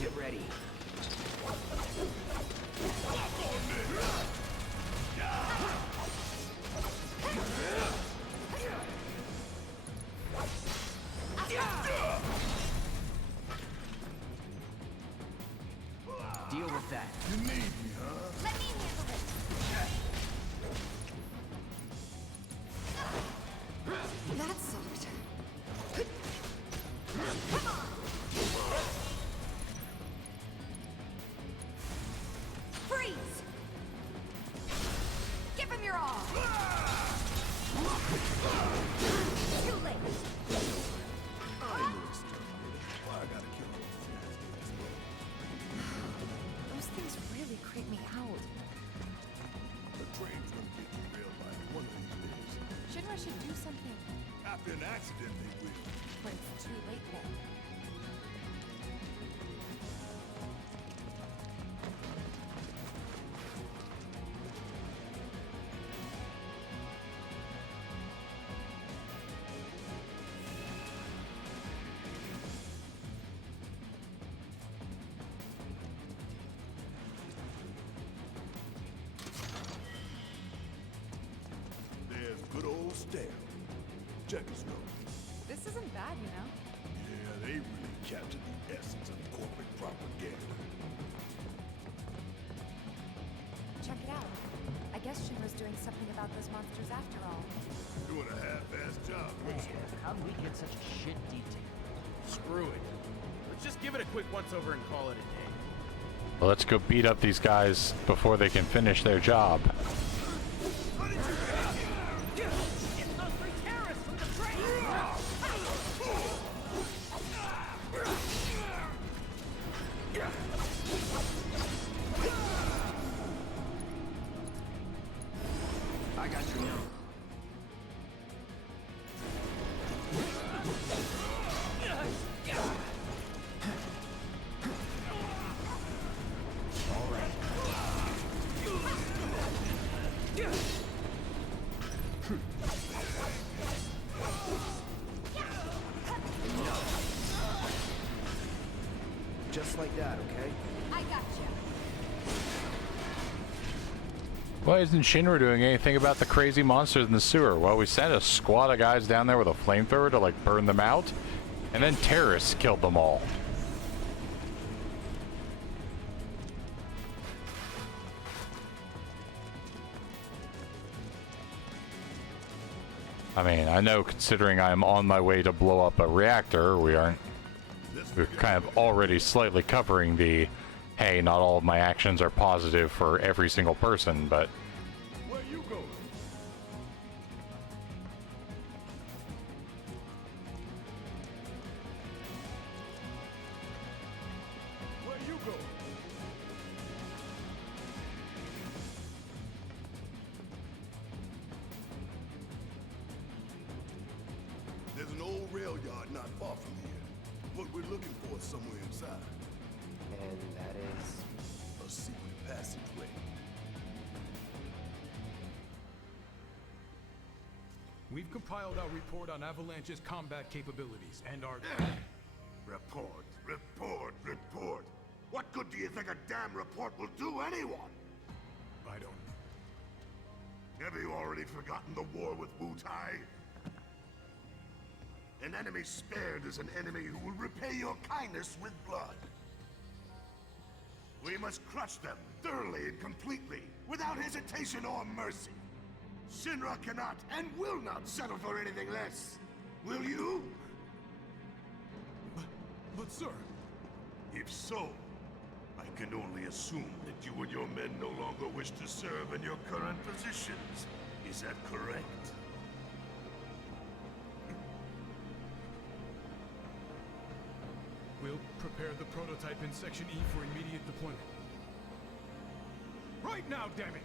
Get ready. got that. You need me, huh? Let me handle this. That sucked. Come on! Freeze! Give him your all! Too late! Those things really creep me out. The train's gonna get derailed by one of these days. Shinra should do something. After an accident, they will. But it's too late then. There's good old Stare. Check his note. This isn't bad, you know? Yeah, they really captured the essence of corporate propaganda. Check it out. I guess Shinra's doing something about those monsters after all. Doing a half-assed job, Winston. How'd we get such a shit detail? Screw it. Let's just give it a quick once-over and call it a day. Well, let's go beat up these guys before they can finish their job. Get those three terrorists from the train! I got your note. All right. Just like that, okay? I gotcha. Why isn't Shinra doing anything about the crazy monsters in the sewer? Well, we sent a squad of guys down there with a flamethrower to like burn them out, and then terrorists killed them all. I mean, I know considering I'm on my way to blow up a reactor, we're kind of already slightly covering the, hey, not all of my actions are positive for every single person, but Where you going? Where you going? There's an old rail yard not far from here. What we're looking for is somewhere inside. And that is... A secret passageway. We've compiled our report on Avalanche's combat capabilities and our... Report, report, report. What good do you think a damn report will do anyone? I don't... Have you already forgotten the war with Wu-Tai? An enemy spared is an enemy who will repay your kindness with blood. We must crush them thoroughly and completely, without hesitation or mercy. Shinra cannot and will not settle for anything less. Will you? But sir... If so, I can only assume that you and your men no longer wish to serve in your current positions. Is that correct? We'll prepare the prototype in Section E for immediate deployment. Right now, damn it!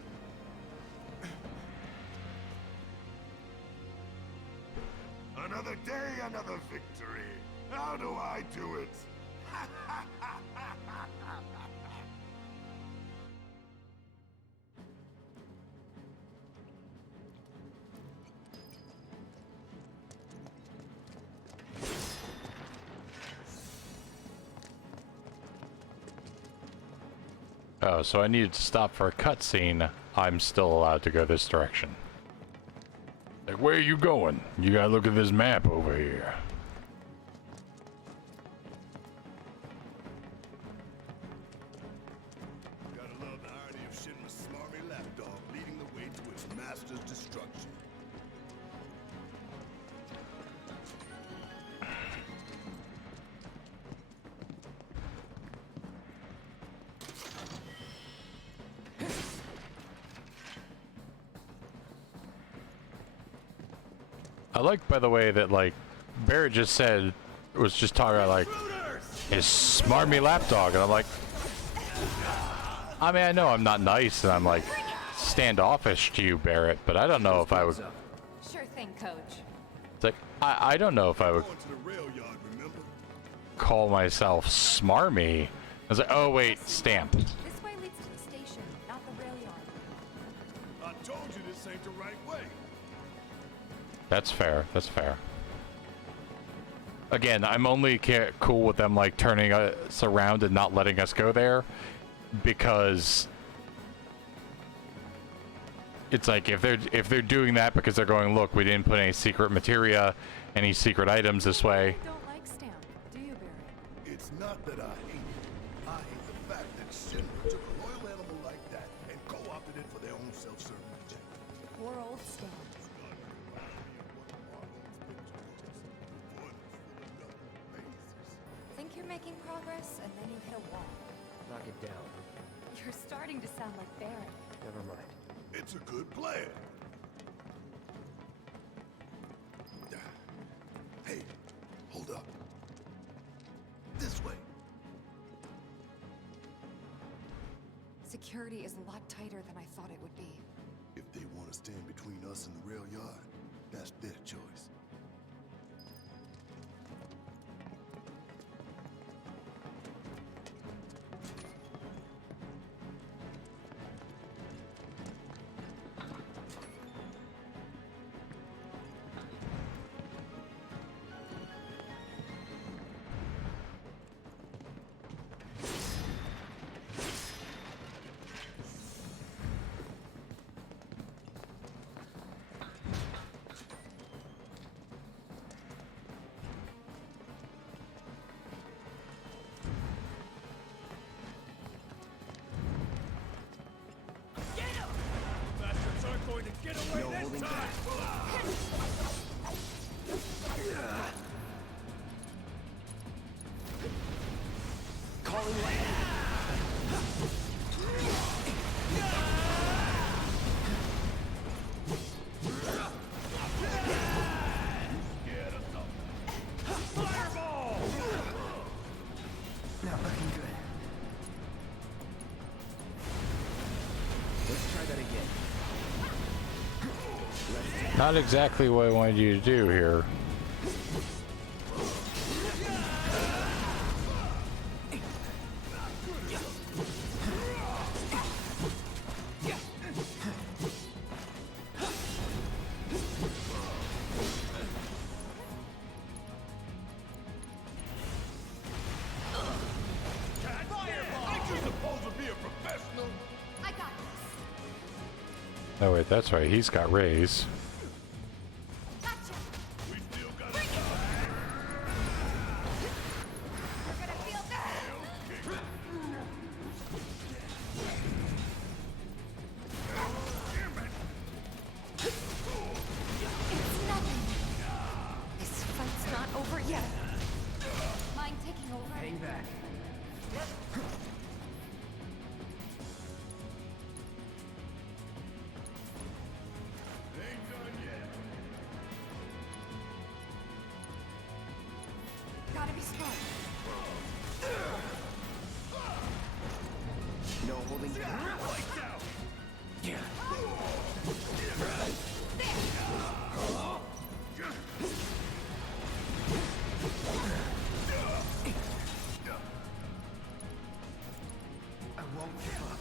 Another day, another victory. How do I do it? oh, so I needed to stop for a cutscene. I'm still allowed to go this direction. Like, where are you going? You gotta look at this map over here. master's destruction. I like, by the way, that like Barrett just said was just talking about like his smarmy lapdog, and I'm like, I mean, I know I'm not nice and I'm like standoffish to you, Barrett, but I don't know if I would. Sure thing, Coach. It's like I don't know if I would call myself smarmy. I was like, oh wait, stamp. This way leads to the station, not the rail yard. I told you this ain't the right way. That's fair. That's fair. Again, I'm only cool with them like turning us around and not letting us go there, because it's like if they're doing that because they're going, look, we didn't put any secret materia, any secret items this way. You don't like Stamp, do you, Barry? It's not that I hate it. I hate the fact that Shinra took a loyal animal like that and co-opted it for their own self-serving agenda. Poor old Stamp. Think you're making progress, and then you hit a wall. Knock it down. You're starting to sound like Barry. Never mind. It's a good plan. Hey, hold up. This way. Security is a lot tighter than I thought it would be. If they want to stand between us and the rail yard, that's their choice. Bastards aren't going to get away this time! Calling land. Fireball! Not looking good. Let's try that again. Not exactly what I wanted you to do here. I got this. Oh wait, that's right. He's got rays. It's nothing. This fight's not over yet. Mind taking over? Hang back. Gotta be strong. No holding back. Yeah. I won't give up.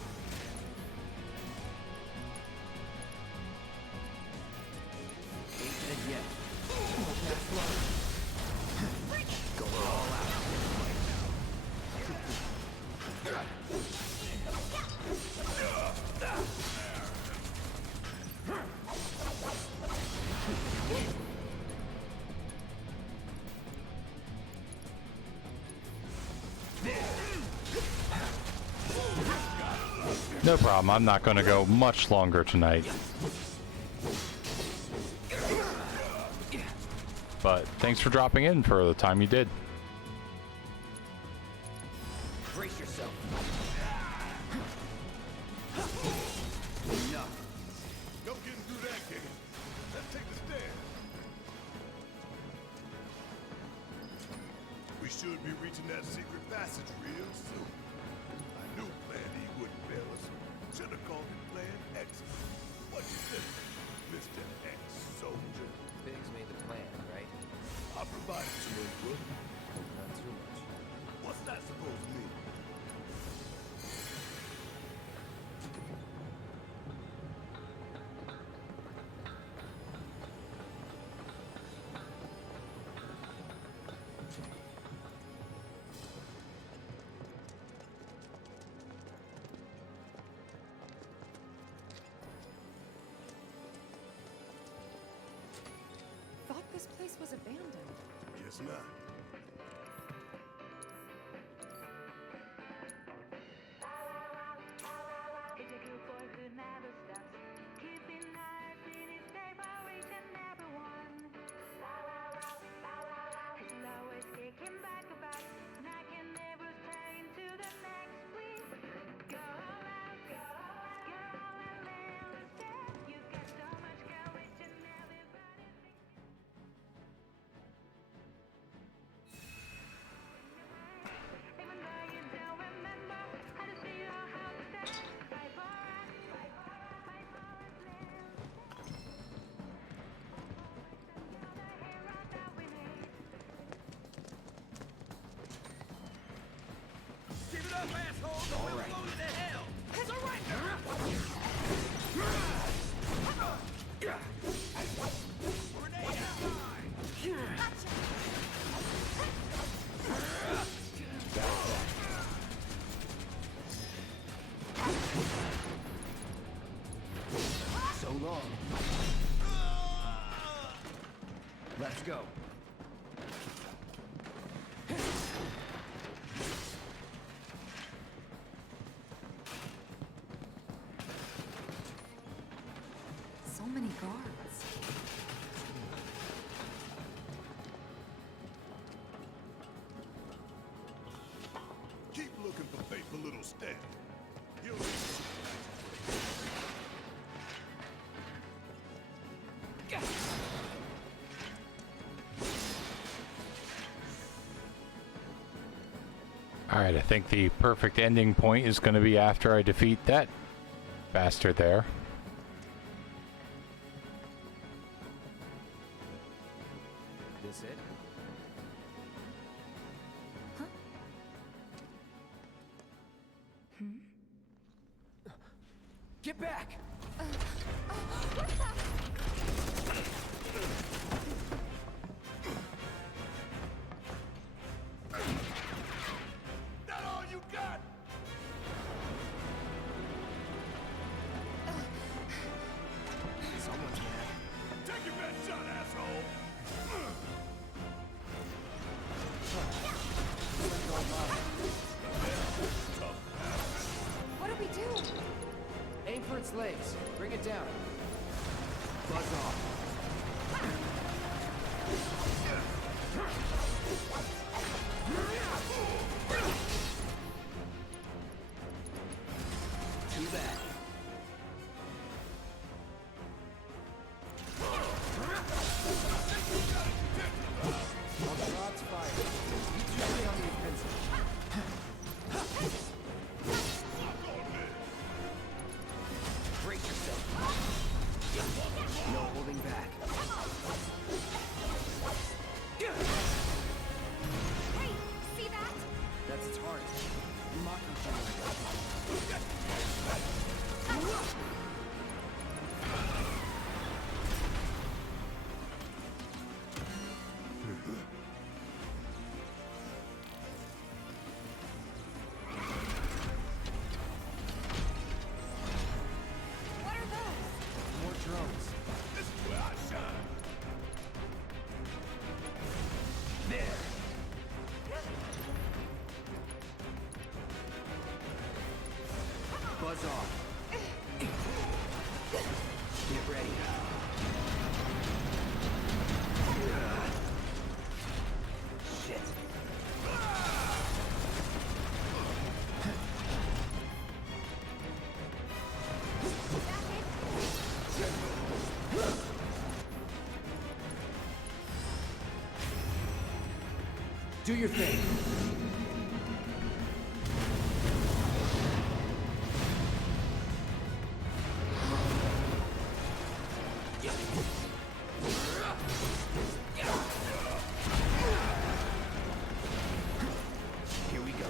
Ain't dead yet. Won't last long. Going all out. No problem. I'm not going to go much longer tonight. but thanks for dropping in for the time you did. Brace yourself. Enough. No getting through that gate. Let's take the stairs. We should be reaching that secret passage real soon. I knew Plan E wouldn't fail us. Should have called it Plan X. What you think, Mr. Ex-Soldier? Biggs made the plan, right? I provided some input. Not too much. What's that supposed to mean? Thought this place was abandoned. Guess not. Give it up, assholes! All We'll right. blow you to hell! It's all right! Grenade out! So long. Let's go. So many guards. Keep looking for faithful little Stan. You'll Alright, I think the perfect ending point is going to be after I defeat that bastard there. This it? Get back! That all you got? Someone's mad. Take your best shot, asshole! What do we do? Aim for its legs. Bring it down. Buzz off. Too bad. All shots fired. You two stay on the offensive. Brace yourself. No holding back. Hey, see that? That's its heart. Mocking What are those? more drones. This is where I shine. There. Buzz off. Get ready. Do your thing. Here we go.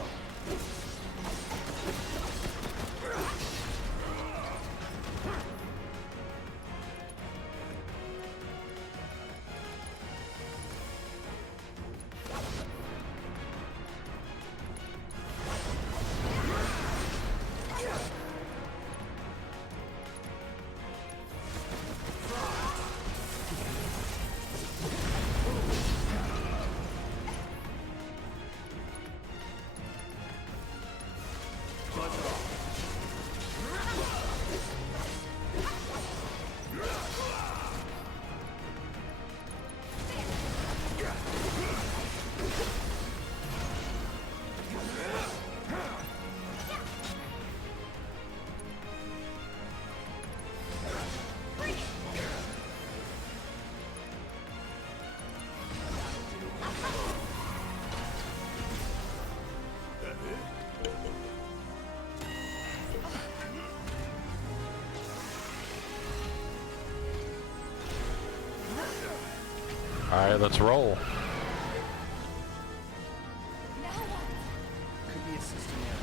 All right, let's roll. Could be a system error.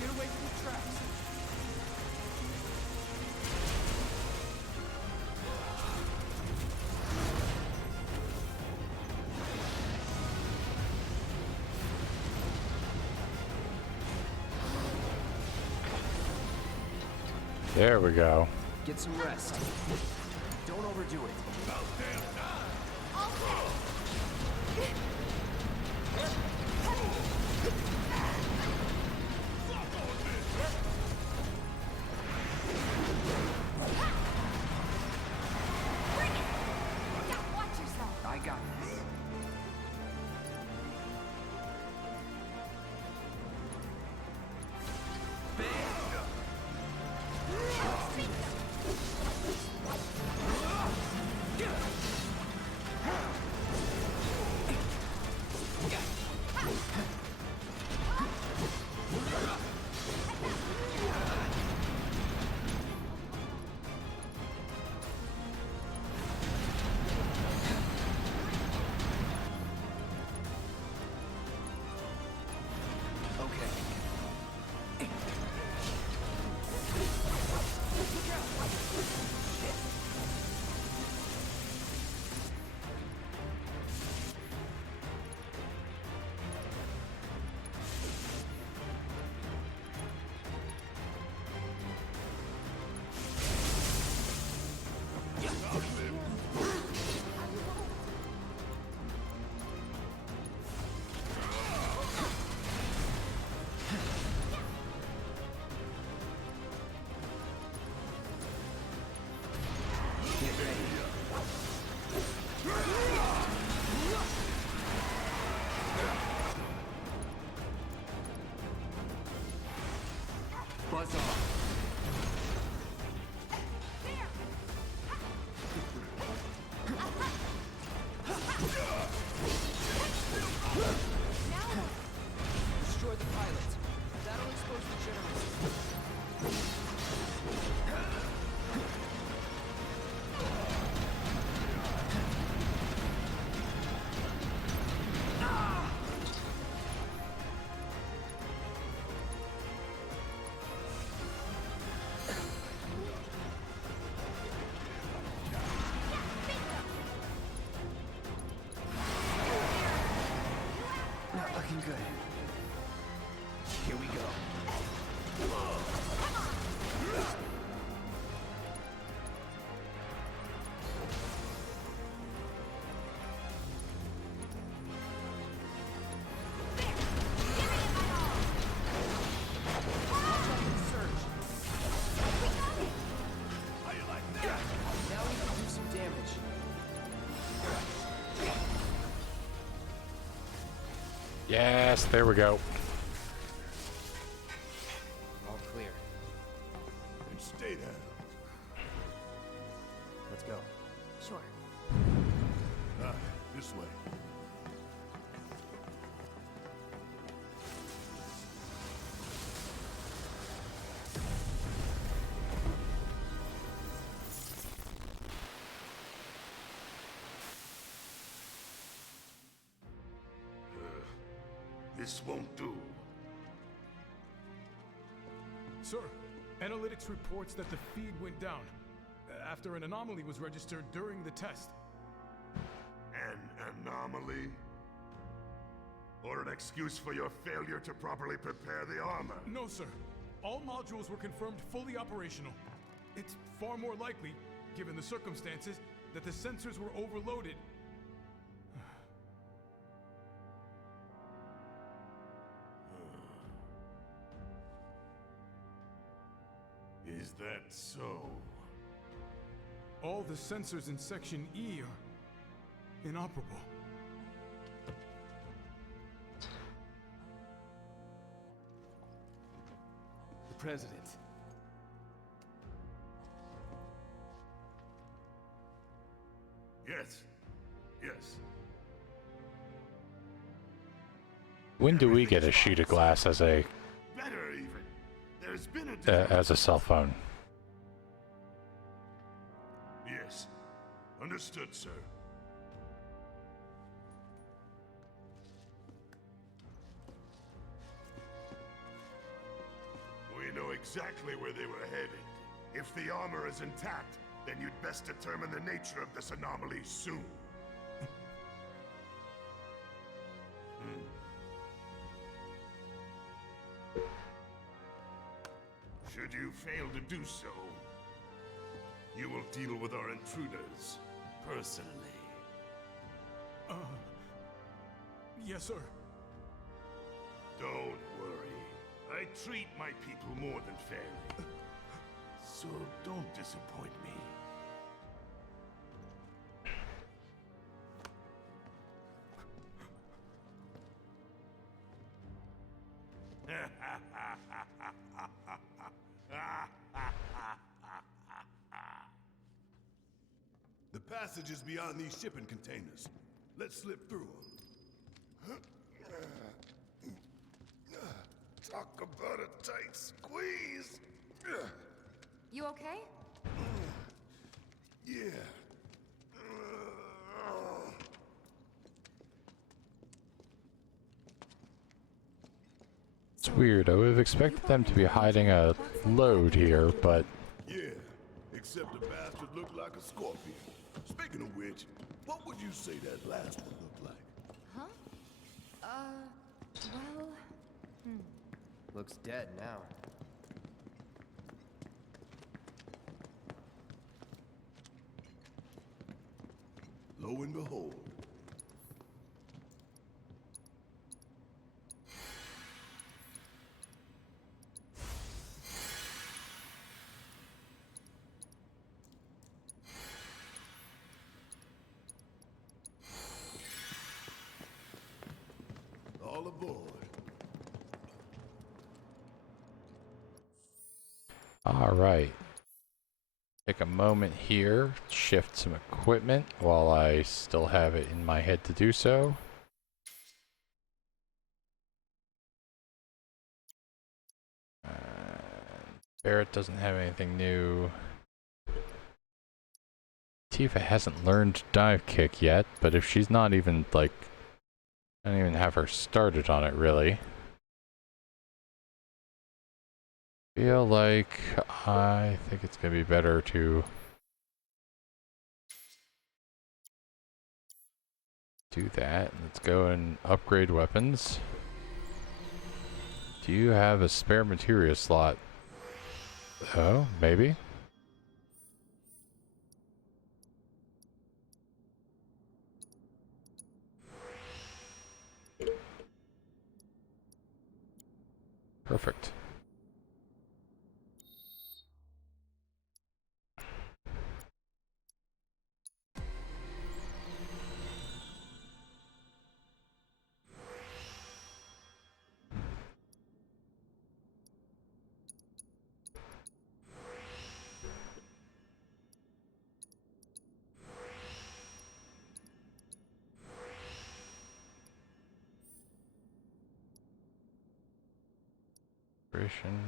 Get away from the traps. There we go. Get some rest. Don't overdo it. Watch yourself. I got this. Buzz off. Destroy the pilot. That'll expose the generators. Not looking good. Here we go. Now we Yes, there we go. All clear. And stay down. Let's go. Sure. This way. This won't do. Sir, analytics reports that the feed went down after an anomaly was registered during the test. An anomaly? Or an excuse for your failure to properly prepare the armor? No, sir. All modules were confirmed fully operational. It's far more likely, given the circumstances, that the sensors were overloaded. Is that so? All the sensors in Section E are inoperable. The President. Yes. Yes. When do we get a sheet of glass as a Better even. There's been a as a cell phone? Yes. Understood, sir. We know exactly where they were headed. If the armor is intact, then you'd best determine the nature of this anomaly soon. Should you fail to do so, you will deal with our intruders personally. Yes, sir. Don't worry. I treat my people more than fairly. So don't disappoint me. The passage is beyond these shipping containers. Let's slip through them. Talk about a tight squeeze. You okay? Yeah. It's weird. I would have expected them to be hiding a load here, but Yeah, except the bastard looked like a scorpion. Speaking of which, what would you say that last one looked like? Huh? Well... Looks dead now. Lo and behold. All aboard. all right. Take a moment here, shift some equipment while I still have it in my head to do so. Barrett doesn't have anything new. Tifa hasn't learned dive kick yet, but if she's not even like, I don't even have her started on it really. Feel like I think it's gonna be better to do that. Let's go and upgrade weapons. Do you have a spare materia slot? Oh, maybe. Perfect. Operation.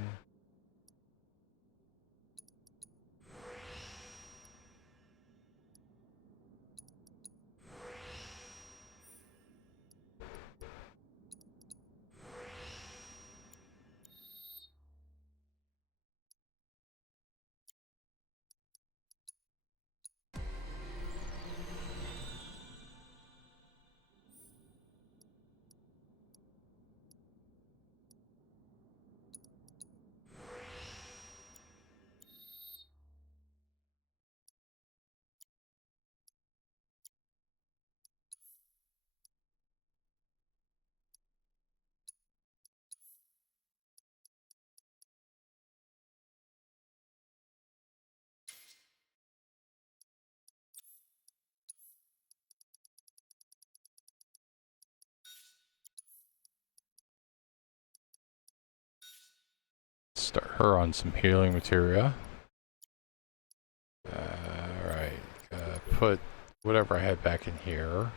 Start her on some healing materia. Alright, put whatever I had back in here.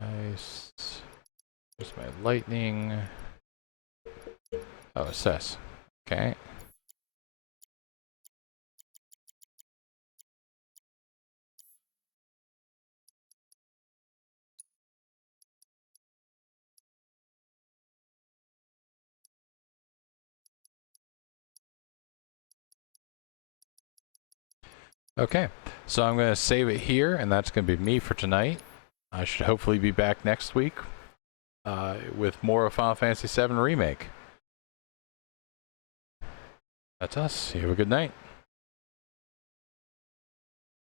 Nice. There's my lightning. Oh, assess. Okay. Okay, so I'm going to save it here, and that's going to be me for tonight. I should hopefully be back next week with more of Final Fantasy VII Remake. That's us. You have a good night.